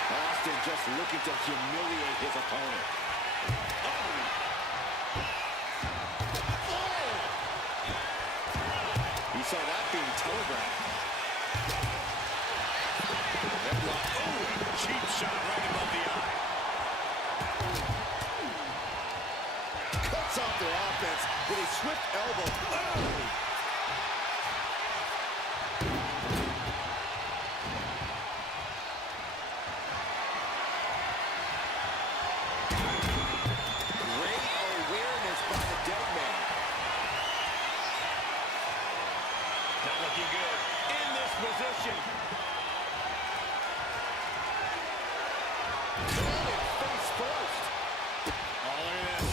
Austin just looking to humiliate his opponent. He saw that being telegraphed. Cheap shot right above the eye. Cuts off their offense with a swift elbow. Great awareness by the dead man. Not looking good. In this position. Face first. Oh, look at this.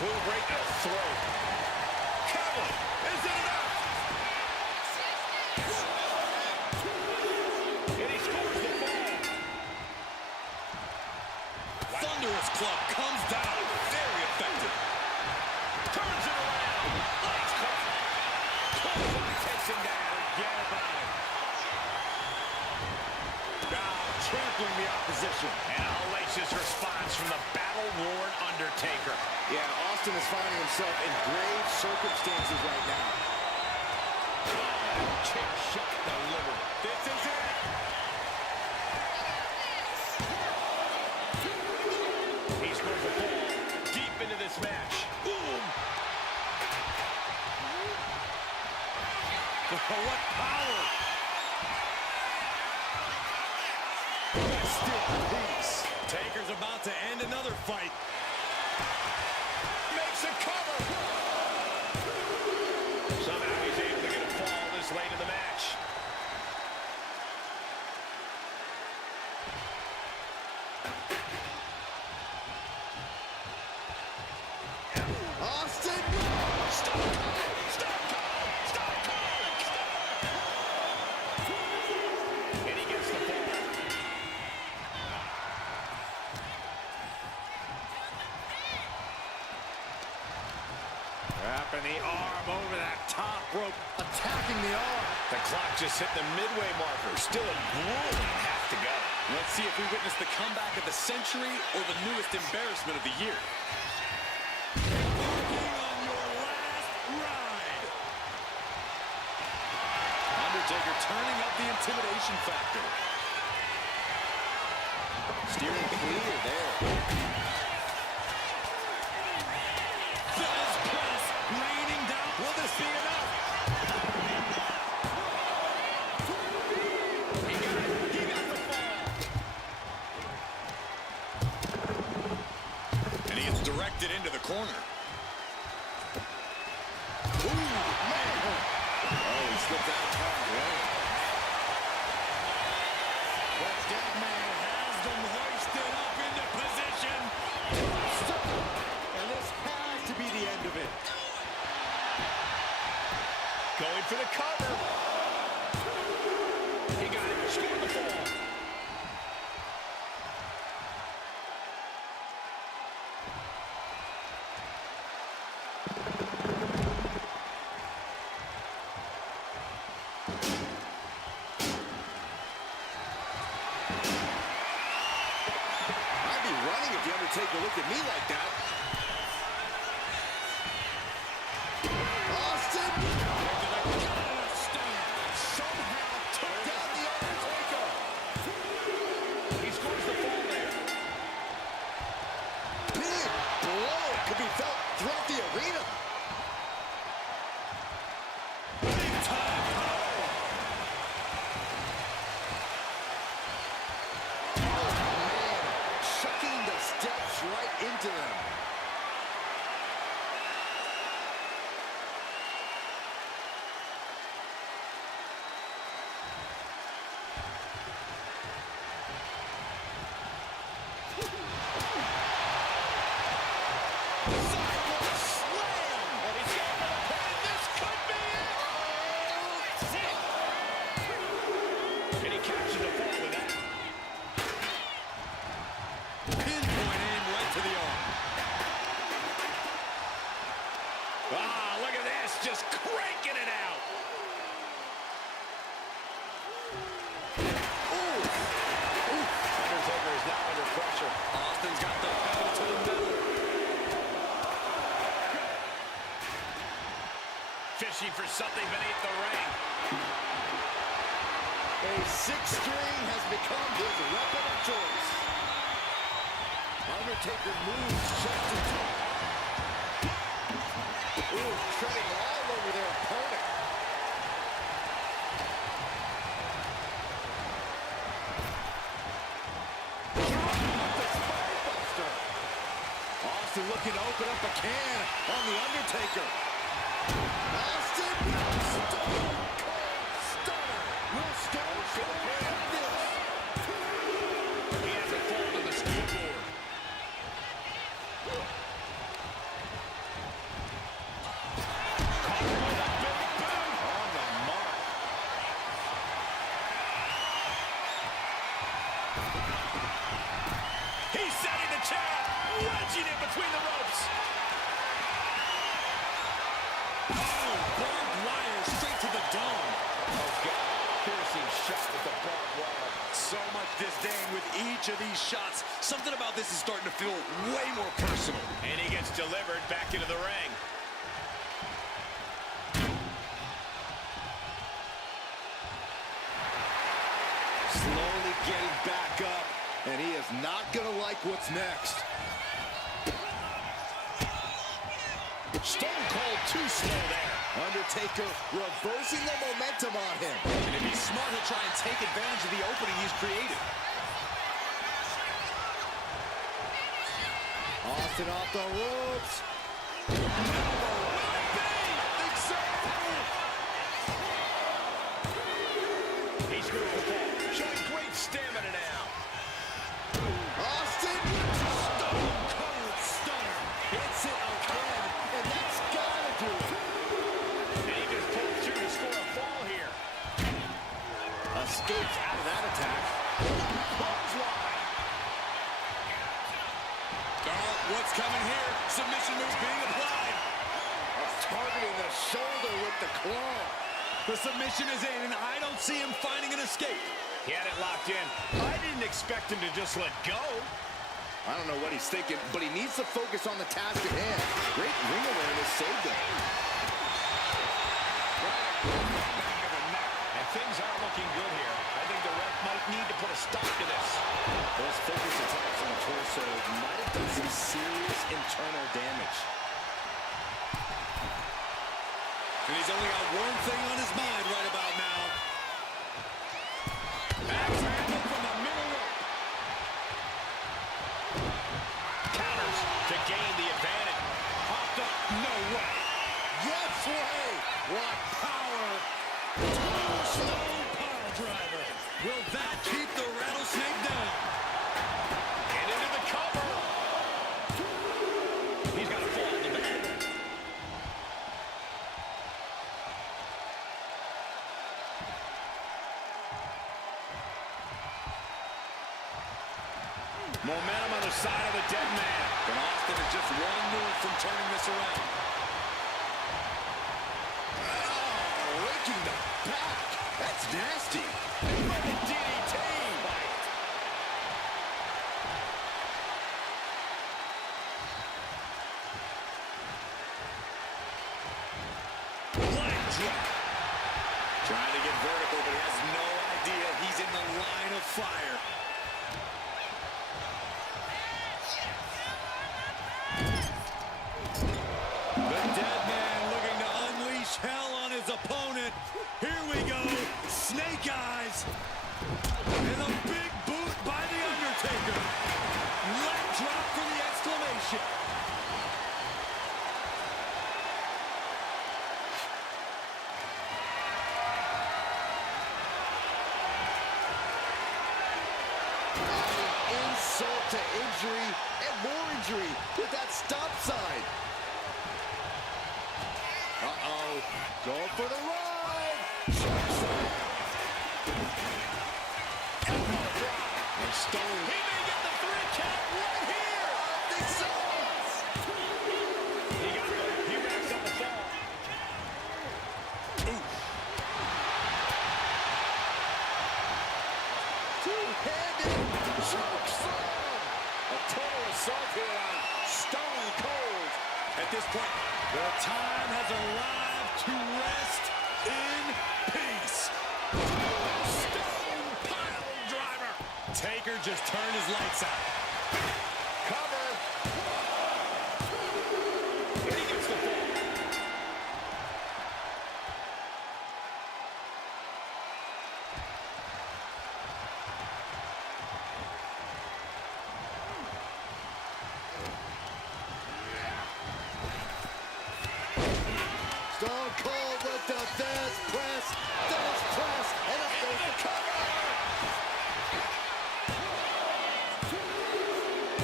Boom right to the throat. Cover. Is it enough? And he scores the ball. Thunderous club comes down. Very effective. Turns it around. Legs caught. Clothesline takes him down. Forget about it. Now trampling the opposition. And a hellacious response from the battle-worn Undertaker. Yeah, Austin is finding himself in grave circumstances right now. Kick shot delivered. This is it. He scores a ball deep into this match. Boom. What power. Rest in peace. Taker's about to end another fight. Makes a cover. Somehow he's able to get a fall this late in the match. Austin! Stop call! Stop call! Stop call! And he gets the ball. Wrapping the arm over that top rope. Attacking the arm. The clock just hit the midway marker. Still a grueling half to go. Let's see if we witness the comeback of the century or the newest embarrassment of the year. Embarking on your last ride. Undertaker turning up the intimidation factor. Steering clear there. Fizz press raining down. Will this be enough? He got the it into the corner. Ooh, man. Oh, he slipped out of harm's way. The dead man has them hoisted up into position. And this has to be the end of it. Going for the cover. He got it. Scored the fall. I'd be running if the Undertaker looked at me like that. Austin! Somehow took down the Undertaker. He scores the fall there. Big blow could be felt throughout the arena. Big time power. Oh, man. Chucking the steps right into them. And he captured the fall with that. Pinpoint aim right to the arm. Ah, look at this. Just cranking it out. Undertaker is now under pressure. Austin's got the pedal to the metal. Fishing for something beneath the ring. A sixth string has become his weapon of choice. Undertaker moves just in time. Ooh, treading all over their opponent. The spinebuster. Austin looking to open up a can on the Undertaker. Austin, stone cold stunner. Will Stone Cold have this? He has a fall to the scoreboard. Caught him with a big boot on the mark. He's setting the chair, wedging it between the ropes. Oh, barbed wire straight to the dome. Oh, God. Piercing shot with the barbed wire. So much disdain with each of these shots. Something about this is starting to feel way more personal. And he gets delivered back into the ring. Slowly getting back up, and he is not going to like what's next. Stone Cold too slow there. Undertaker reversing the momentum on him. And if he's smart, he'll try and take advantage of the opening he's created. Austin off the ropes. He screws the fall, showing great stamina now. Austin, Stone Cold Stunner. Hits it again, and that's gotta do it. And he just pulled through to score a fall here. Escapes out of that attack. Clothesline. Oh, what's coming here? Submission moves being applied. Targeting the shoulder with the claw. The submission is in, and I don't see him finding an escape. He had it locked in. I didn't expect him to just let go. I don't know what he's thinking, but he needs to focus on the task at hand. Great ring awareness saved him. Back of the neck. And things aren't looking good here. I think the ref might need to put a stop to this. Those focused attacks on the torso might have done some serious internal damage. And he's only got one thing on his mind right about now. Axe handle from the middle rope. Counters to gain the advantage. Momentum on the side of the dead man. But Austin is just one move from turning this around. Oh, raking the back. That's nasty. DDT. Leg drop. Trying to get vertical, but he has no idea he's in the line of fire. The dead man looking to unleash hell on his opponent. Here we go. Snake eyes. And a big boot by the Undertaker. Leg drop for the exclamation. Insult to injury and more injury with that stop sign. Uh-oh. Going for the ride. Elbow drop. And Stone. He may get the 3 count right here. I think so. He racks up the fall. Two-handed choke slam. A total assault here on Stone Cold. At this point, the time has arrived to rest in peace. Stone pile driver. Taker just turned his lights out. Cover. And he gets the fall. Stone Cold with the Thesz press, and up goes the cover.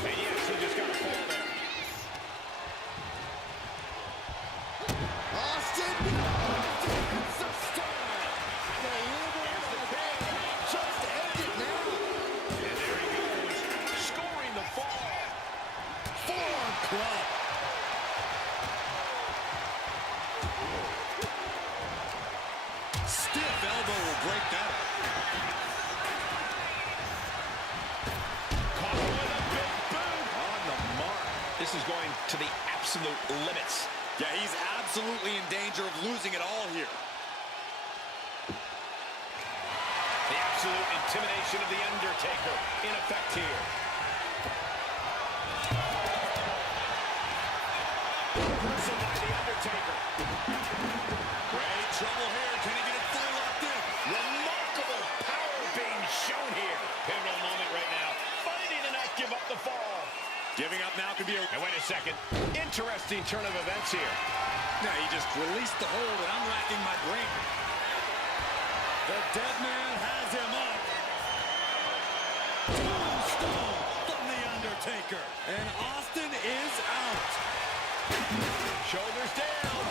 And yes, he just got a fall there. Austin, it's a star. The river of the pain just ended now. And there he goes, scoring the fall. Forearm club. Stiff elbow will break that up. Caught with a big boot. On the mark. This is going to the absolute limits. Yeah, he's absolutely in danger of losing it all here. The absolute intimidation of the Undertaker in effect here. Reversal by the Undertaker. Great trouble here. Can he get it fully locked in? Remarkable power being shown here. Pivotal moment right now. Fighting to not give up the fall. Giving up now could be a... And wait a second. Interesting turn of events here. Now he just released the hold, and I'm racking my brain. The dead man has him up. Tombstone from the Undertaker. And Austin is out. Shoulders down.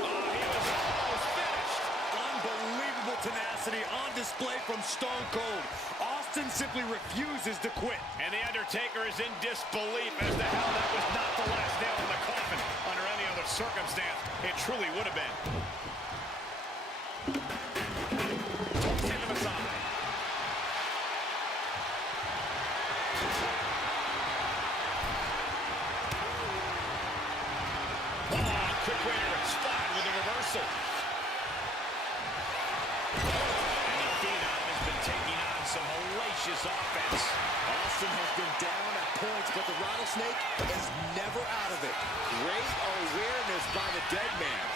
Oh, he was almost finished. Unbelievable tenacity on display from Stone Cold. Austin simply refuses to quit. And the Undertaker is in disbelief as to how that was not the last nail in the coffin. Under any other circumstance, it truly would have been. Toss into the side. Oh, quick way to respond with a reversal. And the Phenom has been taking on some hellacious offense. Austin has been down at points, but the Rattlesnake is never out of it. Great awareness by the dead man.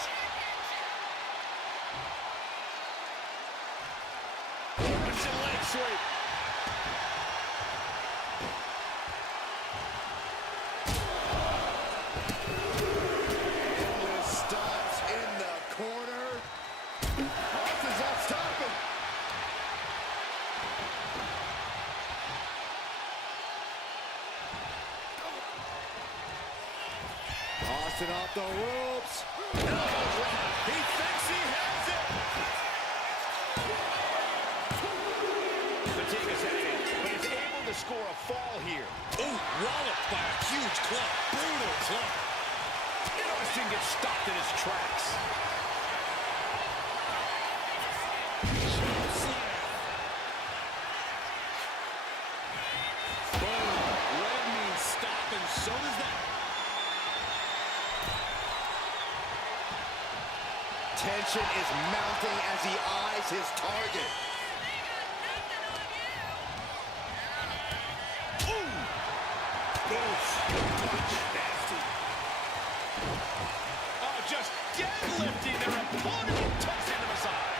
Russian leg sweep. Endless stops in the corner. Austin's not stopping. Austin off the ropes. He thinks he has it. Fatigue's at it, but he's able to score a fall here. Ooh, walloped by a huge club. Brutal club. And Austin gets stopped in his tracks. So does that. Tension is mounting as he eyes his target. Ooh! Nasty. Oh, just deadlifting their opponent and tossing them aside.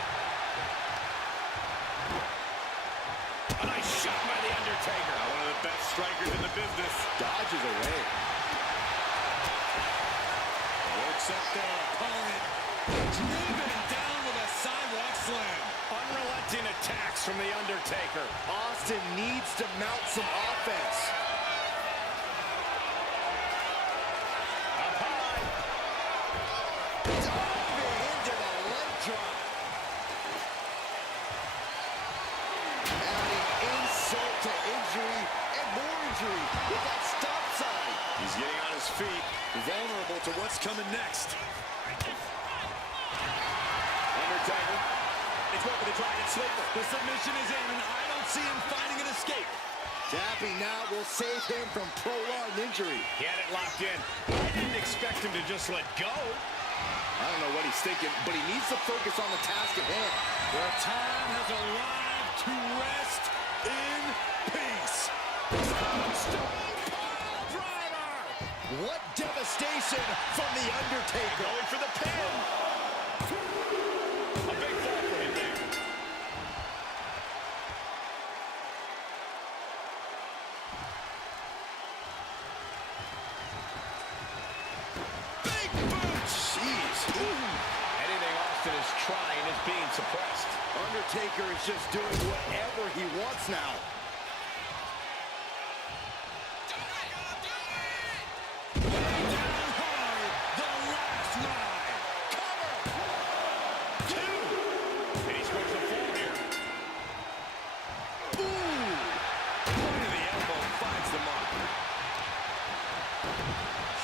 A nice shot by the Undertaker. One of the best strikers in the business. Dodges away. Works up their opponent. Driven down with a sidewalk slam. Unrelenting attacks from the Undertaker. Austin needs to mount some offense. Up high. Diving into the leg drop. Adding insult to injury and more injury with that stop sign. He's getting on his feet, vulnerable to what's coming next. Undertaker. He's going for the Dragon Sleeper. The submission is in, and I don't see him finding an escape. Tapping now will save him from prolonged injury. He had it locked in. I didn't expect him to just let go. I don't know what he's thinking, but he needs to focus on the task at hand. The time has arrived to rest in peace. Stone pile driver. What devastation from the Undertaker. Going for the pin. A big fall for him there. Big boot. Jeez. Anything Austin is trying is being suppressed. Undertaker is just doing whatever he wants now.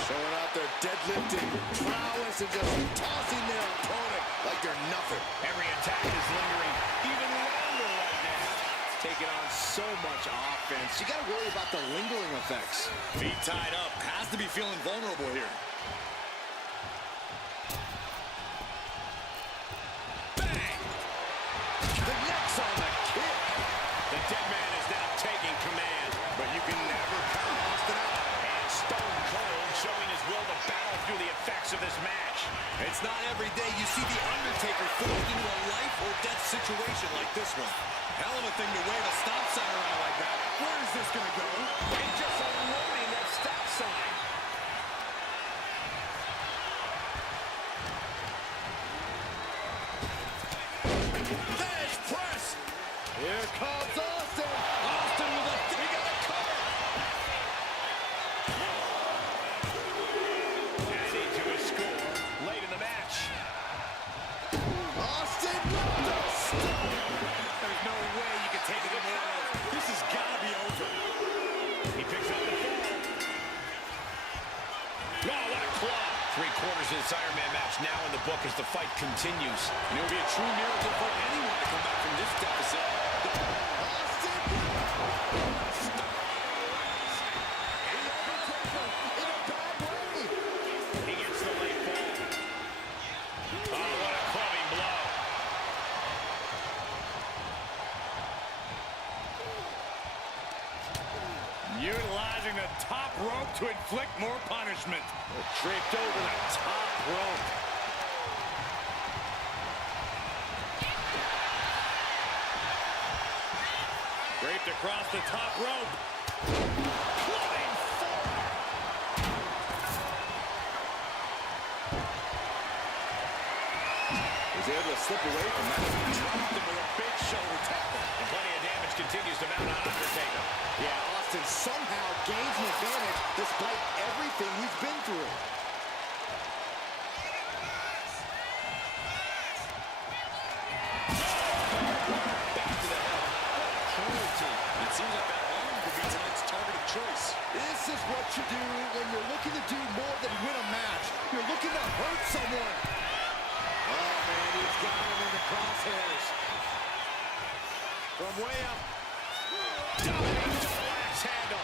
Showing out their deadlifting prowess and just tossing their opponent like they're nothing. Every attack is lingering even longer right now. Taking on so much offense. You got to worry about the lingering effects. Feet tied up. Has to be feeling vulnerable here. Bang! Connects on the kick. The dead man is now taking command. But you can never count Austin out. And Stone Cold showing his will to battle through the effects of this match. It's not every day you see the Undertaker forced into a life or death situation like this one. Hell of a thing to wave a stop sign around like that. Where is this going to go? And just unloading that stop sign. Bench press. Here comes Austin. Austin with a... We got a cover. Adding to his score late in the match. Austin with the stop. There's no way you can take it anymore. This has got to be over. He picks up the fall. Oh, what a club. 3/4 of this Iron Man match now in the book as the fight continues. And it would be a true miracle for anyone to come back from this deficit. Austin. In a bad way. He gets the late fall. Oh, what a clubbing blow. Utilizing the top rope to inflict more punishment. Draped over the top rope. Draped across the top rope. Clubbing forearm. Was able to slip away from that. Dropped him with a big shoulder tackle. And plenty of damage continues to mount on Undertaker. Yeah, Austin somehow gains an advantage despite everything he's been through. Back to the head. What a cruelty. It seems like that arm could be from way up. Dominating double axe handle.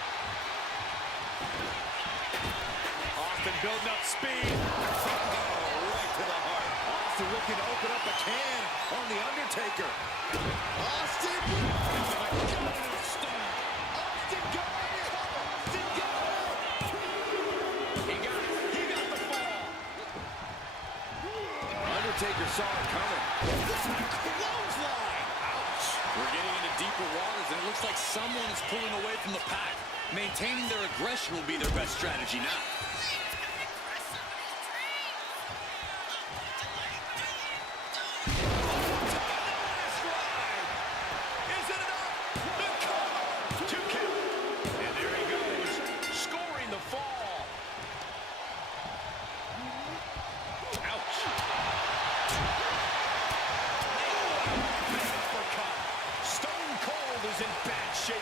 Austin building up speed. Right to the heart. Austin looking to open up a can on the Undertaker. Austin! Austin got it! Austin got it! Austin got it! He got it. He got the fall. Undertaker saw it coming. Clothesline. Ouch. We're getting into deeper waters, and it looks like someone is pulling away from the pack. Maintaining their aggression will be their best strategy now.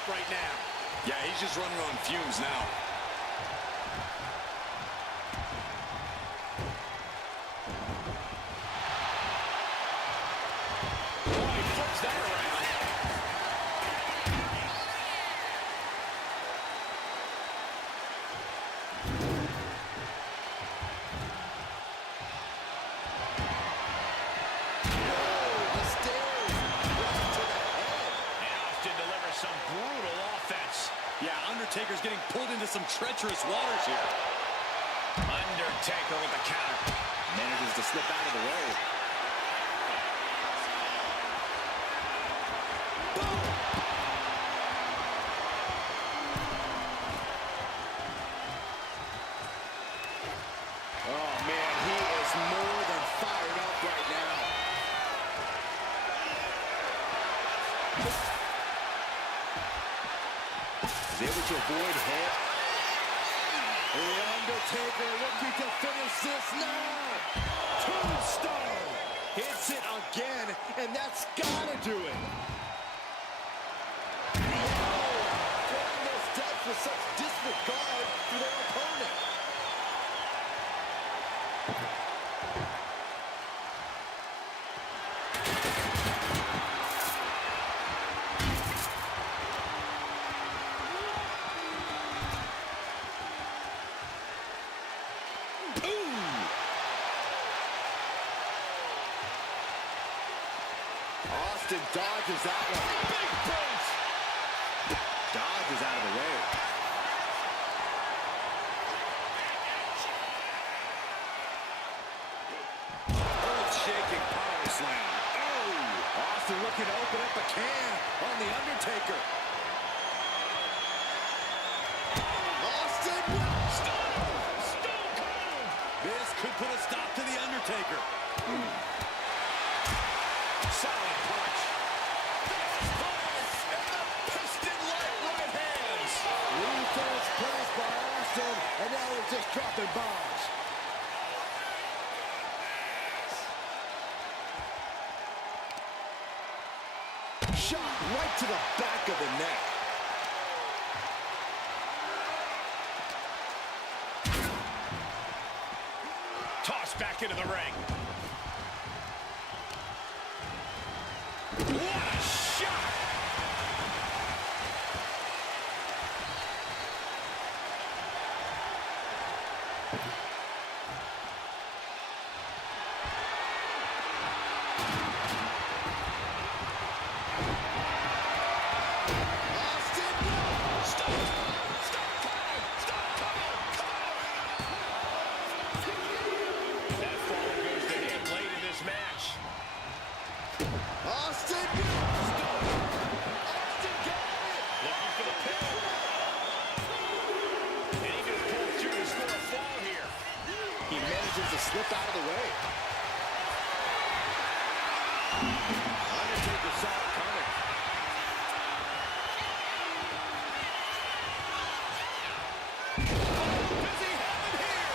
Right now. Yeah, he's just running on fumes now. Oh, he flips that around. The stairs right to the head. And Austin delivers some brutal offense. Yeah, Undertaker's getting pulled into some treacherous waters here. Undertaker with the counter. Manages to slip out of the way. Oh, man, he is more than fired up right now. Is able to avoid hit. The Undertaker looking to finish this now. Tombstone hits it again, and that's gotta do it. Throwing those steps with such disregard for their opponent. Austin dodges that one. Big boot! Dodges out of the way. Earth-shaking power slam. Oh! Austin looking to open up a can on the Undertaker. Austin! Stone Cold. This could put a stop to the Undertaker. Solid punch. And the piston-like right hands. Defense placed by Austin, and now we're just dropping bombs. Shot right to the back of the neck. Tossed back into the ring. What a shot! Austin! Stone Cold! Stone Cold! Stone Cold! Come on! That fall goes to him late in this match. Austin! Austin got it! Looking for the pin. And he just pulled through to score a fall here. He manages to slip out of the way. Undertaker saw it coming. Does he have it here?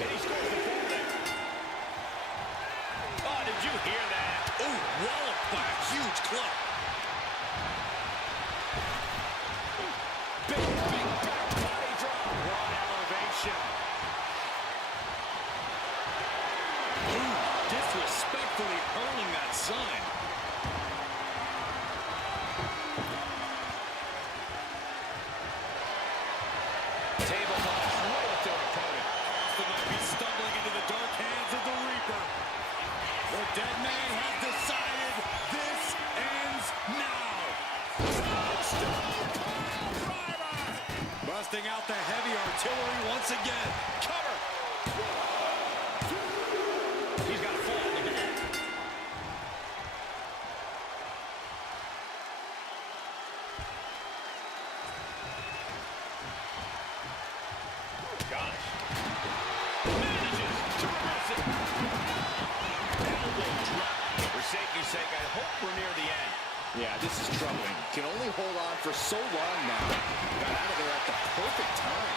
And he scores the fall there. Oh, did you hear that? Oh, walloped by a huge club. Big back body drop. Broad elevation. disrespectfully hurling that sign. Table toss right at their opponent. Austin might be stumbling into the dark hands of the Reaper. The dead man has decided this ends now. Busting out the heavy artillery once again. Cover. He's got a fall. Gosh. Manages to reverse it. Elbow drop. For safety's sake, I hope we're near the end. Yeah, this is troubling. Can only hold on for so long now. Got out of there at the perfect time.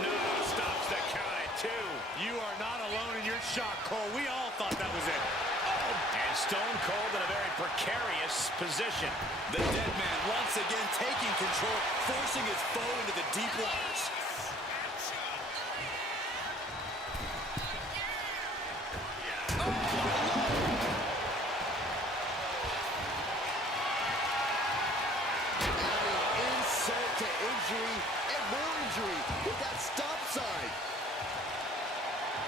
No, stops the count at 2. You are not alone in your shock, Cole. We all thought that was it. And Stone Cold in a very precarious position. The dead man once again taking control, forcing his foe into the deep waters. Adding insult to injury and more injury with that stop sign.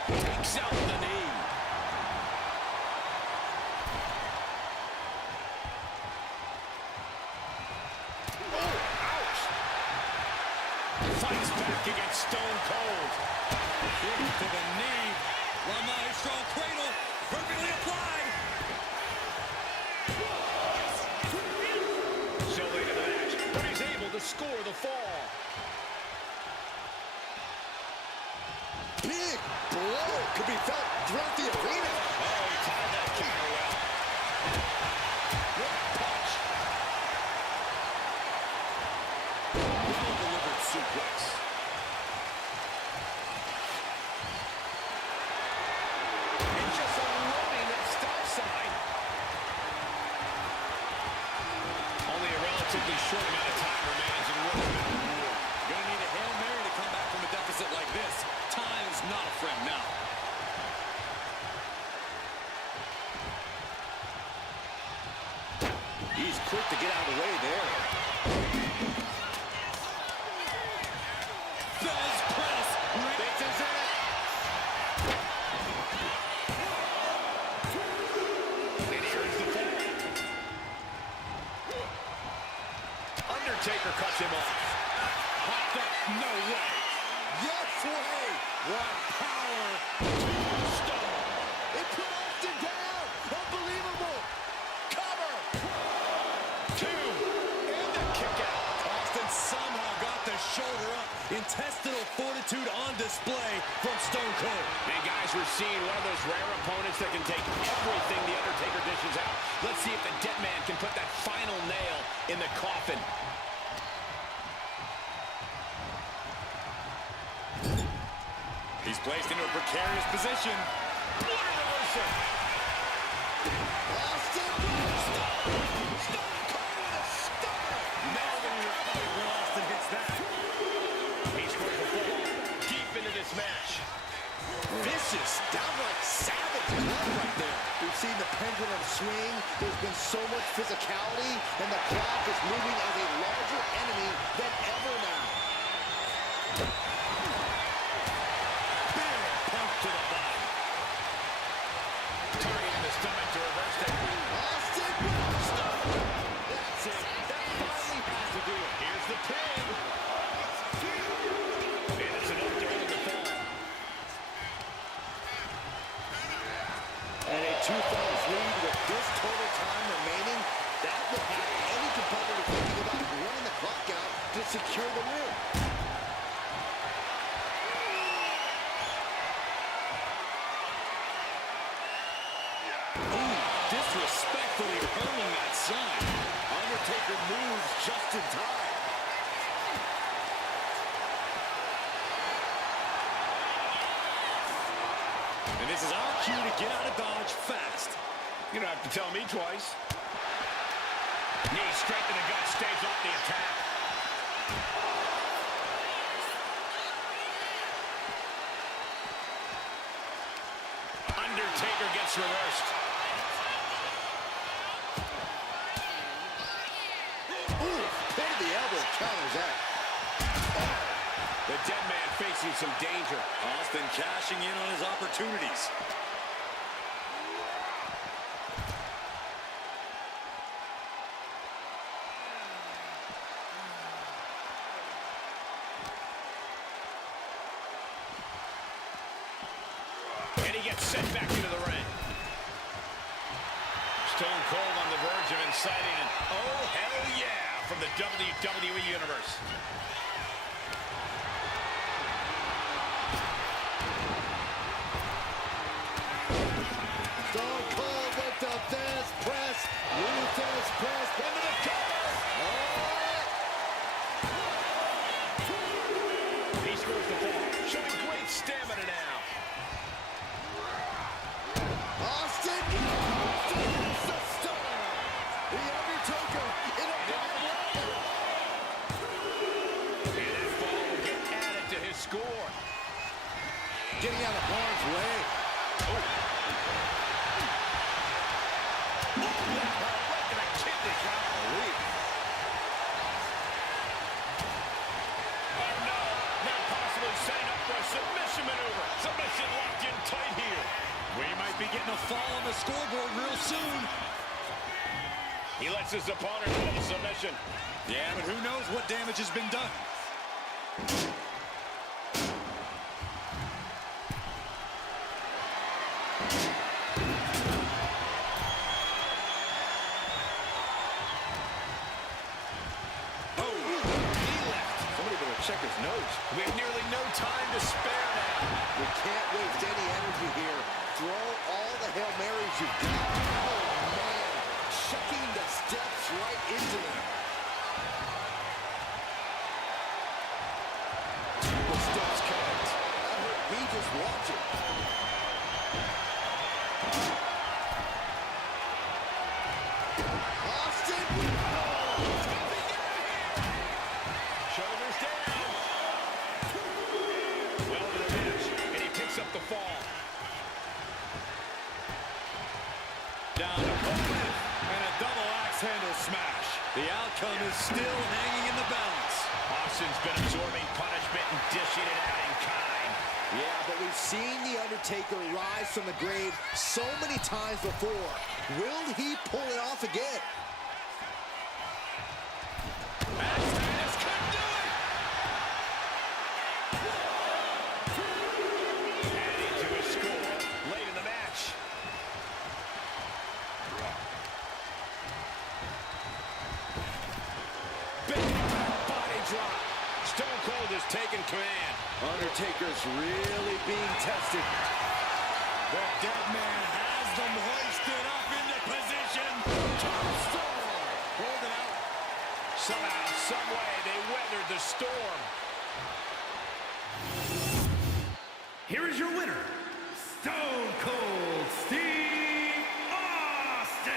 Takes out the knee. Fights back against Stone Cold. Kick to the knee. La Maestro cradle, perfectly applied. So late in the match, but he's able to score the fall. Big blow could be felt throughout the arena. Oh, he tied that counter well. What a punch. Well-delivered suplex. And just unloading that stop sign. Only a relatively short amount of time remains in what has been a war. Gonna need a Hail Mary to come back from a deficit like this. Time's not a friend now. He's quick to get out of the way there. Fez press. This is it. And here's the fall. Undertaker cuts him off. Popped up. No way. Yes way. What power. Stone. It put Austin down. Unbelievable. Cover. 2. And the kick out. Austin somehow got the shoulder up. Intestinal fortitude on display from Stone Cold. And guys, we're seeing one of those rare opponents that can take everything the Undertaker dishes out. Let's see if the dead man can put that final nail in the coffin. He's placed into a precarious position. What a reversal. Austin. Stone Cold with a stunner. When Austin hits that. He scores the fall deep into this match. Vicious, downright savage love right there. We've seen the pendulum swing. There's been so much physicality, and the clock is moving as a larger enemy than ever now. Big punch to the body. Targeting the stomach to reverse that. Austin with a stunner. That's it. That finally has to do it. Here's the pin. And it's enough to end the fall. And a 2-falls lead with this total time remaining. That will have any competitor thinking about running the clock out to secure the win. Disrespectfully hurling that sign. Undertaker moves just in time. And this is our cue to get out of Dodge fast. You don't have to tell me twice. Knee straight to the gut, stays off the attack. Undertaker gets reversed. Ooh, pin to the elbow counters that. The dead man facing some danger. Austin cashing in on his opportunities. And he gets sent back into the ring. Stone Cold on the verge of inciting an oh, hell yeah, from the WWE Universe. Stone Cold with the fist press. Ruthless press. Into the cover. He screws the ball, showing great stamina now. Austin hits the star. The Undertaker in a bad way. And that ball will get added to his score. Getting out of harm's way. Right to the kidney. Golly. Oh no, now possibly setting up for a submission maneuver. Submission locked in tight here. We might be getting a fall on the scoreboard real soon. He lets his opponent into the submission. Yeah, but who knows what damage has been done. Check his nose. We have nearly no time to spare now. We can't waste any energy here. Throw all the Hail Marys you've got. Oh, man. Chucking the steps right into them. The steps connect. I heard me just watching. Austin. Shoulders down. Well to the match, and he picks up the fall. Down to Coleman, and a double axe handle smash. The outcome is still hanging in the balance. Austin's been absorbing punishment and dishing it out in kind. Yeah, but we've seen The Undertaker rise from the grave so many times before. Will he pull it off again? This could do it! Adding to his score late in the match. Big body drop. Stone Cold has taken command. Undertaker's really being tested. The dead man has them hoisted up into position. Hold it out. Somehow, some way, they weathered the storm. Here is your winner, Stone Cold Steve Austin.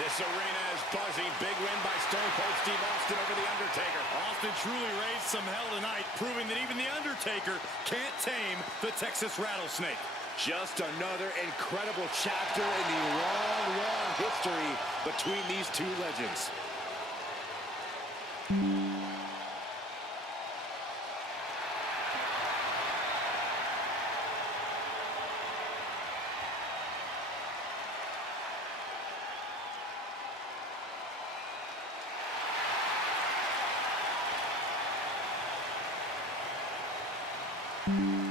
This arena is buzzing. Big win by Stone Cold Steve Austin over The Undertaker. Austin truly raised some hell tonight, proving that even The Undertaker can't tame the Texas Rattlesnake. Just another incredible chapter in the long, long history between these two legends. Mm-hmm.